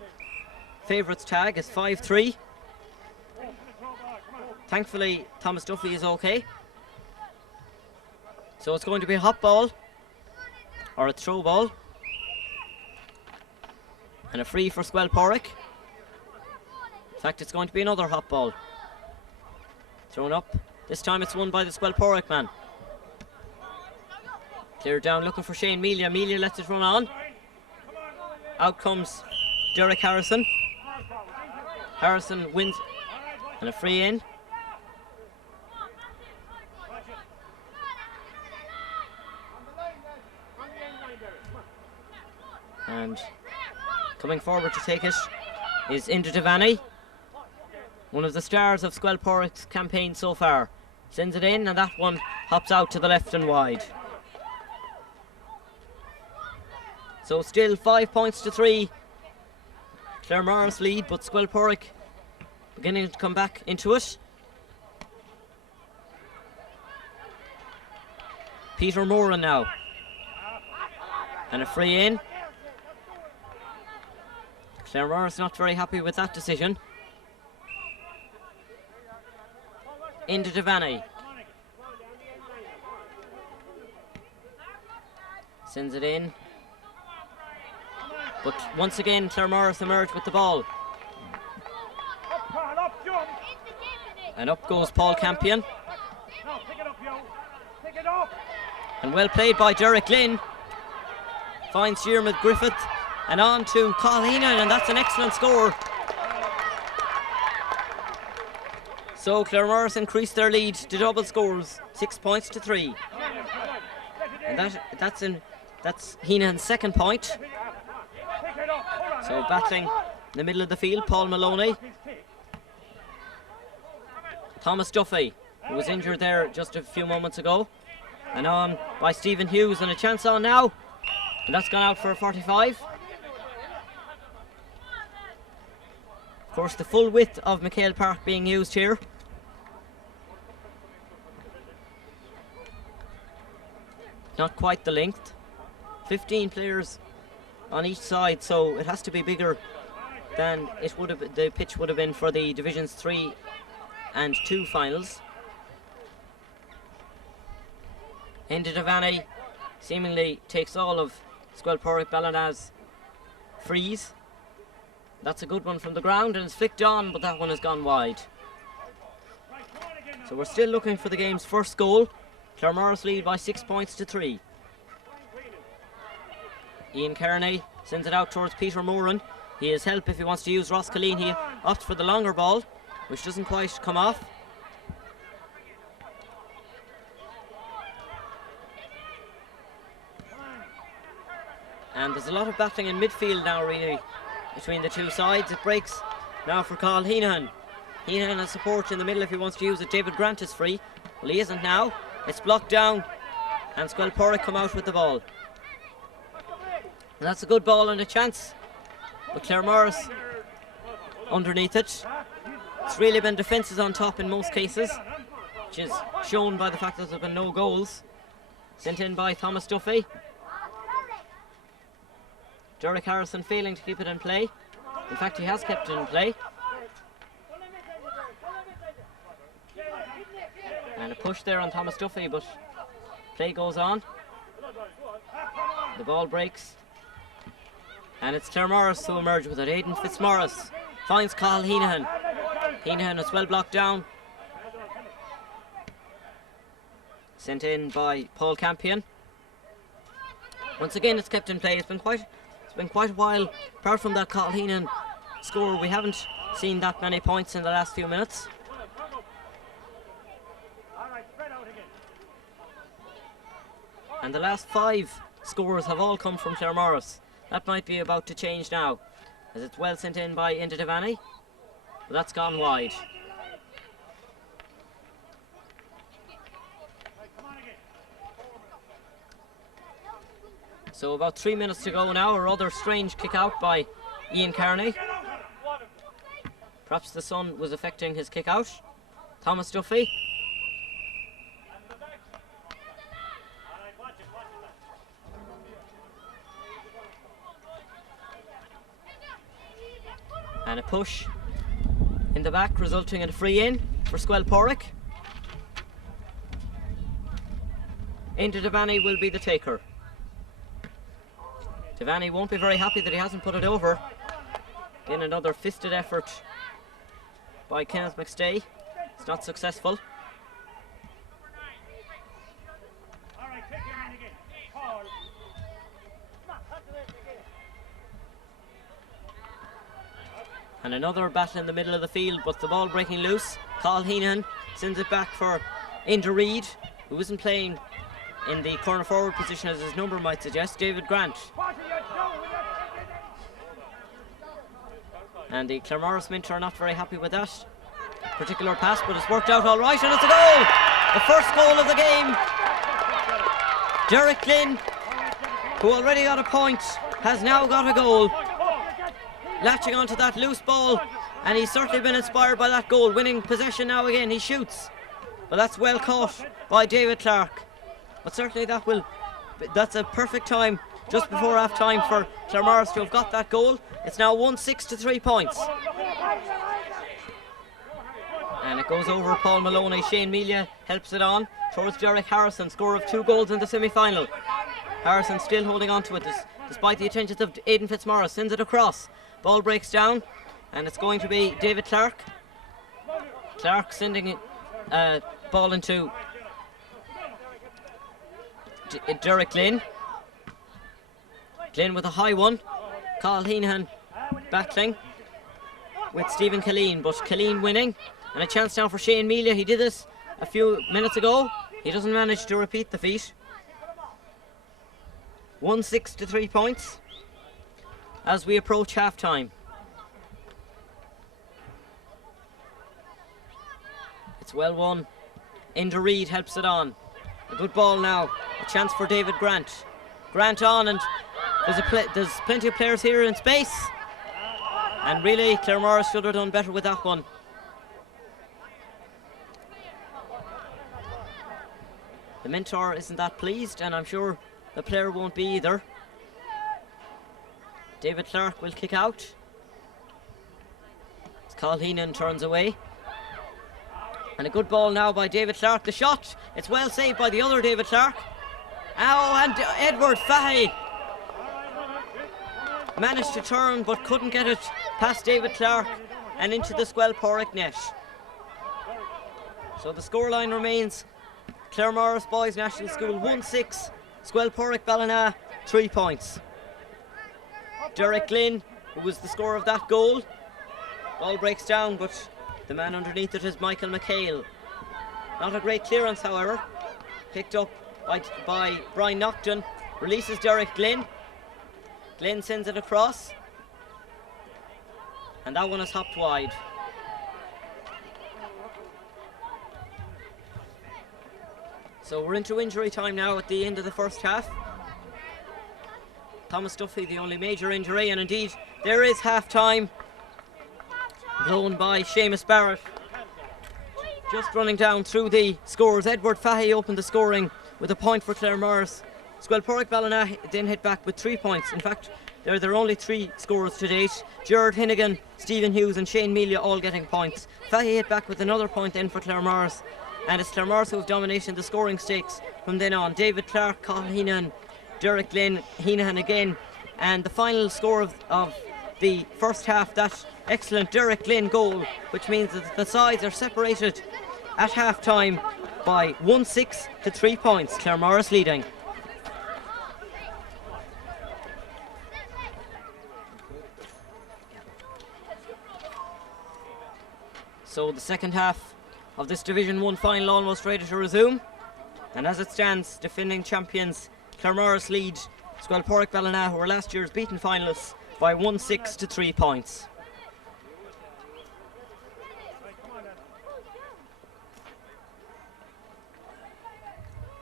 favourites tag is 5-3. Thankfully Thomas Duffy is okay. So it's going to be a hot ball or a throw ball. And a free for Squelporrick. In fact, it's going to be another hot ball. Thrown up. This time it's won by the Squelporrick man. Cleared down looking for Shane Melia. Melia lets it run on. Out comes Derek Harrison. Harrison wins and a free in. And coming forward to take it is Inda Devaney, one of the stars of Squelporrick's campaign so far. Sends it in and that one hops out to the left and wide. So still 5 points to 3. Claremorris lead, but Squelporrick beginning to come back into it. Peter Moran now. And a free in. Claremorris not very happy with that decision. Into Devaney. Sends it in. But once again Claremorris emerged with the ball. And up goes Paul Campion. And well played by Derek Lynn. Finds Diarmuid Griffith. And on to Cathal Heenan, and that's an excellent score. So Claremorris increased their lead to double scores, 6 points to 3. And that's Heenan's second point. So battling in the middle of the field, Paul Maloney. Thomas Duffy, who was injured there just a few moments ago. And on by Stephen Hughes, and a chance on now. And that's gone out for a 45. Of course, the full width of McHale Park being used here. Not quite the length. 15 players on each side, so it has to be bigger than it would have. The pitch would have been for the Divisions 3 and 2 finals. Inda Devaney seemingly takes all of Squelporrick Ballina's frees. That's a good one from the ground, and it's flicked on, but that one has gone wide. So we're still looking for the game's first goal. Claremorris lead by 6 points to 3. Ian Kearney sends it out towards Peter Moran. He has help if he wants to use Ross Colleen. He opts for the longer ball, which doesn't quite come off. And there's a lot of battling in midfield now, really, between the two sides. It breaks now for Cathal Heenan. Heenan has support in the middle if he wants to use it. David Grant is free. Well, he isn't now. It's blocked down, and Squelporrick come out with the ball. And that's a good ball and a chance. But Claremorris underneath it. It's really been defences on top in most cases, which is shown by the fact that there have been no goals. Sent in by Thomas Duffy. Derek Harrison failing to keep it in play. In fact, he has kept it in play. And a push there on Thomas Duffy, but play goes on. The ball breaks. And it's Claremorris who emerge with it. Aidan Fitzmaurice finds Cathal Heenan. Heenan is well blocked down. Sent in by Paul Campion. Once again, it's kept in play. It's been quite a while. Apart from that Cathal Heenan score, we haven't seen that many points in the last few minutes. And the last 5 scores have all come from Claremorris. That might be about to change now, as it's well sent in by Enda Devaney, but that's gone wide. So about 3 minutes to go now. A rather strange kick out by Ian Kearney. Perhaps the sun was affecting his kick out. Thomas Duffy. And a push in the back, resulting in a free in for Squel Porrick. Enda Devaney will be the taker. Devaney won't be very happy that he hasn't put it over. Again, another fisted effort by Kenneth McStay. It's not successful. And another battle in the middle of the field, but the ball breaking loose. Carl Heenan sends it back for Enda Reid, who isn't playing in the corner forward position as his number might suggest, David Grant. And the Claremorris Mint are not very happy with that particular pass, but it's worked out all right, and it's a goal! The first goal of the game. Derek Glynn, who already got a point, has now got a goal. Latching onto that loose ball, and he's certainly been inspired by that goal. Winning possession now again, he shoots. But that's well caught by David Clark. But certainly that's a perfect time just before half time for Claremorris to have got that goal. It's now 1-6 to 3 points. And it goes over Paul Maloney. Shane Melia helps it on towards Derek Harrison, scorer of 2 goals in the semi-final. Harrison still holding on to it despite the attentions of Aidan Fitzmaurice. Sends it across. Ball breaks down, and it's going to be David Clark. Clark sending a ball into Derek Glynn. Glynn with a high one. Carl Heenan battling with Stephen Killeen, but Killeen winning. And a chance now for Shane Melia. He did this a few minutes ago. He doesn't manage to repeat the feat. 1-6 to 3 points as we approach half time. It's well won. Enda Reid helps it on. A good ball now. A chance for David Grant. Grant on, and there's plenty of players here in space. And really, Claremorris should have done better with that one. The mentor isn't that pleased, and I'm sure the player won't be either. David Clark will kick out. As Carl Heenan turns away. And a good ball now by David Clark. The shot, it's well saved by the other David Clark. Oh, and Edward Fahey managed to turn but couldn't get it past David Clark and into the Squel Porrick net. So the scoreline remains Claremorris Boys National School 1-6, Squel Porrick Ballina 3 points. Derek Glynn, who was the scorer of that goal. Ball breaks down, but the man underneath it is Michael McHale. Not a great clearance, however. Picked up by Brian Nocton. Releases Derek Glynn. Glynn sends it across. And that one is hopped wide. So we're into injury time now at the end of the first half. Thomas Duffy, the only major injury, and indeed there is half time. Blown by Seamus Barrett. Just running down through the scores. Edward Fahey opened the scoring with a point for Claremorris. Squel Porrick Ballina then hit back with 3 points. In fact, there are only 3 scorers to date. Gerard Hinnigan, Stephen Hughes and Shane Melia all getting points. Fahey hit back with another point then for Claremorris. And it's Claremorris who have dominated the scoring stakes from then on. David Clark, Carl Heenan, Derek Glynn, Heenan again. And the final score of the first half, that excellent Derek Glynn goal, which means that the sides are separated at half time by 1-6 to 3 points. Claremorris leading. So the second half of this Division 1 final almost ready to resume. And as it stands, defending champions Claremorris lead Squalporrick Ballina, who were last year's beaten finalists, by 1-6 to 3 points.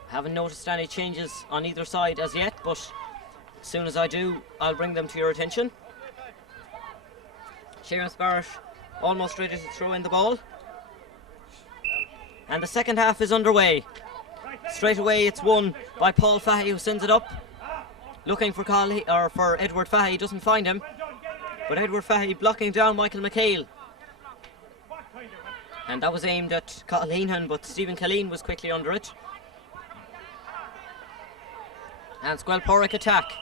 Haven't noticed any changes on either side as yet, but as soon as I do, I'll bring them to your attention. Seamus Barrett almost ready to throw in the ball. And the second half is underway. Straight away it's won by Paul Fahey, who sends it up. Looking for Edward Fahey, doesn't find him. But Edward Fahey blocking down Michael McHale. And that was aimed at Cathal Heenan, but Stephen Killeen was quickly under it. And Squalporrick attack.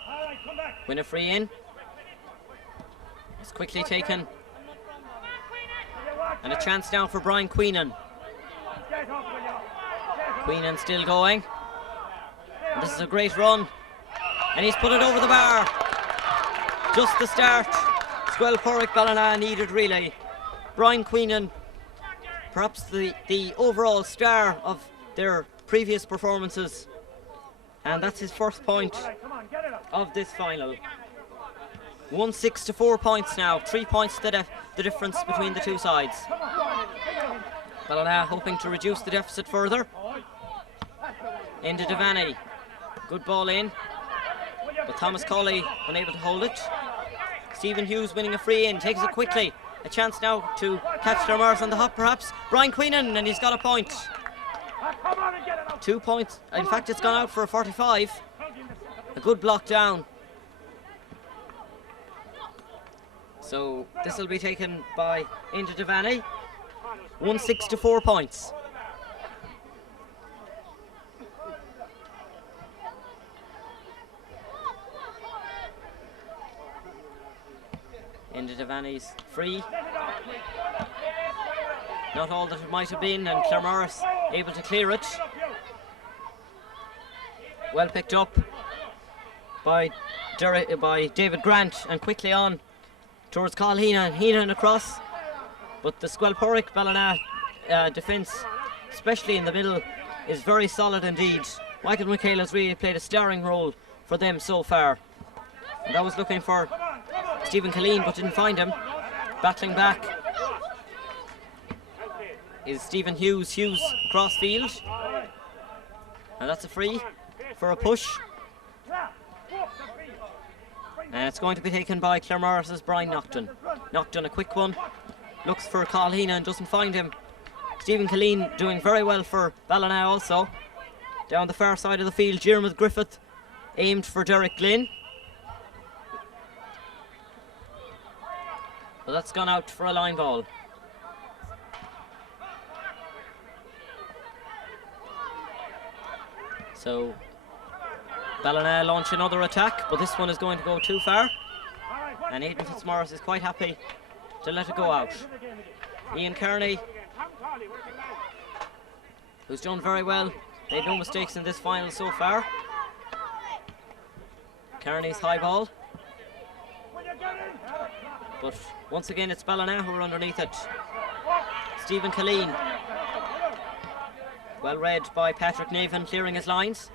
Win a free in. It's quickly taken. And a chance now for Brian Queenan. Queenan still going. And this is a great run. And he's put it over the bar. Just the start. Squalporrick Ballina needed really. Brian Queenan, perhaps the overall star of their previous performances. And that's his first point of this final. 1-6 to 4 points now. 3 points the difference between the two sides. Ballina hoping to reduce the deficit further. Into Devaney. Good ball in. But Thomas Colley unable to hold it. Stephen Hughes winning a free in. Takes it quickly. A chance now to catch Claremorris on the hop perhaps. Brian Queenan, and he's got a point. 2 points. In fact, it's gone out for a 45. A good block down. So this will be taken by into Devaney. 1-6 to 4 points. Into Devaney's free. Not all that it might have been, and Claremorris able to clear it. Well picked up by David Grant, and quickly on towards Cathal Heenan. Heenan across, but the Squalporrick Ballina defence, especially in the middle, is very solid indeed. Michael McHale has really played a starring role for them so far. And I was looking for Stephen Killeen, but didn't find him. Battling back is Stephen Hughes. Hughes across field, and that's a free for a push. And it's going to be taken by Claremorris' Brian Naughton. Naughton, a quick one, looks for Cathal Heenan and doesn't find him. Stephen Killeen doing very well for Ballina also. Down the far side of the field, Jeremy Griffith aimed for Derek Glynn. Well, that's gone out for a line ball. So Ballina launch another attack, but this one is going to go too far. And Aidan Fitzmaurice is quite happy to let it go out. Ian Kearney, who's done very well, made no mistakes in this final so far. Kearney's high ball. But once again it's Ballina who are underneath it. Stephen Killeen. Well read by Patrick Navan, clearing his lines.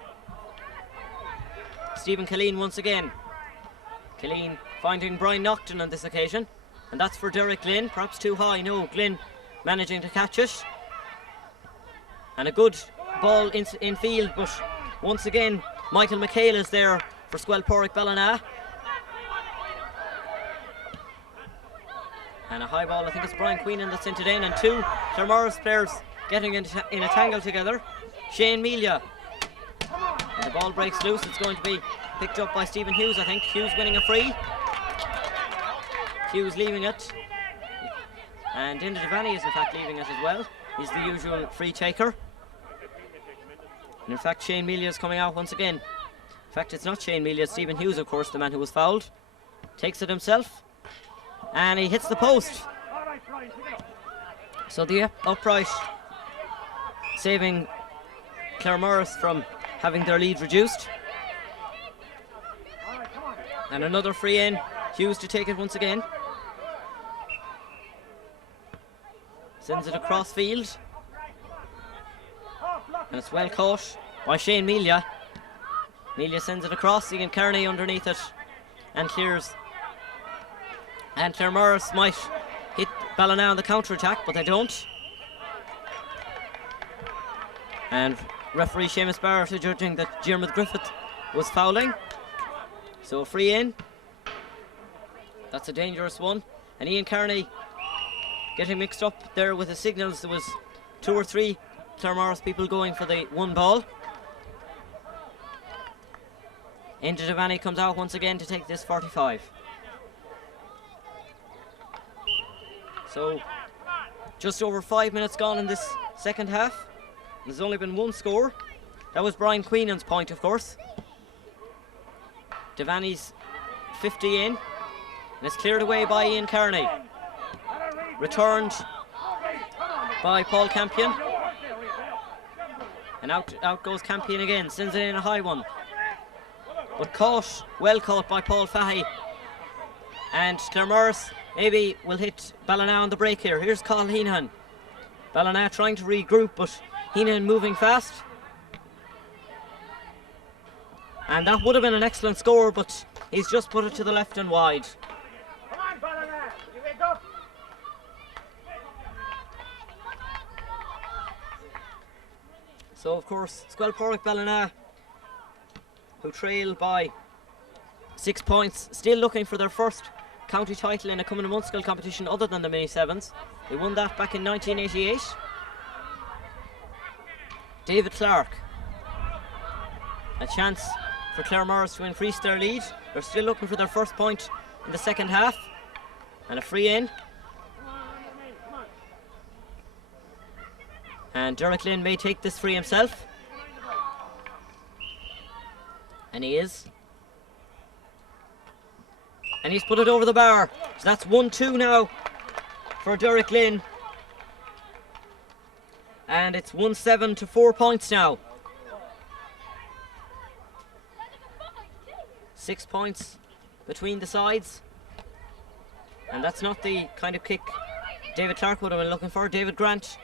Stephen Killeen once again. Killeen finding Brian Naughton on this occasion. And that's for Derek Glynn, perhaps too high. No, Glynn managing to catch it. And a good ball in field, but once again Michael McHale is there for Squalporrick Ballina. And a high ball, I think it's Brian Queenan that sent it in, and two Claremorris players getting in a tangle together. Shane Melia. And the ball breaks loose. It's going to be picked up by Stephen Hughes, I think. Hughes winning a free. Hughes leaving it. And Inda Devaney is in fact leaving it as well. He's the usual free taker. And in fact Shane Melia is coming out once again. In fact it's not Shane Melia, it's Stephen Hughes, of course, the man who was fouled. Takes it himself. And he hits the post. So the upright saving Claremorris from having their lead reduced. And another free in. Hughes to take it once again. Sends it across field. And it's well caught by Shane Melia. Melia sends it across, Ian Kearney underneath it and clears. And Claremorris might hit Ballina on the counter-attack, but they don't. And referee Seamus Barrett judging that Diarmuid Griffith was fouling. So free in. That's a dangerous one. And Ian Kearney getting mixed up there with the signals. There was 2 or 3 Claremorris people going for the one ball. Enda Devaney comes out once again to take this 45. So just over 5 minutes gone in this second half. There's only been one score. That was Brian Queenan's point, of course. Devaney's 50 in. And it's cleared away by Ian Kearney. Returned by Paul Campion. And out goes Campion again. Sends it in a high one. But caught, well caught by Paul Fahey. And Claremorris maybe will hit Ballina on the break here. Here's Cathal Heenan. Ballina trying to regroup, but Heenan moving fast. And that would have been an excellent score, but he's just put it to the left and wide. Come on, Ballina, you wake up. So of course, Squalporrick Ballina, who trail by 6 points, still looking for their first county title in a Cumann and mbunscol competition other than the Mini Sevens. They won that back in 1988. David Clark. A chance for Claremorris to increase their lead. They're still looking for their first point in the second half. And a free in. And Derek Lynn may take this free himself. And he is. And he's put it over the bar. So that's 1-2 now for Derek Lynn. And it's 1-7 to 4 points now. 6 points between the sides. And that's not the kind of kick David Clark would have been looking for. David Grant,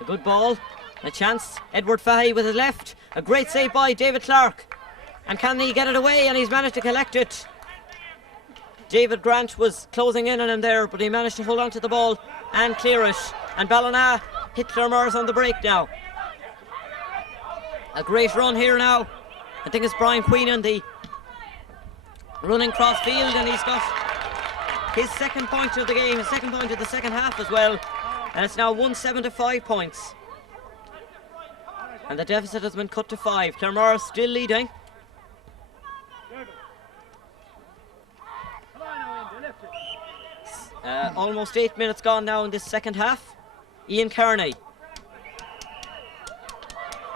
a good ball, a chance. Edward Fahey with his left. A great save by David Clark. And can he get it away? And he's managed to collect it. David Grant was closing in on him there, but he managed to hold on to the ball and clear it. And Ballina hit Claremorris on the break now. A great run here now. I think it's Brian Queenan, the running cross field, and he's got his second point of the game, his second point of the second half as well. And it's now 1-7 to 5 points. And the deficit has been cut to 5. Claremorris still leading. Almost 8 minutes gone now in this second half. Ian Kearney.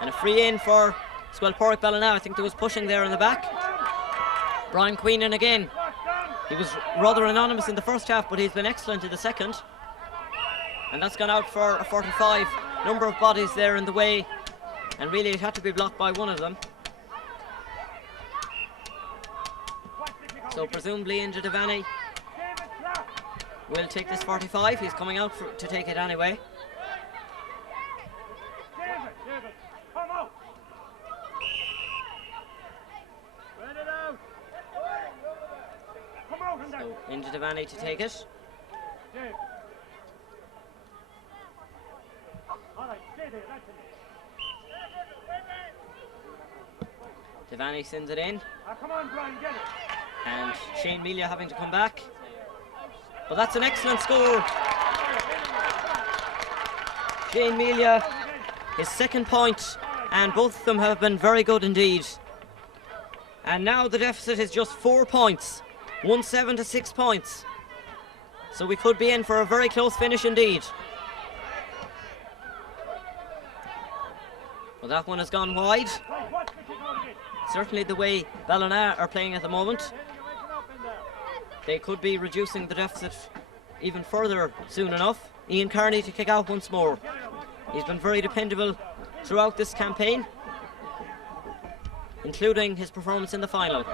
And a free in for Squalporrick Ballina. I think there was pushing there in the back. Brian Queenan again. He was rather anonymous in the first half, but he's been excellent in the second. And that's gone out for a 45. Number of bodies there in the way. And really it had to be blocked by one of them. So presumably Enda Devaney will take this 45. He's coming out to take it anyway. David, come out. Run it out. Come out and So Enda Devaney to take it. David. All right, stay there, that's it. Devaney sends it in. Come on, Brian, get it. And Shane Melia having to come back. But that's an excellent score. Shane Melia, his second point, and both of them have been very good indeed. And now the deficit is just 4 points. 1-7 to 6 points. So we could be in for a very close finish indeed. Well, that one has gone wide. Certainly the way Ballina are playing at the moment, they could be reducing the deficit even further soon enough. Ian Kearney to kick out once more. He's been very dependable throughout this campaign, including his performance in the final.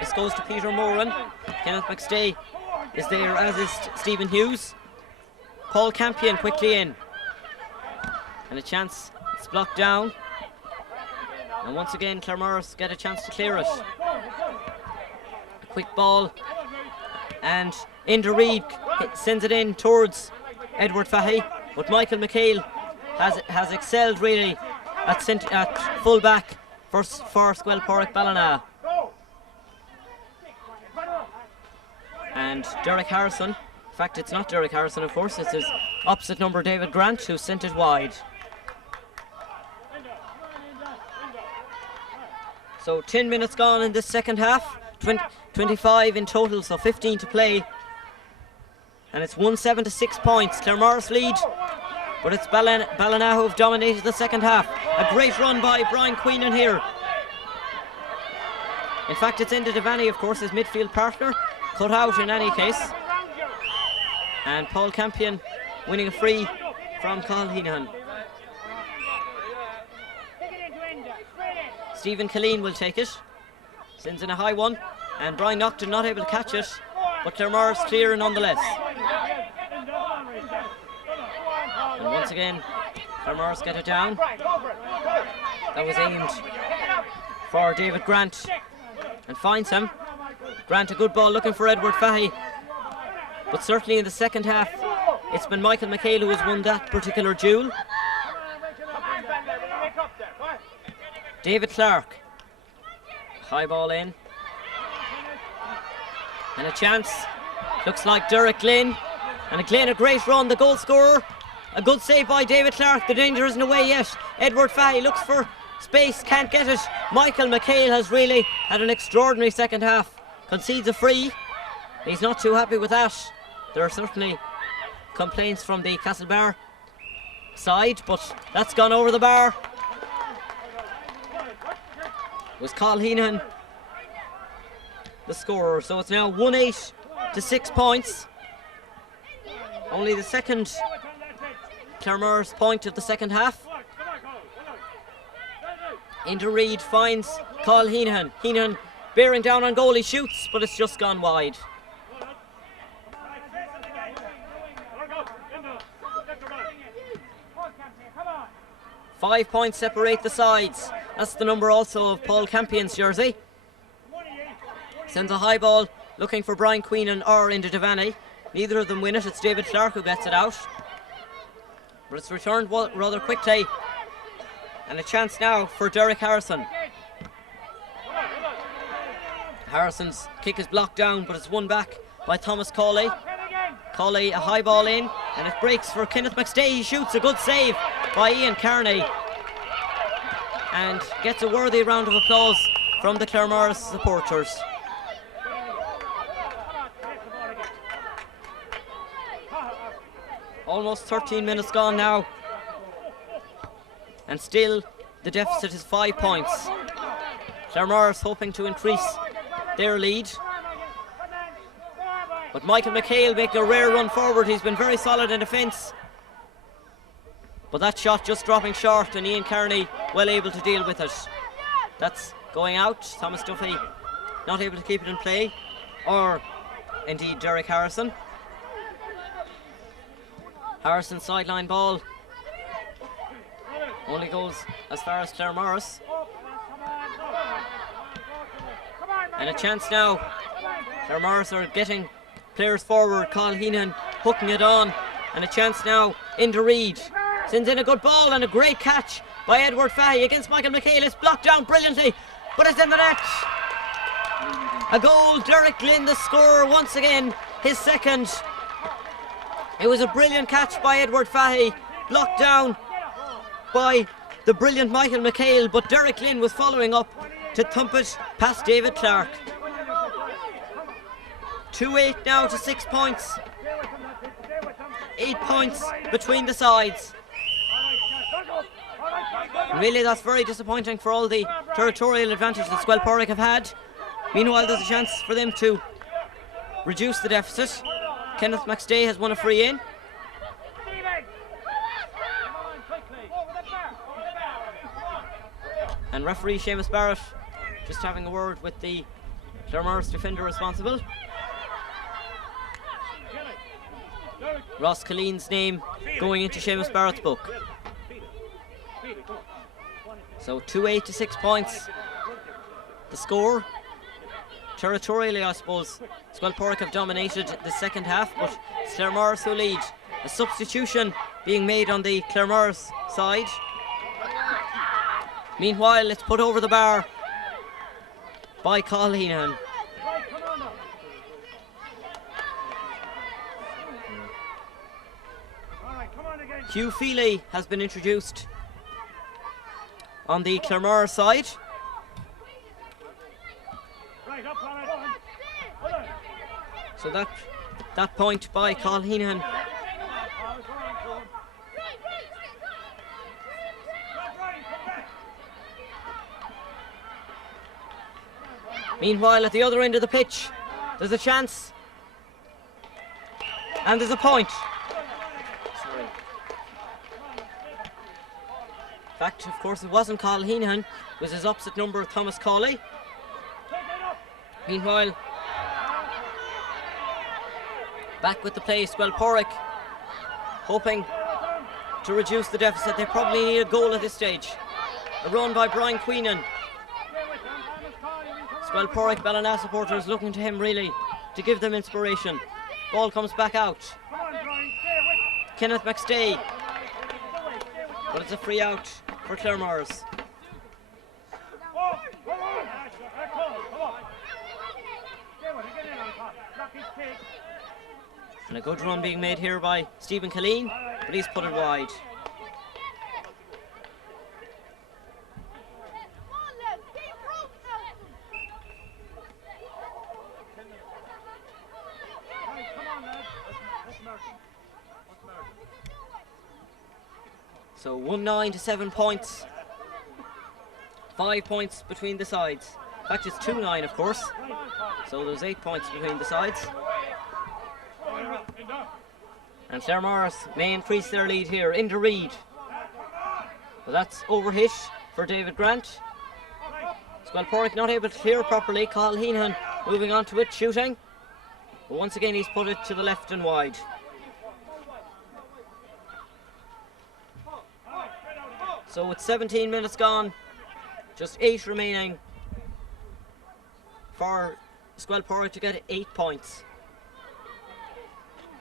This goes to Peter Moran. Kenneth McStay is there, as is Stephen Hughes. Paul Campion quickly in. And a chance, it's blocked down. And once again, Claremorris get a chance to clear it. A quick ball. And Enda Reid sends it in towards Edward Fahey. But Michael McHale has excelled really at full back for Squel Porrick Ballina. And Derek Harrison, in fact it's not Derek Harrison of course, it's his opposite number David Grant who sent it wide. So 10 minutes gone in this second half, 25 in total, so 15 to play. And it's 1-7 to 6 points. Claremorris lead, but it's Ballina who have dominated the second half. A great run by Brian Queenan here. In fact, it's Enda Devaney, of course, his midfield partner, cut out in any case. And Paul Campion winning a free from Cathal Heenan. Stephen Killeen will take it. Sends in a high one. And Brian Nocton not able to catch it, but Claremorris clear nonetheless. And once again, Claremorris get it down. That was aimed for David Grant and finds him. Grant a good ball looking for Edward Fahey. But certainly in the second half, it's been Michael McHale who has won that particular duel. David Clark. High ball in. And a chance. Looks like Derek Glynn. And Glynn a great run, the goal scorer. A good save by David Clark. The danger isn't away yet. Edward Fahey looks for space, can't get it. Michael McHale has really had an extraordinary second half. Concedes a free. He's not too happy with that. There are certainly complaints from the Castlebar side, but that's gone over the bar. It was Cathal Heenan the scorer, so it's now 1-8 to 6 points. Only the second Claremorris point of the second half. Enda Reid finds Cathal Heenan. Heenan bearing down on goal, he shoots, but it's just gone wide. 5 points separate the sides. That's the number also of Paul Campion's jersey. Sends a high ball looking for Brian Queenan or Enda Devaney. Neither of them win it. It's David Clark who gets it out. But it's returned rather quickly. And a chance now for Derek Harrison. Harrison's kick is blocked down, but it's won back by Thomas Cawley. Cawley a high ball in, and it breaks for Kenneth McStay. He shoots, a good save by Ian Kearney. And gets a worthy round of applause from the Claremorris supporters. Almost 13 minutes gone now. And still the deficit is 5 points. Claremorris hoping to increase their lead. But Michael McHale making a rare run forward. He's been very solid in defence. But that shot just dropping short, and Ian Kearney well able to deal with it. That's going out. Thomas Duffy not able to keep it in play. Or indeed Derek Harrison. Harrison's sideline ball only goes as far as Claremorris. And a chance now. Claremorris are getting players forward. Cathal Heenan hooking it on. And a chance now. Enda Reid sends in a good ball and a great catch by Edward Fahey against Michael McHale. It's blocked down brilliantly, but it's in the net. A goal. Derek Glynn the scorer once again, his second. It was a brilliant catch by Edward Fahey, blocked down by the brilliant Michael McHale, but Derek Glynn was following up to thump it past David Clark. 2-8 now to 6 points. 8 points between the sides. Really, that's very disappointing for all the territorial advantage that Squel Porrick have had. Meanwhile, there's a chance for them to reduce the deficit. Kenneth McStay has won a free in. And referee Seamus Barrett just having a word with the Claremorris defender responsible. Ross Killeen's name going into Seamus Barrett's book. So 2-8 to 6 points. The score. Territorially, I suppose, Squelporrick have dominated the second half, but it's Claremorris who lead. A substitution being made on the Claremorris side. Meanwhile, it's put over the bar by Colleen. Hugh Feely has been introduced on the Claremorris side. So that point by Colleen. Meanwhile, at the other end of the pitch, there's a chance. And there's a point. Sorry. In fact, of course, it wasn't Carl Heenan. It was his opposite number, Thomas Cawley. Meanwhile, back with the play, Squelporrick, hoping to reduce the deficit. They probably need a goal at this stage. A run by Brian Queenan. Squelporrick Ballina supporters looking to him really to give them inspiration. Ball comes back out. Kenneth McStay. But it's a free out for Claremorris. And a good run being made here by Stephen Killeen, but he's put it wide. So 1-9 to 7 points. 5 points between the sides. In fact, it's 2-9, of course. So there's 8 points between the sides. And Claremorris may increase their lead here into Reid. But that's overhit for David Grant. Squelporrick not able to clear properly. Carl Heenan moving on to it, shooting. But once again, he's put it to the left and wide. So with 17 minutes gone, just 8 remaining for Squelporrick to get 8 points.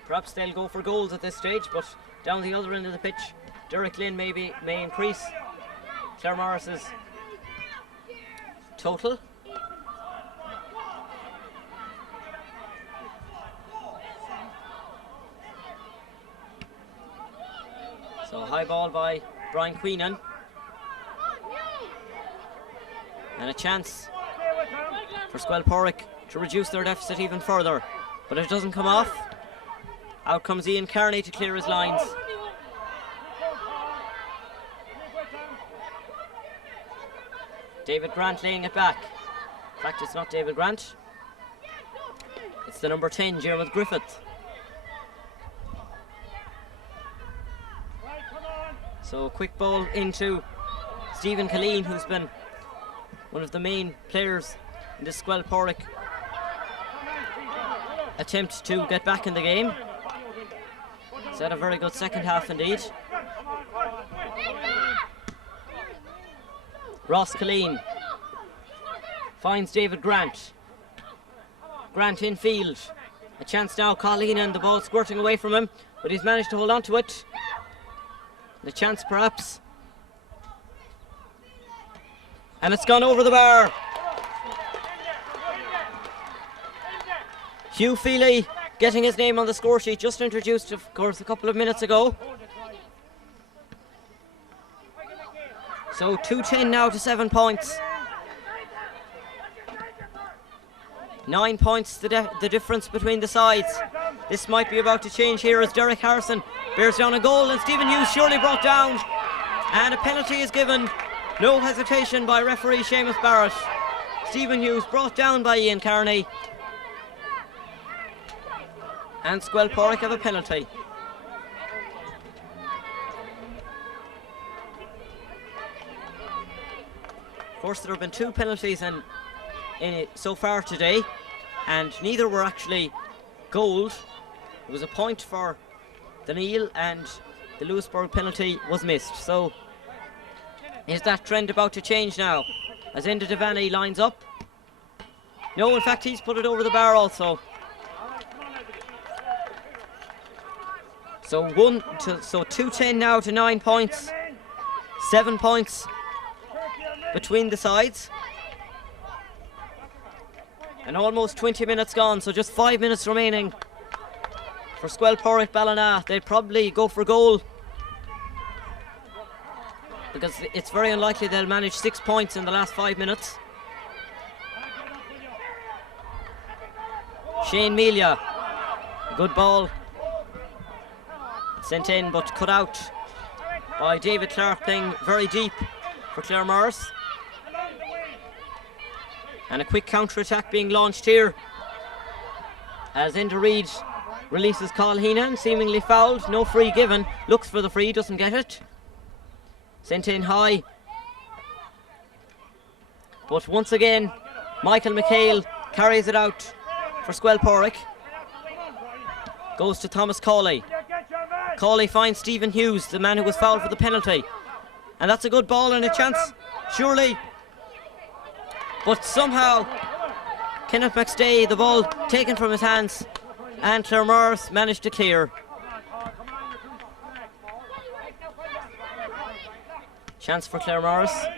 Perhaps they'll go for goals at this stage, but down the other end of the pitch, Derek Lynn may increase Claremorris's total. So high ball by Brian Queenan. And a chance for Squelporrick to reduce their deficit even further. But it doesn't come off. Out comes Ian Kearney to clear his lines. David Grant laying it back. In fact, it's not David Grant. It's the number 10, Jeremy Griffith. So quick ball into Stephen Killeen, who's been one of the main players in this Squelporrick attempt to get back in the game. He's had a very good second half indeed. Ross Killeen finds David Grant. Grant in field. A chance now, Colleen, and the ball squirting away from him, but he's managed to hold on to it. The chance perhaps. And it's gone over the bar. Hugh Feely getting his name on the score sheet, just introduced of course a couple of minutes ago. So 2-10 now to 7 points. 9 points the difference between the sides. This might be about to change here as Derek Harrison bears down a goal and Stephen Hughes surely brought down. And a penalty is given. No hesitation by referee Seamus Barrett. Stephen Hughes brought down by Ian Kearney. And Squelporrick have a penalty. Of course, there have been 2 penalties in it so far today, and neither were actually goals. It was a point for the Neale, and the Louisburgh penalty was missed. So Is that trend about to change now? As Enda Devaney lines up. No, in fact, he's put it over the bar also. So 2-10 now to 9 points. 7 points between the sides. And almost 20 minutes gone, so just 5 minutes remaining for Squelporrick Ballina. They'd probably go for goal, because it's very unlikely they'll manage 6 points in the last 5 minutes. Shane Melia, good ball, sent in but cut out by David Clark, playing very deep for Claremorris. And a quick counter-attack being launched here as Enda Reid releases Carl Heenan, seemingly fouled, no free given, looks for the free, doesn't get it. Sent in high. But once again, Michael McHale carries it out for Squelporrick. Goes to Thomas Cawley. Cawley finds Stephen Hughes, the man who was fouled for the penalty. And that's a good ball and a chance, surely. But somehow, Kenneth McStay, the ball taken from his hands, and Claremorris managed to clear. Chance for Claremorris.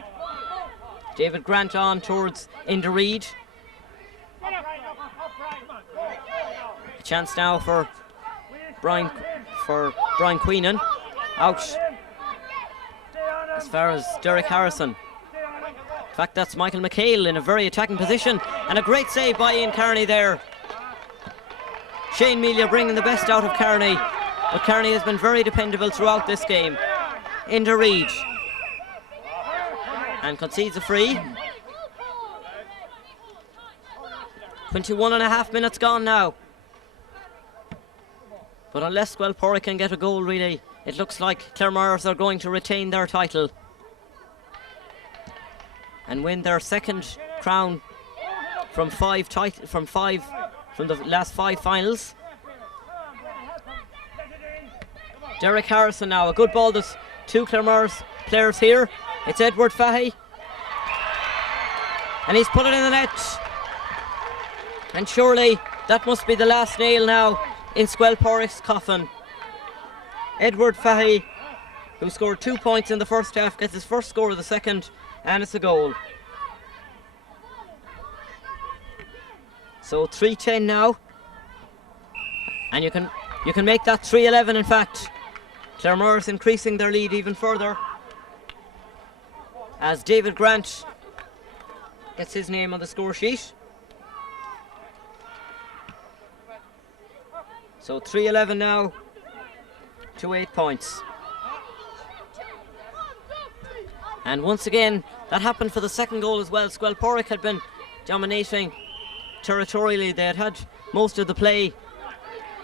David Grant on towards Enda Reid. A chance now for Brian Queenan. Out as far as Derek Harrison. In fact, that's Michael McHale in a very attacking position, and a great save by Ian Kearney there. Shane Melia bringing the best out of Kearney, but Kearney has been very dependable throughout this game. Enda Reid, and concedes a free. 21.5 minutes gone now. But unless Squelporrick can get a goal, really, it looks like Claremorris are going to retain their title and win their second crown from the last 5 finals. Derek Harrison now, a good ball. There's 2 Claremorris players here. It's Edward Fahey, and he's put it in the net. And surely that must be the last nail now in Squelporrick's coffin. Edward Fahey, who scored 2 points in the first half, gets his first score of the second, and it's a goal. So 3-10 now, and you can make that 3-11. In fact, Claremorris increasing their lead even further as David Grant gets his name on the score sheet. So 3-11 now to 8 points. And once again, that happened for the second goal as well. Squelporrick had been dominating territorially. They had most of the play,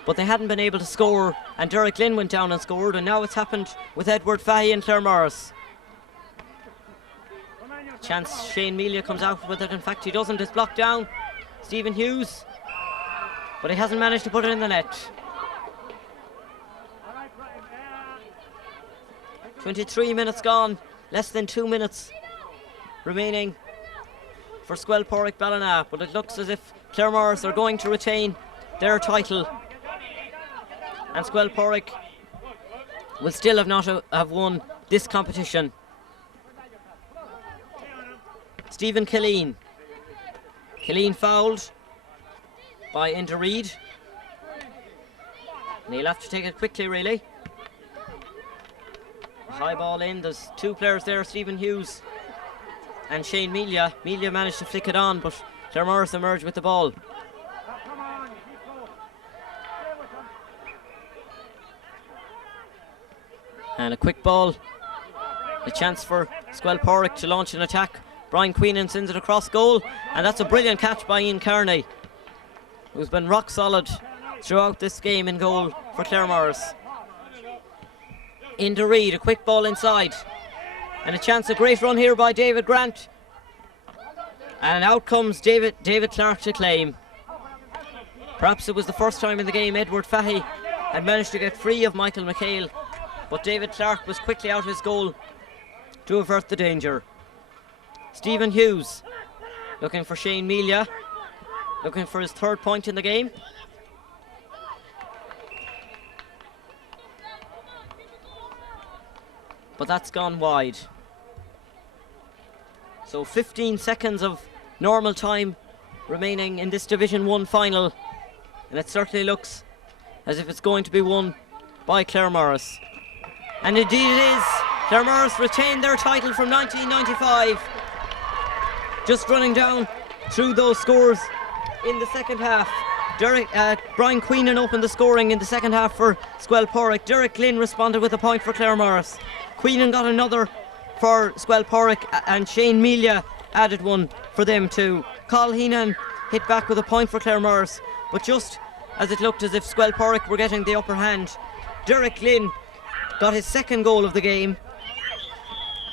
but they hadn't been able to score, and Derek Lynn went down and scored, and now it's happened with Edward Fahey and Claremorris. Chance Shane Melia comes out with it. In fact, he doesn't. It's blocked down. Stephen Hughes, but he hasn't managed to put it in the net. 23 minutes gone, less than 2 minutes remaining for Squelporrick Ballina, but it looks as if Claremorris are going to retain their title, and Squelporrick will still have won this competition. Stephen Killeen fouled by Enda Reid, and he'll have to take it quickly, really. High ball in, there's 2 players there, Stephen Hughes and Shane Melia. Melia managed to flick it on, but Claremorris emerged with the ball. And a quick ball, a chance for Squelporrick to launch an attack. Brian Queenan sends it across goal, and that's a brilliant catch by Ian Kearney, who's been rock solid throughout this game in goal for Claremorris. Enda Reid, a quick ball inside, and a chance, a great run here by David Grant, and out comes David Clark to claim. Perhaps it was the first time in the game Edward Fahey had managed to get free of Michael McHale, but David Clark was quickly out of his goal to avert the danger. Stephen Hughes looking for Shane Melia, looking for his 3rd point in the game. But that's gone wide. So 15 seconds of normal time remaining in this Division 1 final, and it certainly looks as if it's going to be won by Claremorris. And indeed it is. Claremorris retained their title from 1995. Just running down through those scores in the second half. Brian Queenan opened the scoring in the second half for Squelporrick. Derek Glynn responded with a point for Claremorris. Queenan got another for Squelporrick, and Shane Melia added one for them too. Carl Heenan hit back with a point for Claremorris, but just as it looked as if Squelporrick were getting the upper hand, Derek Glynn got his 2nd goal of the game.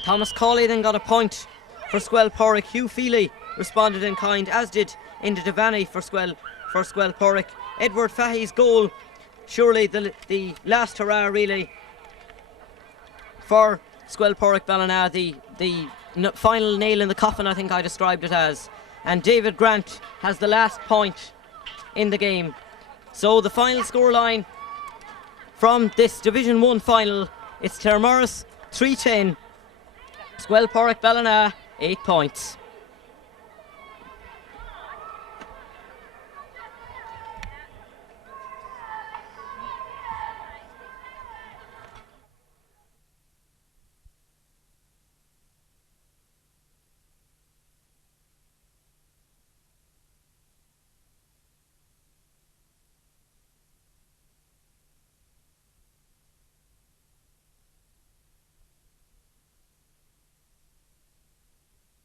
Thomas Cawley then got a point for Squelporrick. Hugh Feely responded in kind, as did Inda Devaney for Squelporrick. Edward Fahy's goal, surely the last hurrah really for Squelporrick Ballina, the final nail in the coffin, I think I described it as. And David Grant has the last point in the game. So the final scoreline from this Division 1 final, it's Claremorris 3-10, Squelporrick Ballina 8 points.